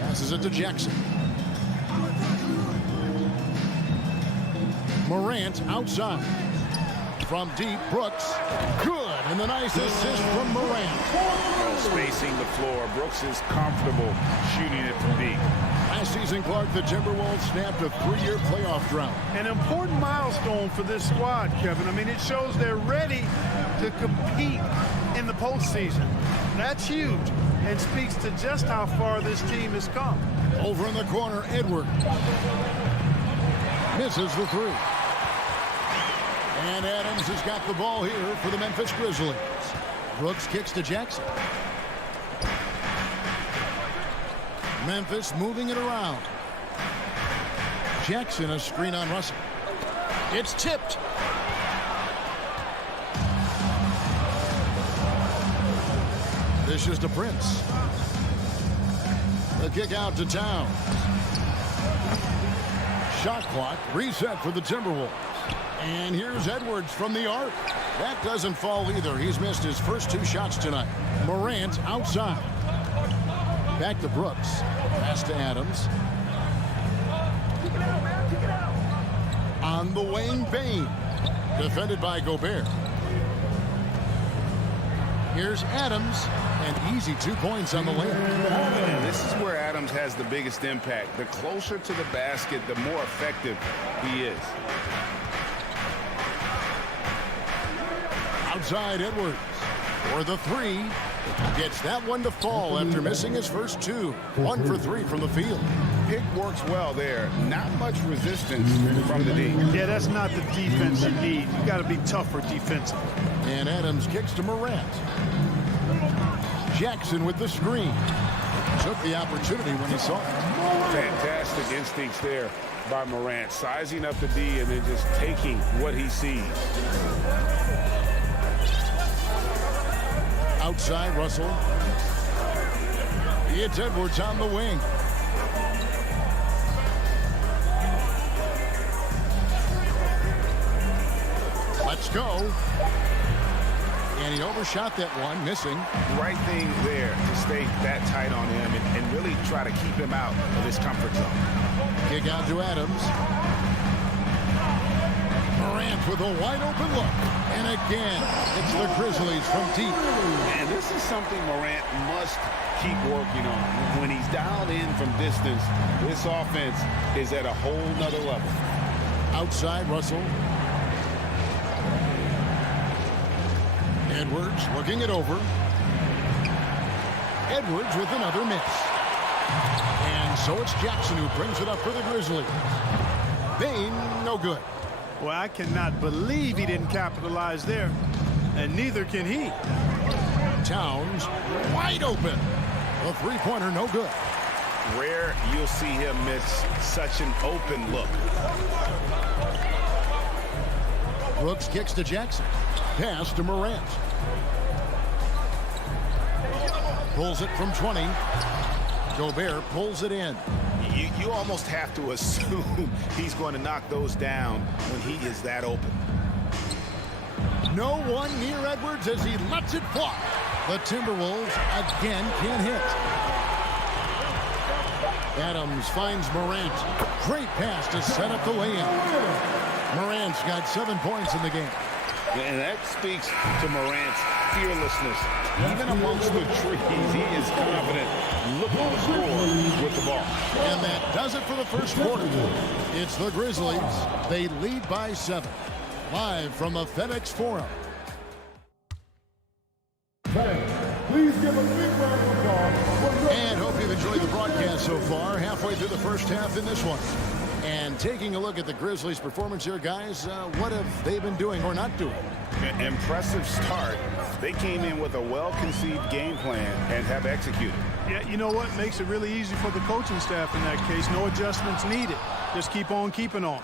Passes it to Jackson. Morant outside. From deep, Brooks. Good. And the nice assist from Morant. Spacing the floor. Brooks is comfortable shooting it from deep. Last season, Clark, the Timberwolves snapped a 3-year playoff drought. An important milestone for this squad, Kevin. I mean, it shows they're ready to compete in the postseason. That's huge and speaks to just how far this team has come. Over in the corner, Edwards. Misses the 3. And Adams has got the ball here for the Memphis Grizzlies. Brooks kicks to Jackson. Memphis moving it around. Jackson a screen on Russell. It's tipped. This is to Prince. The kick out to Towns. Shot clock reset for the Timberwolves. And here's Edwards from the arc. That doesn't fall either. He's missed his first 2 shots tonight. Morant outside. Back to Brooks. Pass to Adams. On the wing, Bain. Defended by Gobert. Here's Adams. And easy 2 points on the lane. And this is where Adams has the biggest impact. The closer to the basket, the more effective he is. Outside Edwards for the 3. Gets that one to fall after missing his first 2. 1 for 3 from the field. Pick works well there. Not much resistance from the D. Yeah, that's not the defense you need. You got to be tougher defensively. And Adams kicks to Morant. Jackson with the screen. Took the opportunity when he saw it. Fantastic instincts there by Morant. Sizing up the D and then just taking what he sees. Outside Russell. It's Edwards on the wing. Let's go. And he overshot that one, missing. Right thing there to stay that tight on him and really try to keep him out of his comfort zone. Kick out to Adams. Morant with a wide open look. And again, it's the Grizzlies from deep. And this is something Morant must keep working on. When he's dialed in from distance, this offense is at a whole nother level. Outside Russell. Edwards looking it over. Edwards with another miss. And so it's Jackson who brings it up for the Grizzlies. Bain, no good. Well, I cannot believe he didn't capitalize there. And neither can he. Towns wide open. The 3-pointer no good. Rare you'll see him miss such an open look. Brooks kicks to Jackson. Pass to Morant. Pulls it from 20. Gobert pulls it in. You almost have to assume he's going to knock those down when he is that open. No one near Edwards as he lets it fly. The Timberwolves again can't hit. Adams finds Morant. Great pass to set up the lay-in. Morant's got 7 points in the game. And that speaks to Morant's fearlessness. Even amongst the trees, he is confident looking to score with the ball. And that does it for the first quarter. It's the Grizzlies. They lead by 7. Live from the FedEx Forum. Please give a big round of applause. And hope you've enjoyed the broadcast so far. Halfway through the first half in this one. And taking a look at the Grizzlies' performance here, guys, what have they been doing or not doing? An impressive start. They came in with a well-conceived game plan and have executed. Yeah, you know what? Makes it really easy for the coaching staff in that case. No adjustments needed. Just keep on keeping on.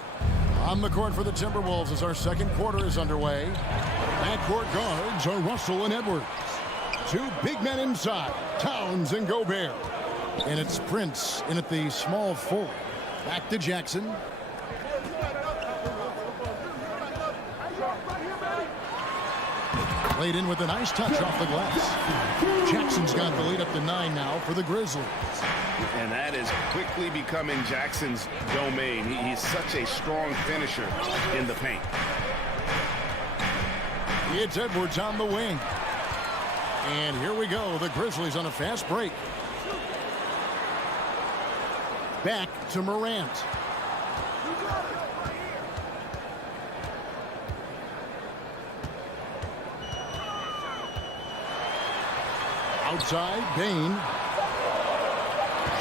On the court for the Timberwolves as our second quarter is underway. Backcourt guards are Russell and Edwards. 2 big men inside, Towns and Gobert. And it's Prince in at the small forward. Back to Jackson. Played in with a nice touch off the glass. Jackson's got the lead up to 9 now for the Grizzlies. And that is quickly becoming Jackson's domain. He's such a strong finisher in the paint. It's Edwards on the wing. And here we go. The Grizzlies on a fast break. Back to Morant. Outside, Bain.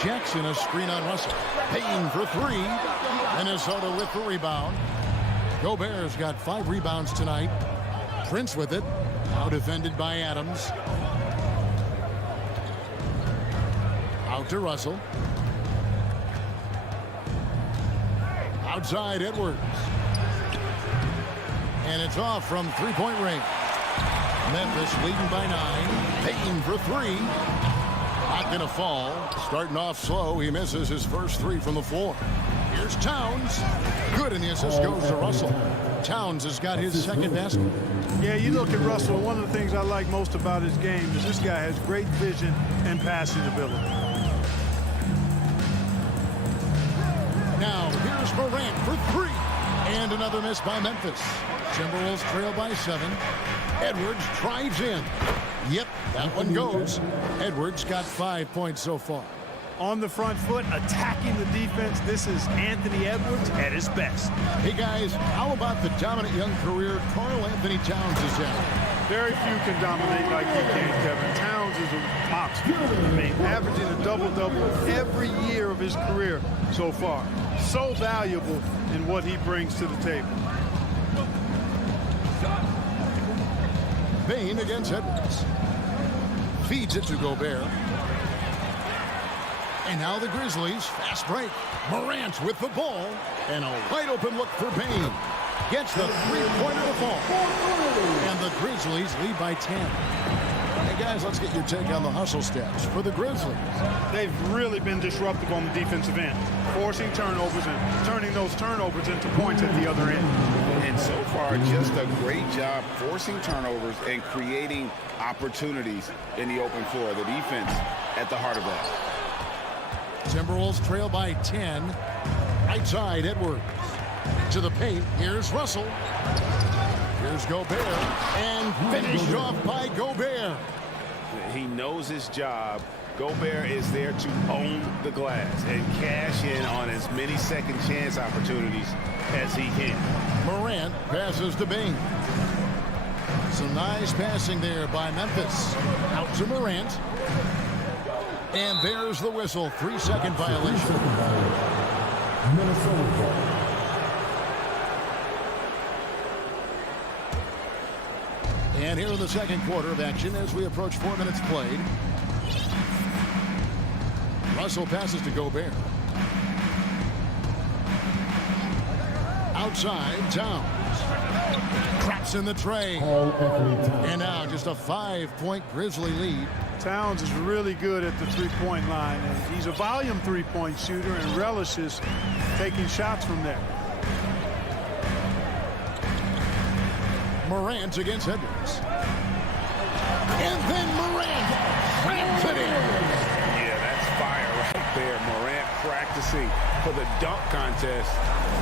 Jackson, a screen on Russell. Bain for 3. Minnesota with the rebound. Gobert's got 5 rebounds tonight. Prince with it. Now defended by Adams. Out to Russell. Outside, Edwards. And it's off from three-point range. Memphis leading by 9. Payton for 3. Not going to fall. Starting off slow. He misses his first 3 from the floor. Here's Towns. Good, and the assist goes to Russell. Towns has got his second basket. Yeah, you look at Russell, one of the things I like most about his game is this guy has great vision and passing ability. Now, here's Morant for 3. And another miss by Memphis. Timberwolves trail by 7. Edwards drives in. Yep, that one goes. Edwards got 5 points so far. On the front foot, attacking the defense. This is Anthony Edwards at his best. Hey, guys, how about the dominant young career Karl Anthony Towns has had? Very few can dominate like he can, Kevin. Towns is a monster. I mean, averaging a double-double every year of his career so far. So valuable in what he brings to the table. Bain against Edwards. Feeds it to Gobert. And now the Grizzlies, fast break. Morant with the ball. And a wide open look for Bain. Gets the three-pointer to fall. And the Grizzlies lead by 10. Hey, guys, let's get your take on the hustle stats for the Grizzlies. They've really been disruptive on the defensive end, forcing turnovers and turning those turnovers into points at the other end. And so far, just a great job forcing turnovers and creating opportunities in the open floor. The defense at the heart of that. Timberwolves trail by 10. Right side, Edwards. To the paint. Here's Russell. Here's Gobert. And finished off by Gobert. He knows his job. Gobert is there to own the glass and cash in on as many second chance opportunities as he can. Morant passes to Bain. Some nice passing there by Memphis. Out to Morant. And there's the whistle. 3-second violation. Minnesota. And here in the second quarter of action as we approach 4 minutes played. Russell passes to Gobert. Outside, Towns. Traps in the tray. And now just a 5-point Grizzly lead. Towns is really good at the three-point line, and he's a volume three-point shooter and relishes taking shots from there. Morant against Edwards. And then Morant clamps it in. Yeah, that's fire right there. Morant practicing for the dunk contest.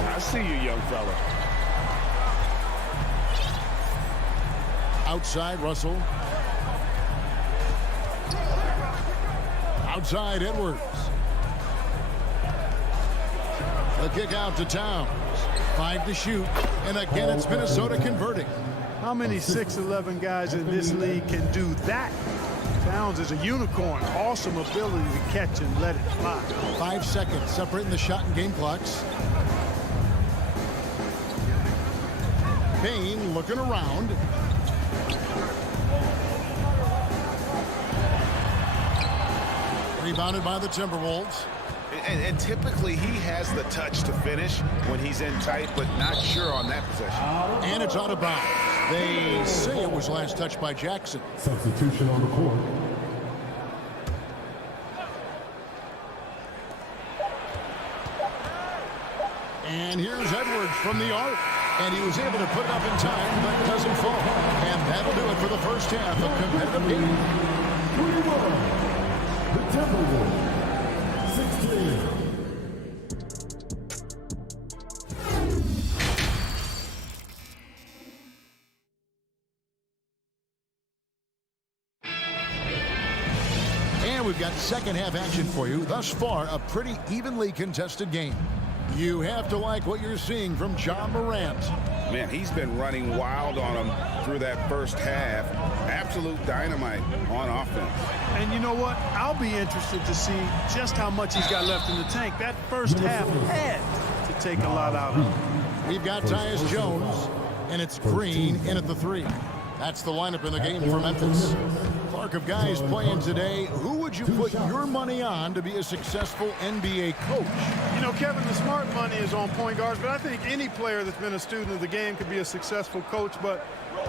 I see you, young fella. Outside, Russell. Outside, Edwards. The kick out to Towns. 5 to shoot. And again, it's Minnesota converting. How many 6'11" guys in this league can do that? Towns is a unicorn. Awesome ability to catch and let it fly. 5 seconds separating the shot and game clocks. Payne looking around. Rebounded by the Timberwolves. And typically he has the touch to finish when he's in tight, but not sure on that possession. And it's out of bounds. They say it was last touched by Jackson. Substitution on the court. And here's Edwards from the arc. And he was able to put it up in time, but it doesn't fall. And that'll do it for the first half of competitive game. 3-1. The Timberwolves. 16. And we've got second half action for you. Thus far, a pretty evenly contested game. You have to like what you're seeing from Ja Morant. Man, he's been running wild on him through that first half. Absolute dynamite on offense. And you know what? I'll be interested to see just how much he's got left in the tank. That first half had to take a lot out of him. We've got Tyus Jones, and it's Green in at the 3. That's the lineup in the game for Memphis. Clark, of guys playing today, who would you put your money on to be a successful NBA coach? You know, Kevin, the smart money is on point guards, but I think any player that's been a student of the game could be a successful coach, but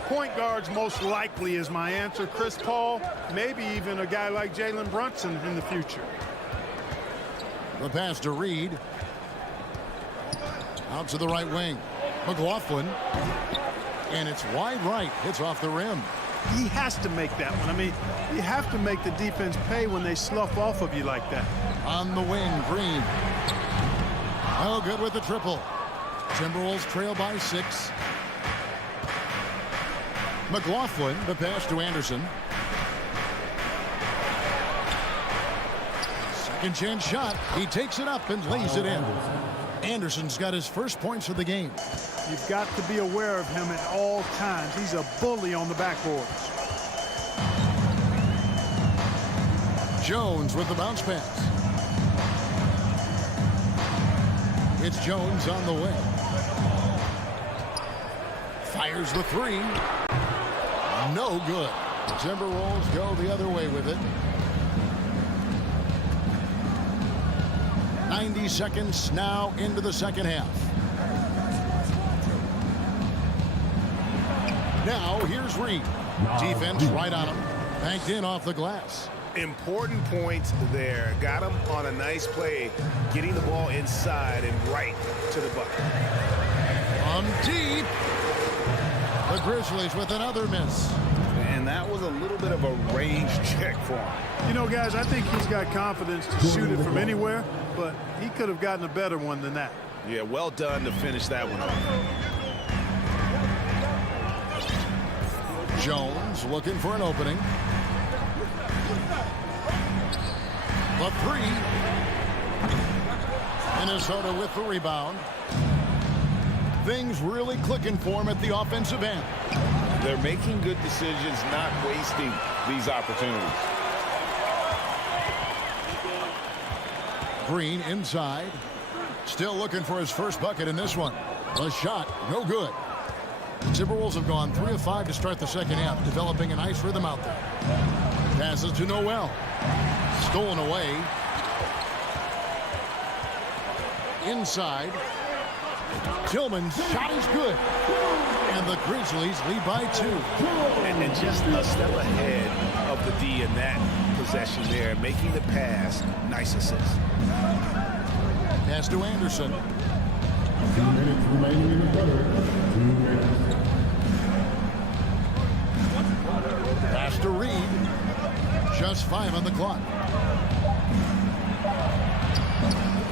point guards most likely is my answer. Chris Paul, maybe even a guy like Jalen Brunson in the future. The pass to Reed. Out to the right wing. McLaughlin. And it's wide right. It's off the rim. He has to make that one. I mean, you have to make the defense pay when they slough off of you like that. On the wing, Green. Oh, good with the triple. Timberwolves trail by 6. McLaughlin, the pass to Anderson. Second chance shot. He takes it up and lays it in. Anderson's got his first points of the game. You've got to be aware of him at all times. He's a bully on the backboards. Jones with the bounce pass. It's Jones on the wing. Fires the 3. No good. The Timberwolves go the other way with it. 90 seconds now into the second half. Now here's Reed. Defense right on him. Banked in off the glass. Important points there. Got him on a nice play, getting the ball inside and right to the bucket. From deep. The Grizzlies with another miss. And that was a little bit of a range check for him. You know, guys, I think he's got confidence to shoot it from anywhere, but he could have gotten a better one than that. Yeah, well done to finish that one off. Jones looking for an opening. The 3. Minnesota with the rebound. Things really clicking for him at the offensive end. They're making good decisions, not wasting these opportunities. Green inside. Still looking for his first bucket in this one. The shot, no good. The Timberwolves have gone 3 of 5 to start the second half, developing a nice rhythm out there. Passes to Noel. Stolen away. Inside. Tillman's shot is good. And the Grizzlies lead by 2. And just a step ahead of the D in that possession there, making the pass. Nice assist. Pass to Anderson. 2 minutes remaining in the quarter. 2 minutes. pass to Reed. Just 5 on the clock.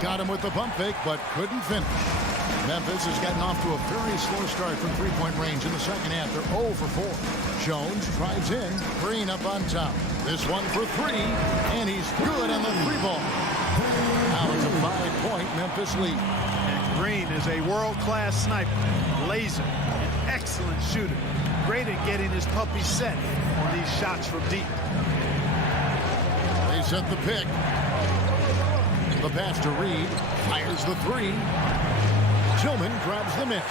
Got him with the pump fake, but couldn't finish. Memphis has gotten off to a very slow start from three-point range in the second half. They're 0 for 4. Jones drives in. Green up on top. This one for 3, and he's good on the 3-ball. Now it's a 5-point Memphis lead. And Green is a world-class sniper. Laser, an excellent shooter. Great at getting his puppy set on these shots from deep. They set the pick. The pass to Reed. Fires the 3. Tillman grabs the miss.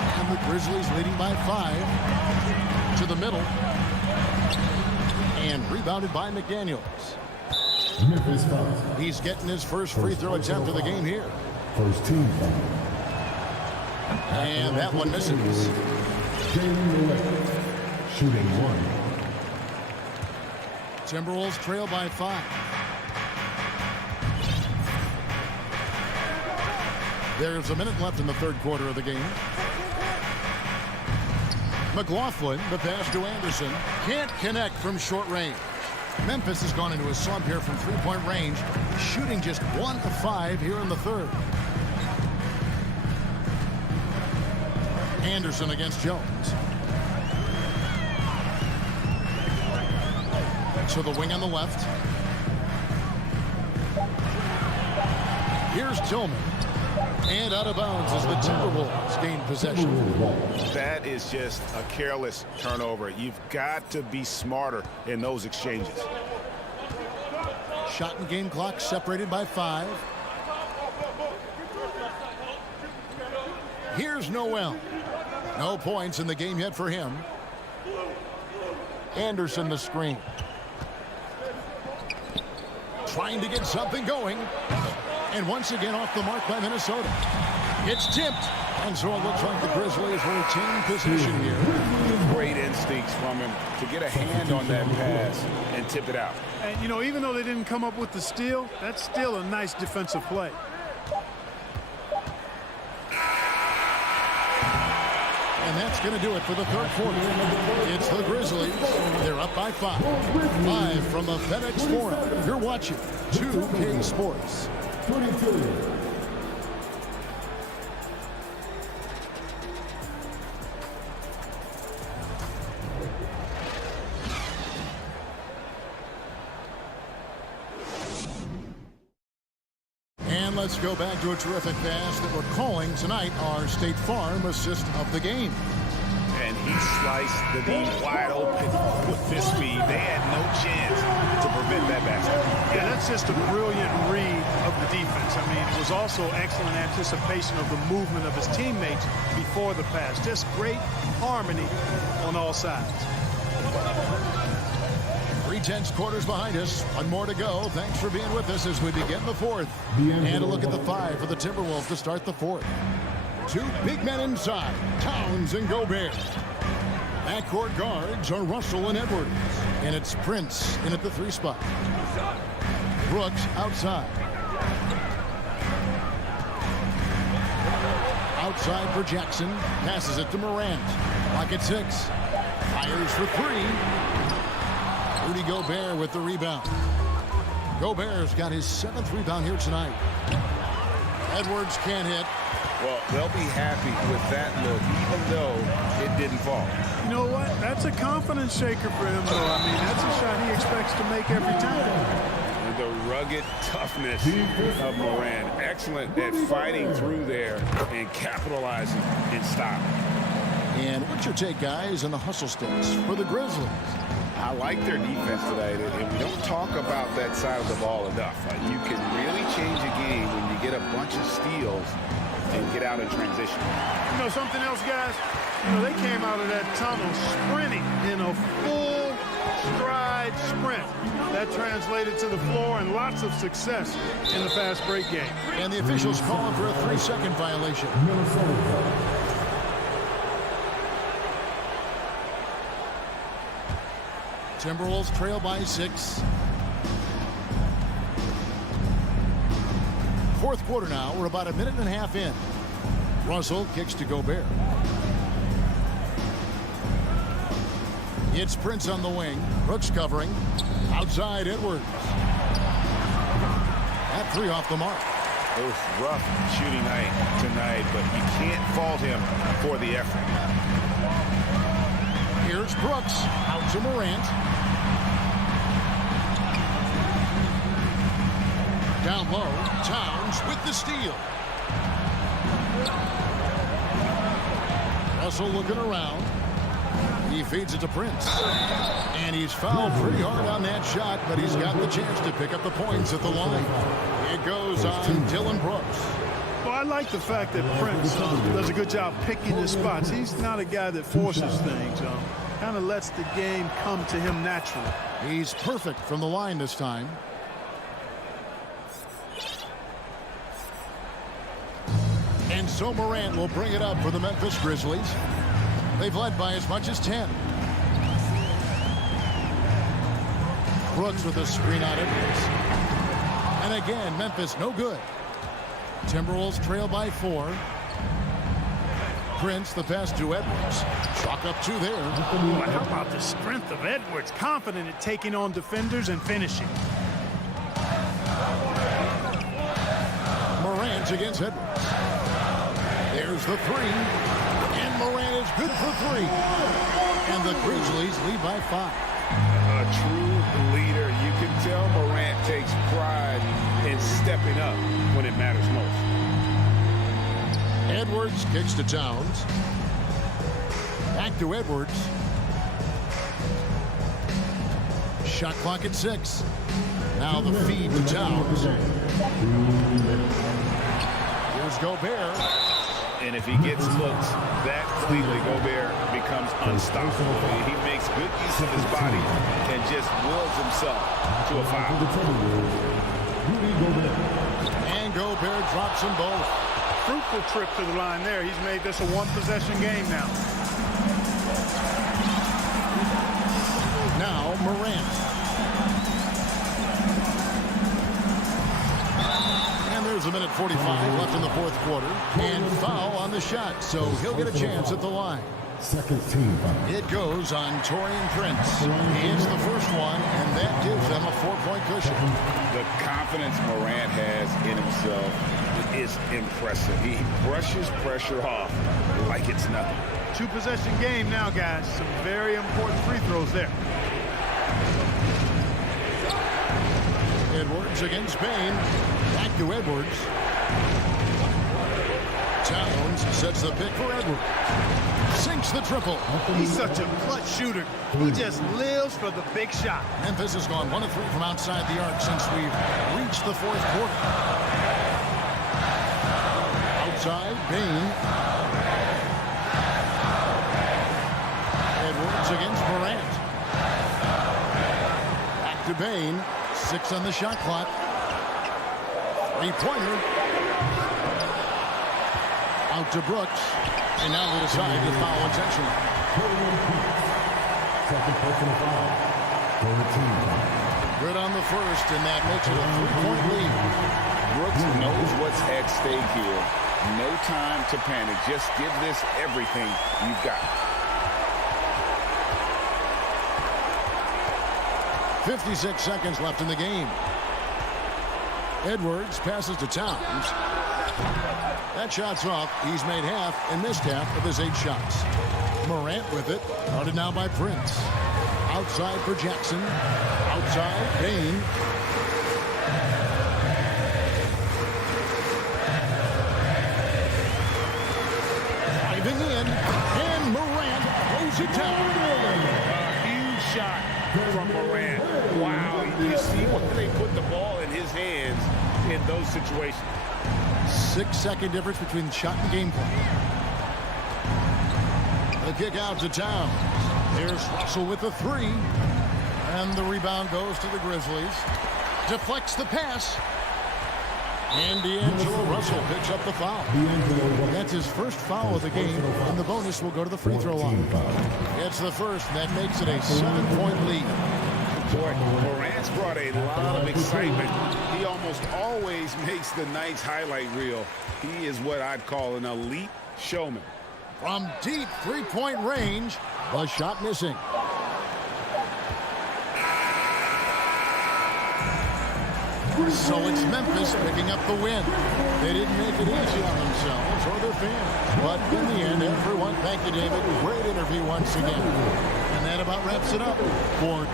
And the Grizzlies leading by 5. To the middle. And rebounded by McDaniels. Memphis foul. He's getting his first free throw attempt of the game here. First team foul. And that one misses. Shooting 1. Timberwolves trail by 5. There's a minute left in the third quarter of the game. McLaughlin, the pass to Anderson. Can't connect from short range. Memphis has gone into a slump here from three-point range, shooting just 1 of 5 here in the third. Anderson against Jones. To the wing on the left. Here's Tillman. And out of bounds as the Timberwolves gain possession. That is just a careless turnover. You've got to be smarter in those exchanges. Shot and game clock separated by 5. Here's Noel. No points in the game yet for him. Anderson the screen. Trying to get something going. And once again off the mark by Minnesota. It's tipped. And so it looks like the Grizzlies will retain possession here. Great instincts from him to get a hand on that pass and tip it out. And, you know, even though they didn't come up with the steal, that's still a nice defensive play. And that's going to do it for the third quarter. It's the Grizzlies. They're up by 5. Live from the FedEx Forum. You're watching 2K Sports. 22. And let's go back to a terrific pass that we're calling tonight our State Farm assist of the game. And he sliced the D wide open with this speed. They had no chance to prevent that basket. Yeah, that's just a brilliant read of the defense. I mean, it was also excellent anticipation of the movement of his teammates before the pass. Just great harmony on all sides. 3/10 quarters behind us. One more to go. Thanks for being with us as we begin the fourth. And a look at the 5 for the Timberwolves to start the fourth. 2 big men inside, Towns and Gobert. Backcourt guards are Russell and Edwards. And it's Prince in at the 3 spot. Brooks outside. Outside for Jackson. Passes it to Morant. Clock at 6. Fires for 3. Rudy Gobert with the rebound. Gobert's got his 7th rebound here tonight. Edwards can't hit. Well, they'll be happy with that look, even though it didn't fall. You know what? That's a confidence shaker for him, though. I mean, that's a shot he expects to make every time. And the rugged toughness of Moran. Excellent at fighting through there and capitalizing in style. And what's your take, guys, on the hustle sticks for the Grizzlies? I like their defense tonight, and we don't talk about that side of the ball enough. You can really change a game when you get a bunch of steals and get out in transition. You know something else, guys? You know, they came out of that tunnel sprinting in a full stride sprint. That translated to the floor and lots of success in the fast break game. And the officials calling for a 3-second violation. Timberwolves trail by 6. Fourth quarter now. We're about a minute and a half in. Russell kicks to Gobert. It's Prince on the wing. Brooks covering. Outside Edwards. That three off the mark. It was rough shooting night tonight, but you can't fault him for the effort. Here's Brooks. Out to Morant. Down low. Towns with the steal. Russell looking around. He feeds it to Prince. And he's fouled pretty hard on that shot, but he's got the chance to pick up the points at the line. It goes on Dillon Brooks. Well, I like the fact that Prince does a good job picking his spots. He's not a guy that forces things. Kind of lets the game come to him naturally. He's perfect from the line this time. And so Morant will bring it up for the Memphis Grizzlies. They've led by as much as 10. Brooks with a screen on Edwards. And again, Memphis no good. Timberwolves trail by 4. Prince the pass to Edwards. Chalk up 2 there. But how about the strength of Edwards? Confident at taking on defenders and finishing. Morant against Edwards. There's the 3. And Morant is good for 3. And the Grizzlies lead by 5. A true leader. You can tell Morant takes pride in stepping up when it matters most. Edwards kicks to Towns. Back to Edwards. Shot clock at 6. Now the feed to Towns. Here's Gobert. And if he gets looks that cleanly, Gobert becomes unstoppable. He makes good use of his body and just wills himself to a foul. And Gobert drops them both. Fruitful trip to the line there. He's made this a one-possession game now. Now Morant. And there's a minute 45 left in the 4th quarter. And foul on the shot, so he'll get a chance at the line. Second team foul. It goes on Taurean Prince. He hits the first one, and that gives them a 4-point cushion. The confidence Morant has in himself is impressive. He brushes pressure off like it's nothing. 2-possession game now, guys. Some very important free throws there. Edwards against Bain. Back to Edwards. Towns sets the pick for Edwards. Sinks the triple. He's such a clutch shooter. He just lives for the big shot. Memphis has gone 1 of 3 from outside the arc since we've reached the 4th quarter. Outside, Bain. Edwards against Morant. Back to Bain. 6 on the shot clock. 3-pointer. Out to Brooks. And now they decide to foul intentionally. Second personal foul. Good on the first, and that makes it a 3-point lead. Brooks knows what's at stake here. No time to panic. Just give this everything you've got. 56 seconds left in the game. Edwards passes to Towns. That shot's off. He's made half and missed half of his 8 shots. Morant with it. Guarded now by Prince. Outside for Jackson. Outside, Bain. Diving in. And Morant throws it down. A huge shot from Morant. Wow. You see when they put the ball in his hands in those situations. 6-second difference between shot and game play. The kick out to Towns. Here's Russell with the 3. And the rebound goes to the Grizzlies. Deflects the pass. And D'Angelo Russell picks up the foul. That's his first foul of the game. And the bonus will go to the free throw line. It's the first, and that makes it a 7-point lead. Boy, Morant's brought a lot of excitement. He almost always makes the night's highlight reel. He is what I'd call an elite showman. From deep 3-point range, the shot missing. So it's Memphis picking up the win. They didn't make it easy on themselves or their fans. But in the end, everyone, thank you, David. Great interview once again. And that about wraps it up for